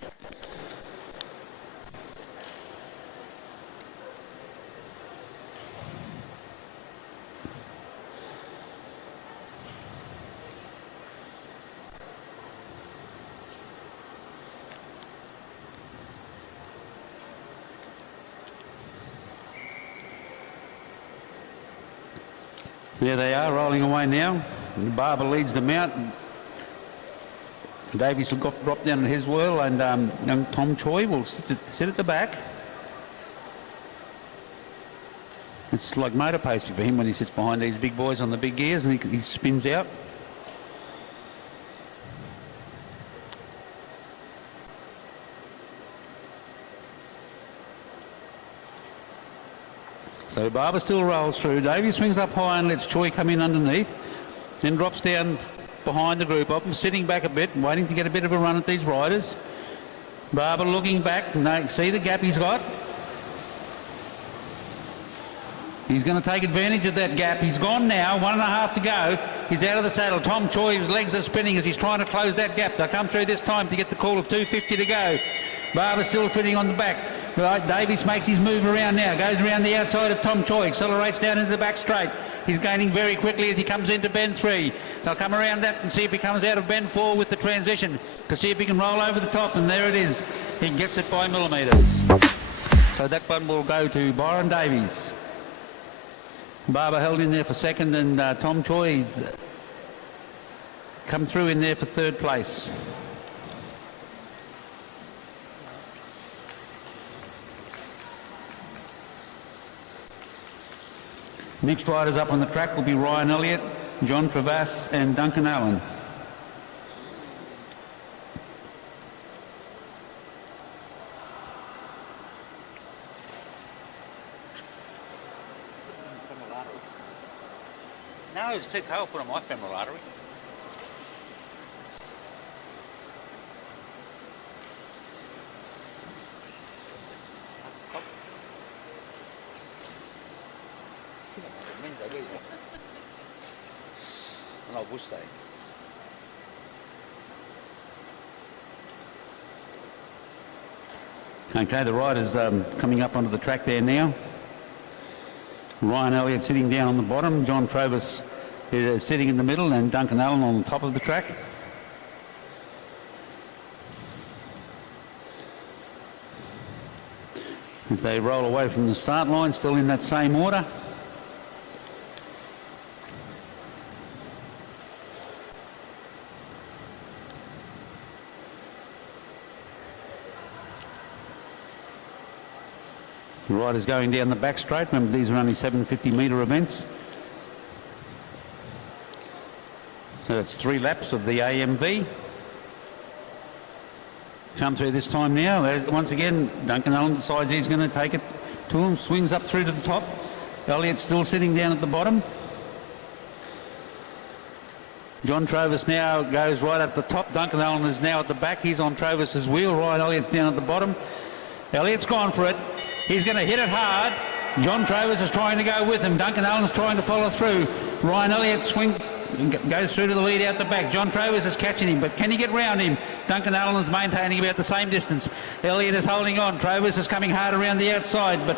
There they are, rolling away now. Barber leads them out. Davies will drop down at his whirl, and Tom Choi will sit at the back. It's like motor pacing for him when he sits behind these big boys on the big gears and he spins out. So Barber still rolls through. Davies swings up high and lets Choi come in underneath, then drops down behind the group of them, sitting back a bit, waiting to get a bit of a run at these riders. Barber looking back. No, see the gap he's got? He's going to take advantage of that gap. He's gone now, 1.5 to go. He's out of the saddle. Tom Choi's legs are spinning as he's trying to close that gap. They'll come through this time to get the call of 2:50 to go. Barber still fitting on the back. Right, Davies makes his move around now, goes around the outside of Tom Choi, accelerates down into the back straight. He's gaining very quickly as he comes into bend 3. They'll come around that and see if he comes out of bend 4 with the transition to see if he can roll over the top, and there it is. He gets it by millimetres. So that one will go to Byron Davies. Barber held in there for second, and Tom Choi's come through in there for third place. Next riders up on the track will be Ryan Elliott, John Travass and Duncan Allen. No, it's too cold. Put on my femoral artery. And I would say. Okay, the riders coming up onto the track there now. Ryan Elliott sitting down on the bottom, John Travis is sitting in the middle, and Duncan Allen on the top of the track. As they roll away from the start line, still in that same order. The riders going down the back straight. Remember, these are only 750 metre events. So that's 3 laps of the AMV. Come through this time now. Once again, Duncan Allen decides he's going to take it to him. Swings up through to the top. Elliott's still sitting down at the bottom. John Travis now goes right at the top. Duncan Allen is now at the back. He's on Travis's wheel. Ryan Elliott's down at the bottom. Elliott's gone for it. He's going to hit it hard. John Travis is trying to go with him. Duncan Allen's trying to follow through. Ryan Elliott swings, goes through to the lead out the back. John Travis is catching him, but can he get round him? Duncan Allen is maintaining about the same distance. Elliott is holding on. Travis is coming hard around the outside, but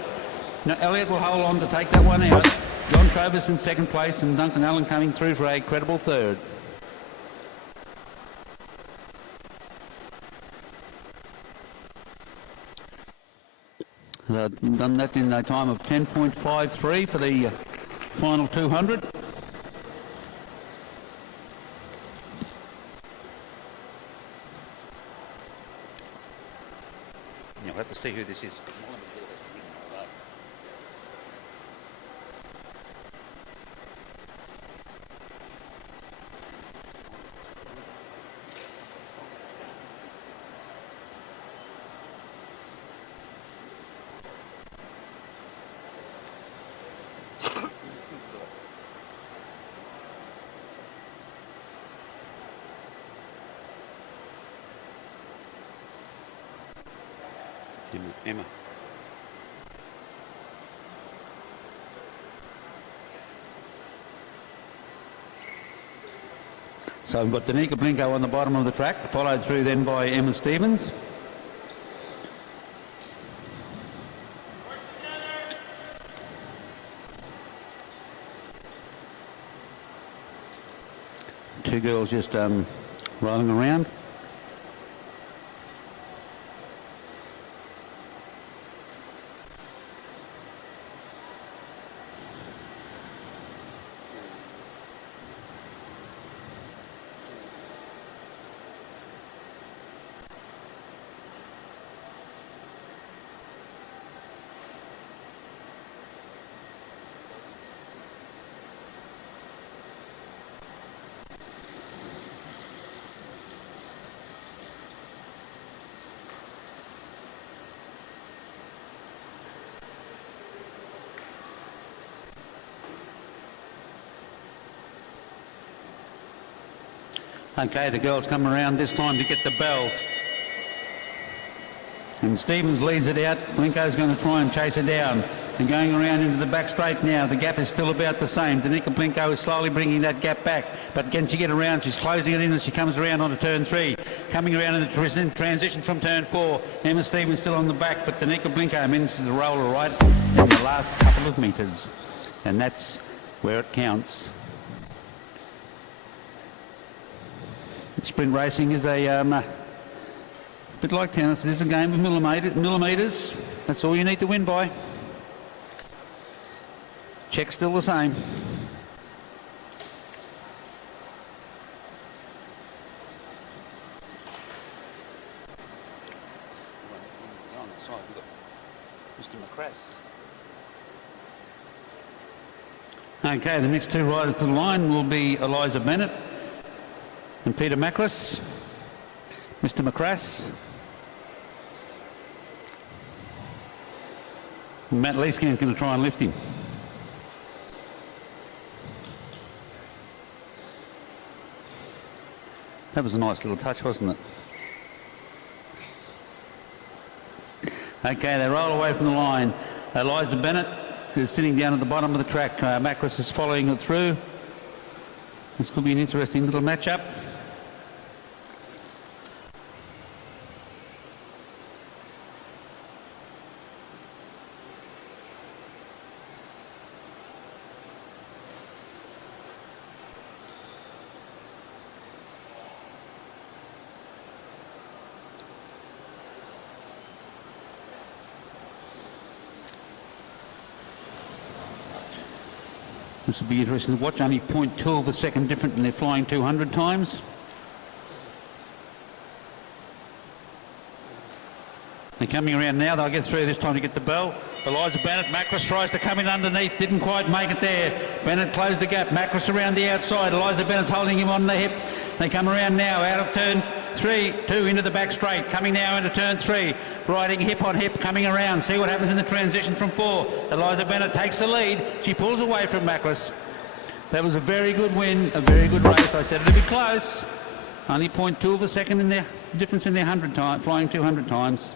no, Elliott will hold on to take that one out. John Travis in second place and Duncan Allen coming through for a credible third. Done that in a time of 10.53 for the final 200. Yeah, we'll have to see who this is. Emma. So we've got Danica Blinko on the bottom of the track, followed through then by Emma Stevens. Two girls just rolling around. Okay, the girls come around this time to get the bell. And Stevens leads it out. Blinko's going to try and chase her down. And going around into the back straight now. The gap is still about the same. Danica Blinko is slowly bringing that gap back. But can she get around? She's closing it in as she comes around onto turn 3. Coming around in the transition from turn 4. Emma Stevens still on the back, but Danica Blinko manages to roll her right in the last couple of metres. And that's where it counts. Sprint racing is a bit like tennis. It is a game of millimetres. That's all you need to win by. Check's still the same. On the side, we've got Mr. McCrass. Okay, the next two riders to the line will be Eliza Bennett and Peter Macras. Mr. McCrass. Matt Leeskin's going to try and lift him. That was a nice little touch, wasn't it? Okay, they roll away from the line. Eliza Bennett is sitting down at the bottom of the track. Macras is following it through. This could be an interesting little match-up. This will be interesting to watch. Only 0.2 of a second different, and they're flying 200 times. They're coming around now. They'll get through this time to get the bell. Eliza Bennett. Macras tries to come in underneath. Didn't quite make it there. Bennett closed the gap. Macras around the outside. Eliza Bennett's holding him on the hip. They come around now out of turn 3, 2 into the back straight. Coming now into turn 3. Riding hip on hip, coming around. See what happens in the transition from 4. Eliza Bennett takes the lead. She pulls away from Macras. That was a very good win, a very good race. I said it'd be close. Only 0.2 of a second in their difference in their 100 time, flying 200 times.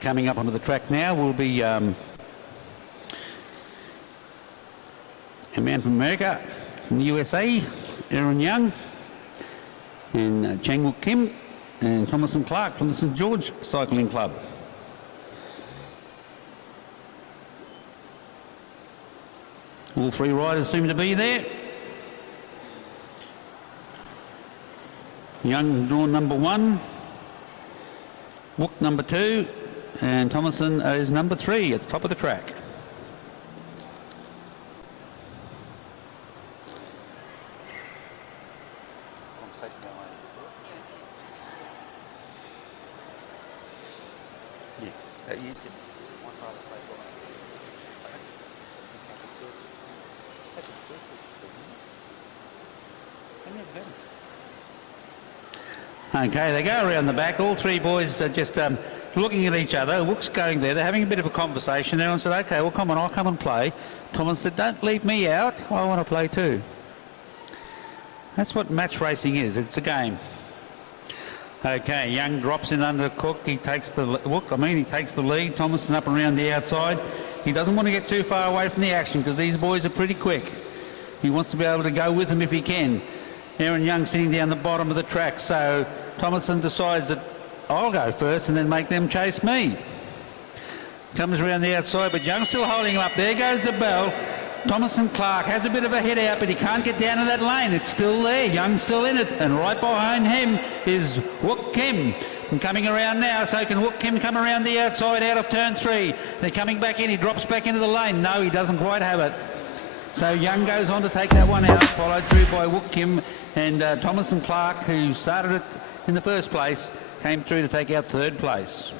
Coming up onto the track now will be a man from America, from the USA, Aaron Young, and Chang-Wook Kim, and Thomas and Clark from the St George Cycling Club. All three riders seem to be there. Young drawn number 1, Wook number 2, and Thomason is number 3 at the top of the track. Okay, they go around the back. All three boys are just looking at each other. Wook's going there. They're having a bit of a conversation. Everyone said, okay, well, come on, I'll come and play. Thomas said, don't leave me out. I want to play too. That's what match racing is. It's a game. Okay, Young drops in under Cook. He takes the he takes the lead. Thomason up and around the outside. He doesn't want to get too far away from the action because these boys are pretty quick. He wants to be able to go with them if he can. Aaron Young sitting down the bottom of the track, so Thomason decides that I'll go first and then make them chase me. Comes around the outside, but Young's still holding him up. There goes the bell. Thomason Clark has a bit of a head out, but he can't get down to that lane. It's still there. Young's still in it, and right behind him is Wook Kim. And coming around now, so can Wook Kim come around the outside out of turn 3. They're coming back in. He drops back into the lane. No, he doesn't quite have it. So Young goes on to take that one out, followed through by Wook Kim, and Thomas and Clark, who started it in the first place, came through to take out third place.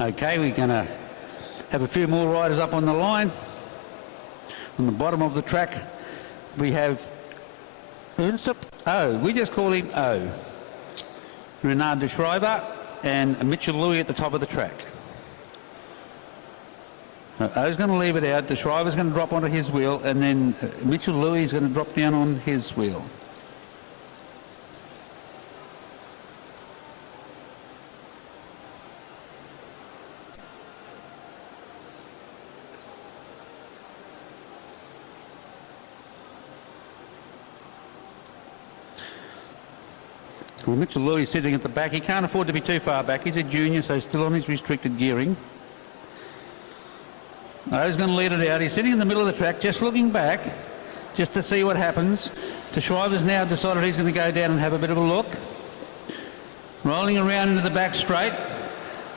Okay, we're going to have a few more riders up on the line. On the bottom of the track, we have Unsup O. We just call him O. Renard de Schreiber and Mitchell Louis at the top of the track. So O's going to leave it out. De Schrijver's going to drop onto his wheel, and then Mitchell Louis is going to drop down on his wheel. Well, Mitchell Louis sitting at the back. He can't afford to be too far back. He's a junior, so still on his restricted gearing. O's going to lead it out. He's sitting in the middle of the track, just looking back, just to see what happens. De Schrijver's now decided he's going to go down and have a bit of a look. Rolling around into the back straight.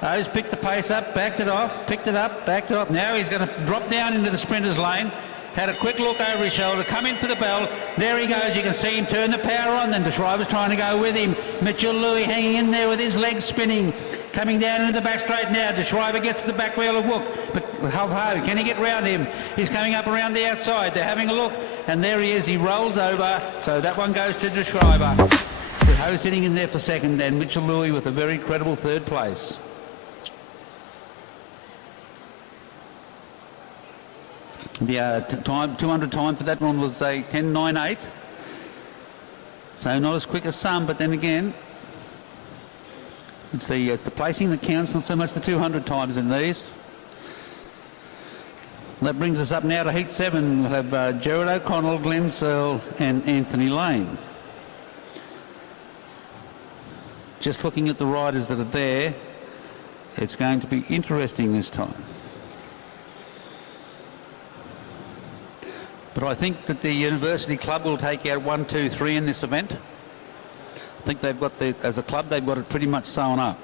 O's picked the pace up, backed it off, picked it up, backed it off. Now he's going to drop down into the sprinter's lane. Had a quick look over his shoulder, come into the bell. There he goes. You can see him turn the power on. Then De Schrijver's trying to go with him. Mitchell Louis hanging in there with his legs spinning. Coming down into the back straight now. De Schrijver gets the back wheel of Wook. But how hard can he get round him? He's coming up around the outside. They're having a look. And there he is. He rolls over. So that one goes to De Schrijver. The Ho sitting in there for second. And Mitchell Louis with a very credible third place. The time, 200 time for that one was a 10.98. So not as quick as some, but then again, it's the placing that counts, not so much the 200 times in these. That brings us up now to Heat 7. We'll have Gerard O'Connell, Glenn Searle and Anthony Lane. Just looking at the riders that are there, it's going to be interesting this time. But I think that the University Club will take out 1, 2, 3 in this event. I think they've got as a club, they've got it pretty much sewn up.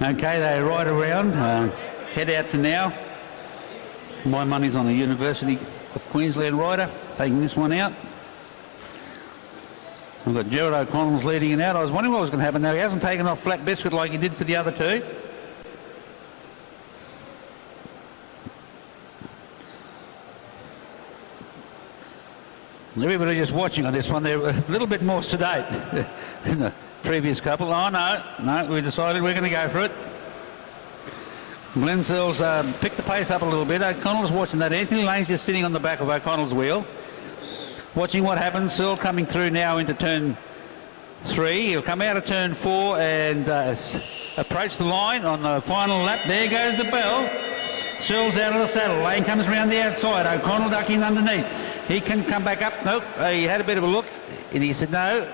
Okay, they ride around, head out to now. My money's on the University of Queensland rider, taking this one out. We've got Gerard O'Connell's leading it out. I was wondering what was going to happen now. He hasn't taken off Flat Biscuit like he did for the other two. Everybody just watching on this one, they're a little bit more sedate than the previous couple. Oh, no, we decided we're going to go for it. Glenn Searle's picked the pace up a little bit. O'Connell's watching that. Anthony Lane's just sitting on the back of O'Connell's wheel, watching what happens. Searle coming through now into turn 3. He'll come out of turn 4 and approach the line on the final lap. There goes the bell. Searle's out of the saddle. Lane comes around the outside. O'Connell ducking underneath. He can come back up. Nope, he had a bit of a look and he said, no,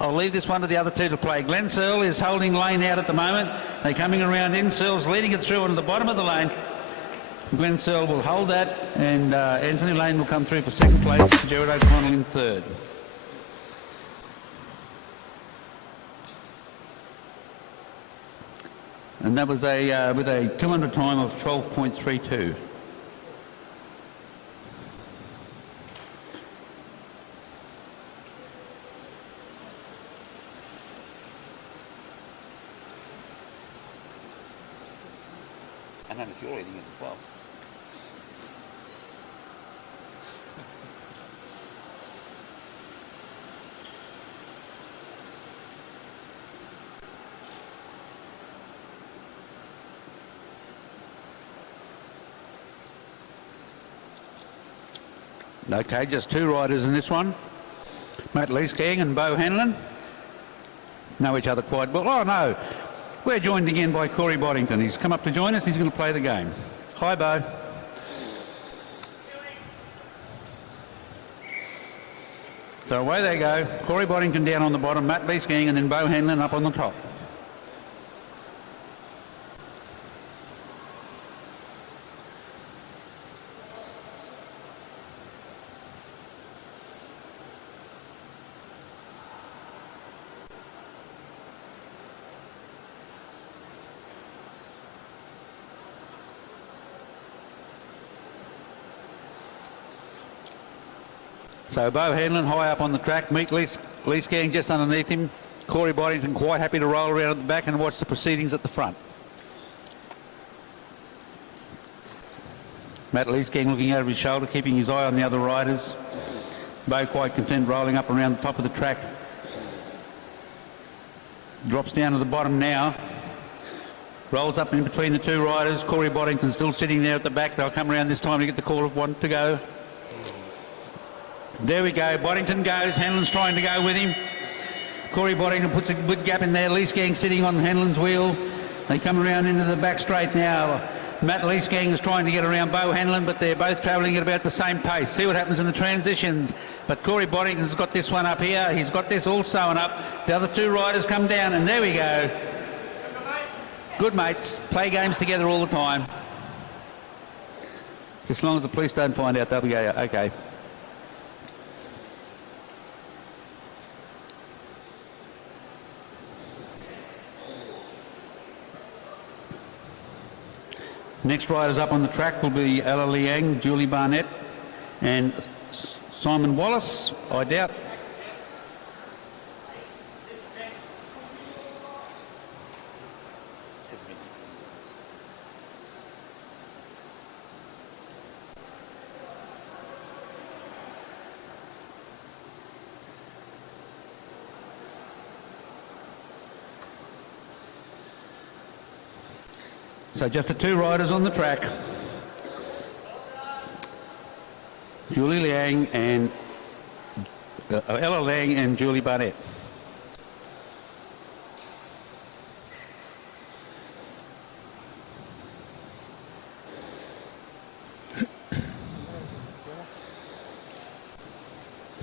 I'll leave this one to the other two to play. Glenn Searle is holding Lane out at the moment. They're coming around in. Searle's leading it through onto the bottom of the lane. Glenn Searle will hold that and Anthony Lane will come through for second place. Gerard O'Connell in third. And that was with a 200 time of 12.32. And then if you're eating it as well. Okay, just two riders in this one. Matt Leeskang and Bo Hanlon know each other quite well. Oh no, we're joined again by Corey Boddington. He's come up to join us. He's going to play the game. Hi, Bo. So away they go. Corey Boddington down on the bottom, Matt Leeskang, and then Bo Hanlon up on the top. So Bo Hanlon high up on the track, Meek Lee Gang just underneath him. Corey Boddington quite happy to roll around at the back and watch the proceedings at the front. Matt Leesgang looking over his shoulder, keeping his eye on the other riders. Bo quite content rolling up around the top of the track. Drops down to the bottom now. Rolls up in between the two riders. Corey Boddington still sitting there at the back. They'll come around this time to get the call of one to go. There we go. Boddington goes. Hanlon's trying to go with him. Corey Boddington puts a good gap in there. Leesgang sitting on Hanlon's wheel. They come around into the back straight now. Matt Leesgang is trying to get around Bo Hanlon, but they're both travelling at about the same pace. See what happens in the transitions. But Corey Boddington's got this one up here. He's got this all sewn up. The other two riders come down, and there we go. Good mates. Play games together all the time. As long as the police don't find out, they'll be okay. Next riders up on the track will be Ella Liang, Julie Barnett and Simon Wallace, I doubt. So just the two riders on the track. Julie Liang and Ella Liang and Julie Barnett.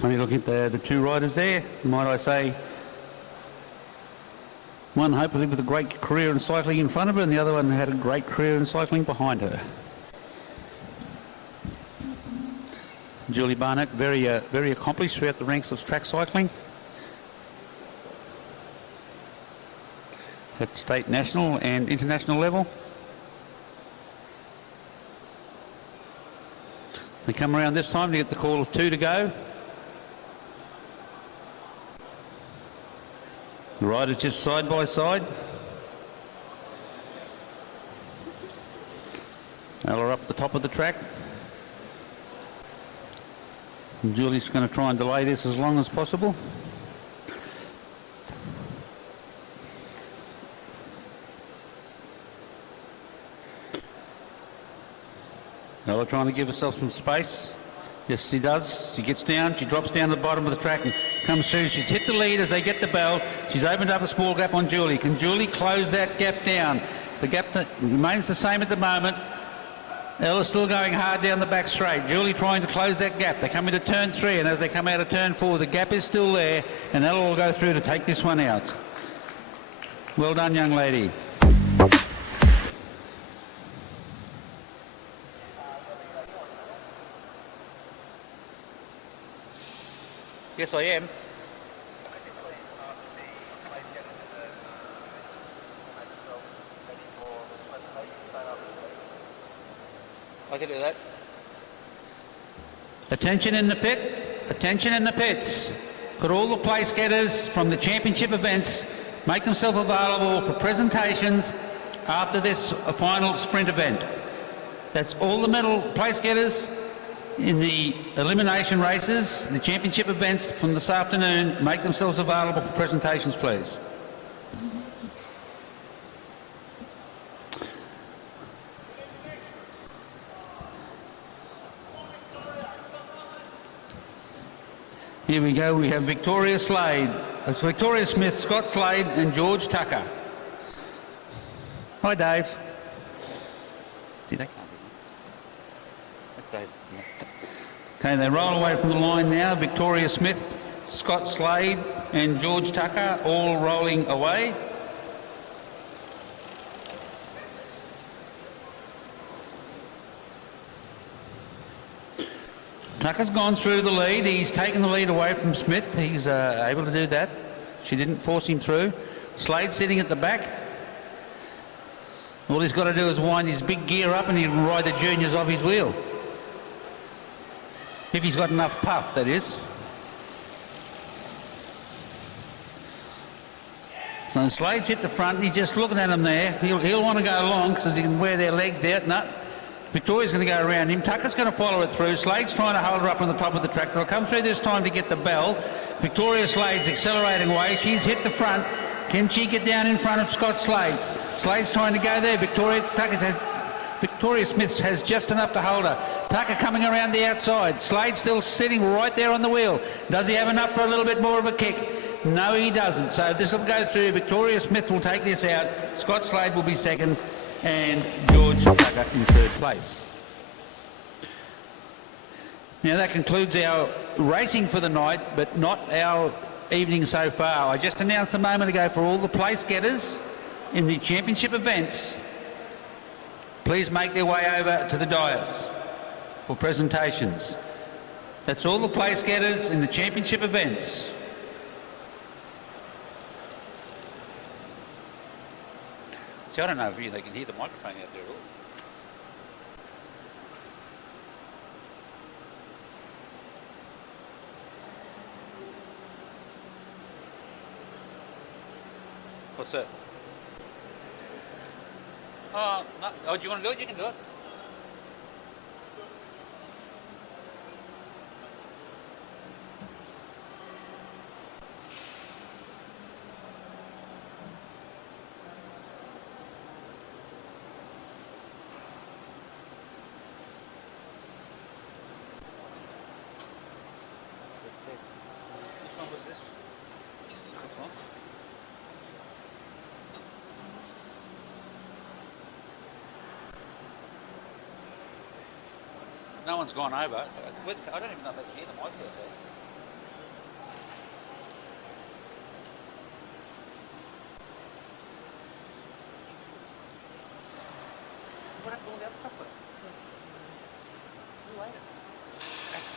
When you look at the two riders there, might I say, one hopefully with a great career in cycling in front of her, and the other one had a great career in cycling behind her. Julie Barnett, very accomplished throughout the ranks of track cycling. At state, national and international level. They come around this time to get the call of two to go. The riders just side by side. Ella up the top of the track. And Julie's going to try and delay this as long as possible. Ella trying to give herself some space. Yes, she does. She gets down, she drops down to the bottom of the track and comes through. She's hit the lead as they get the bell. She's opened up a small gap on Julie. Can Julie close that gap down? The gap remains the same at the moment. Ella's still going hard down the back straight. Julie trying to close that gap. They come into turn 3, and as they come out of turn 4, the gap is still there, and Ella will go through to take this one out. Well done, young lady. Yes, I am. I can do that. Attention in the pit. Attention in the pits. Could all the place getters from the championship events make themselves available for presentations after this final sprint event? That's all the medal place getters in the elimination races, the championship events from this afternoon. Make themselves available for presentations, please. Here we go. We have Victoria Slade. It's Victoria Smith, Scott Slade and George Tucker. Hi, Dave. See, they can't be. That's Dave. Okay, they roll away from the line now. Victoria Smith, Scott Slade and George Tucker all rolling away. Tucker's gone through the lead. He's taken the lead away from Smith. He's able to do that. She didn't force him through. Slade sitting at the back. All he's got to do is wind his big gear up and he can ride the juniors off his wheel. If he's got enough puff, that is. So Slade's hit the front, he's just looking at him there. He'll want to go long because he can wear their legs out. No, Victoria's going to go around him. Tucker's going to follow it through. Slade's trying to hold her up on the top of the track. They'll come through this time to get the bell. Victoria Slade's accelerating away. She's hit the front. Can she get down in front of Scott Slade's? Slade's trying to go there. Victoria Smith has just enough to hold her. Tucker coming around the outside. Slade still sitting right there on the wheel. Does he have enough for a little bit more of a kick? No, he doesn't. So this will go through. Victoria Smith will take this out. Scott Slade will be second. And George Tucker in third place. Now that concludes our racing for the night, but not our evening so far. I just announced a moment ago for all the place getters in the championship events, please make their way over to the dais for presentations. That's all the place getters in the championship events. See, I don't know if they can hear the microphone out there at all. What's that? Oh, no. Oh, do you want to do it? You can do it. Which one was this? Which one? No one's gone over. I don't even know if they can hear the mic out there. What happened to all the other chocolate? Who ate it? Test.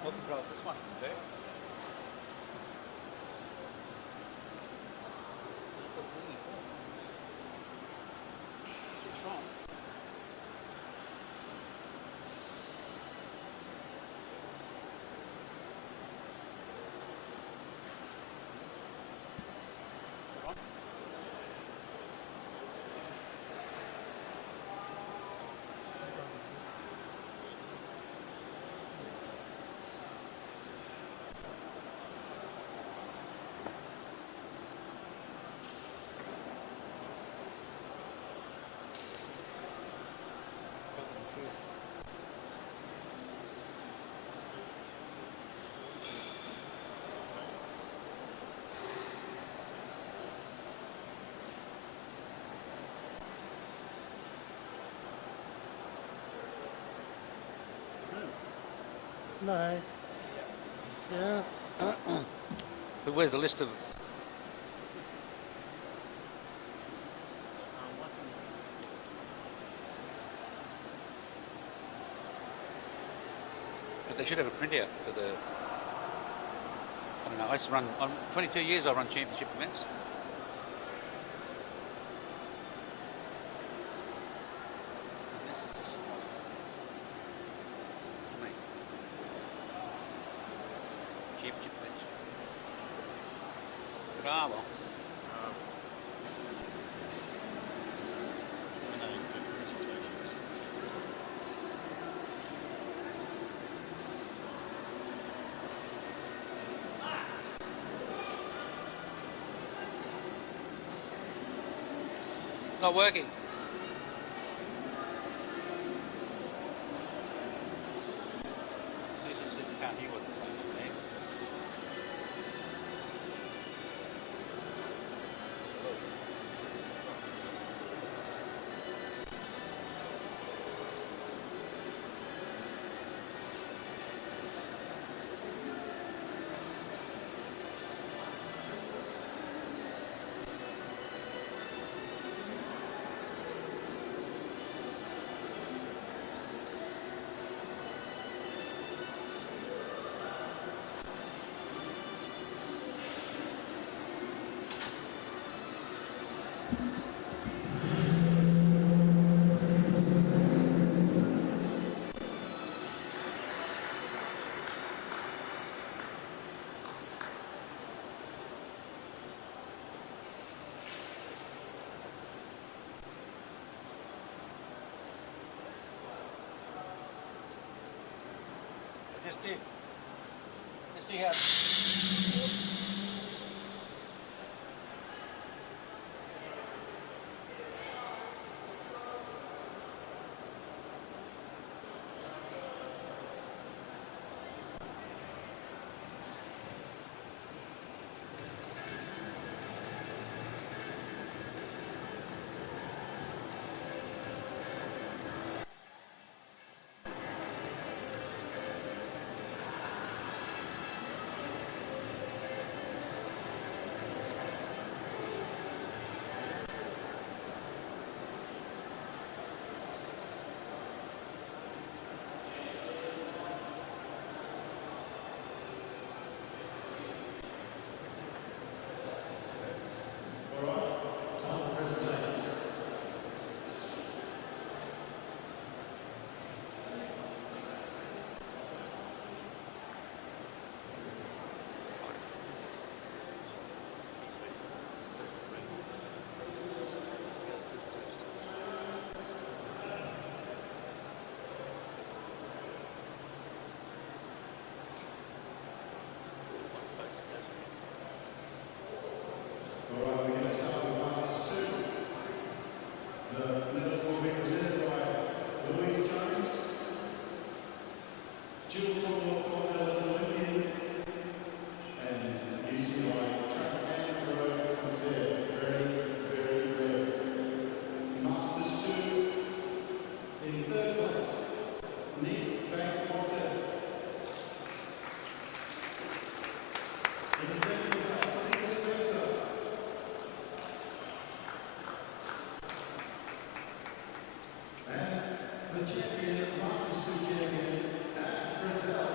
What controls this one? Okay. Switch on. No. Yeah. Where's the list of... But they should have a printout for the... I don't know, I used to run... On 22 years I run championship events. Ah, well. When they do presentations. Not working. This is you can't hear what they're saying up there. I just did. You see how... The champion, Masters 2 champion, Ash Brazil.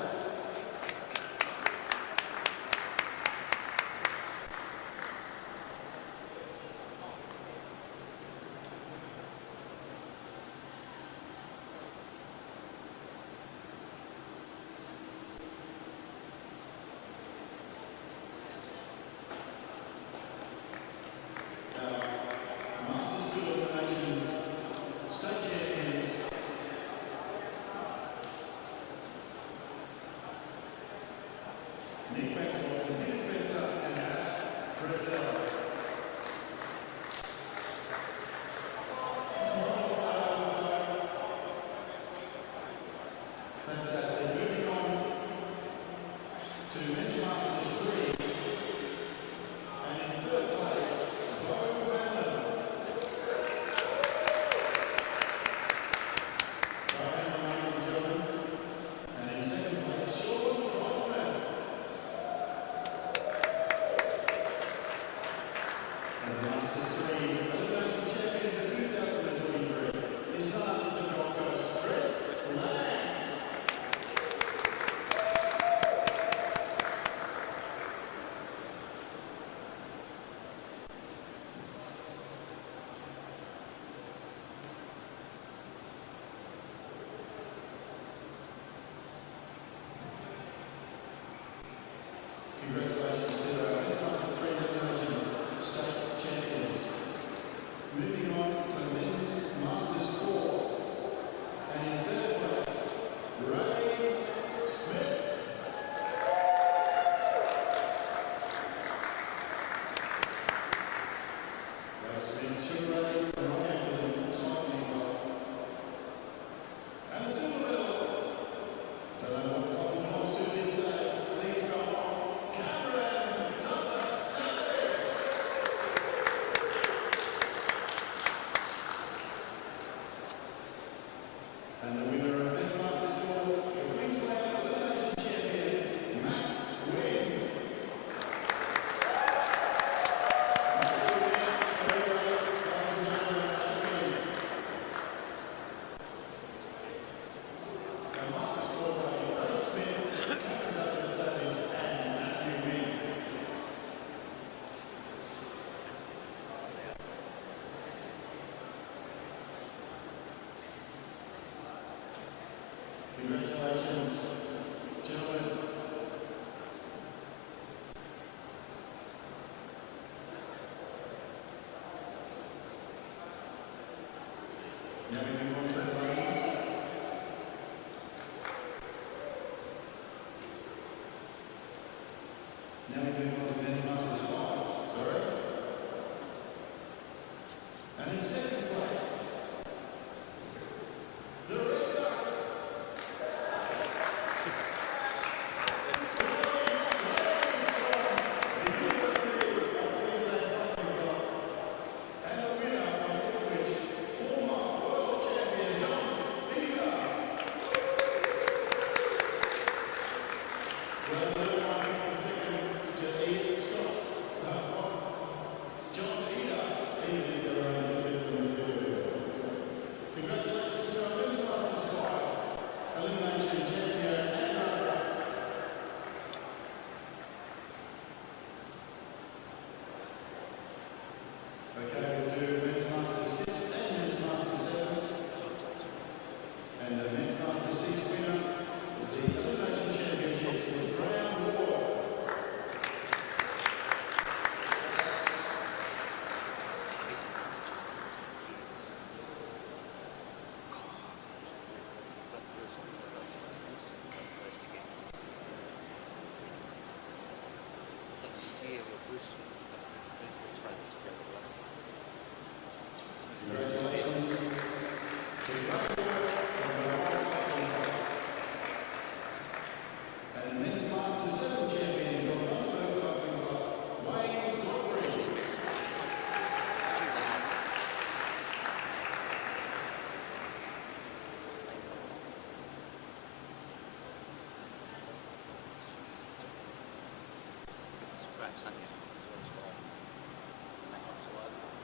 son yesterday.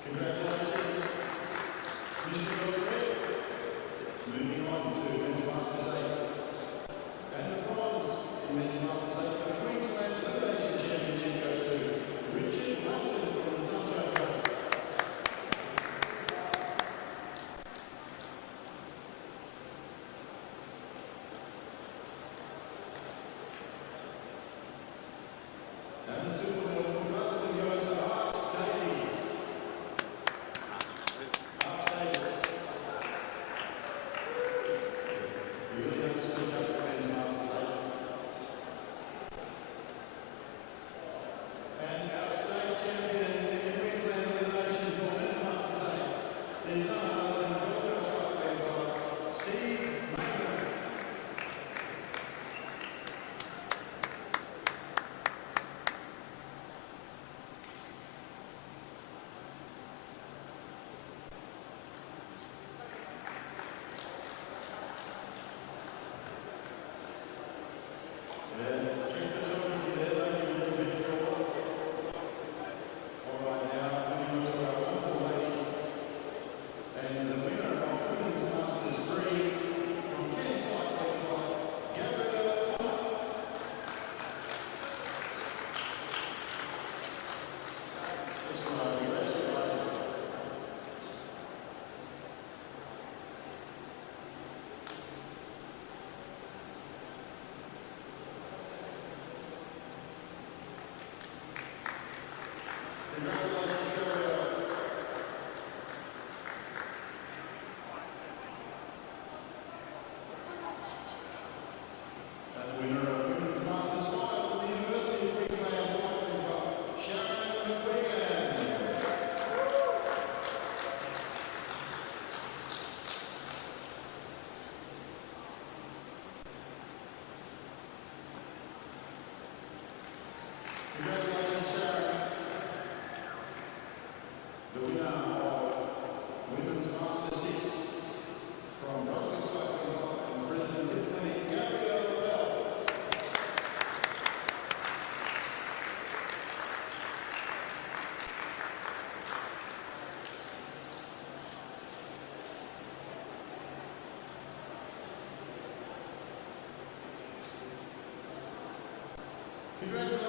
Congratulations, Mr. Godfrey. Moving on to Men's Masters 8. And the prize in Men's Masters 8 for Queensland Elimination Championship goes to Richard Watson from the Sunshine Coast. And the silver medal from Buxton goes to Arch Davies. Arch Davies. You really have to speak up for Men's Masters 8. And our state champion in the Queensland Elimination for Men's Masters 8 is none other than Gold Coast cycling pilot Steve Mayer. Congratulations, Sharon. The winner of Women's Master 6 from Brunswick Cycling Club and Brisbane Lip Clinic, Gabrielle Bell. Congratulations.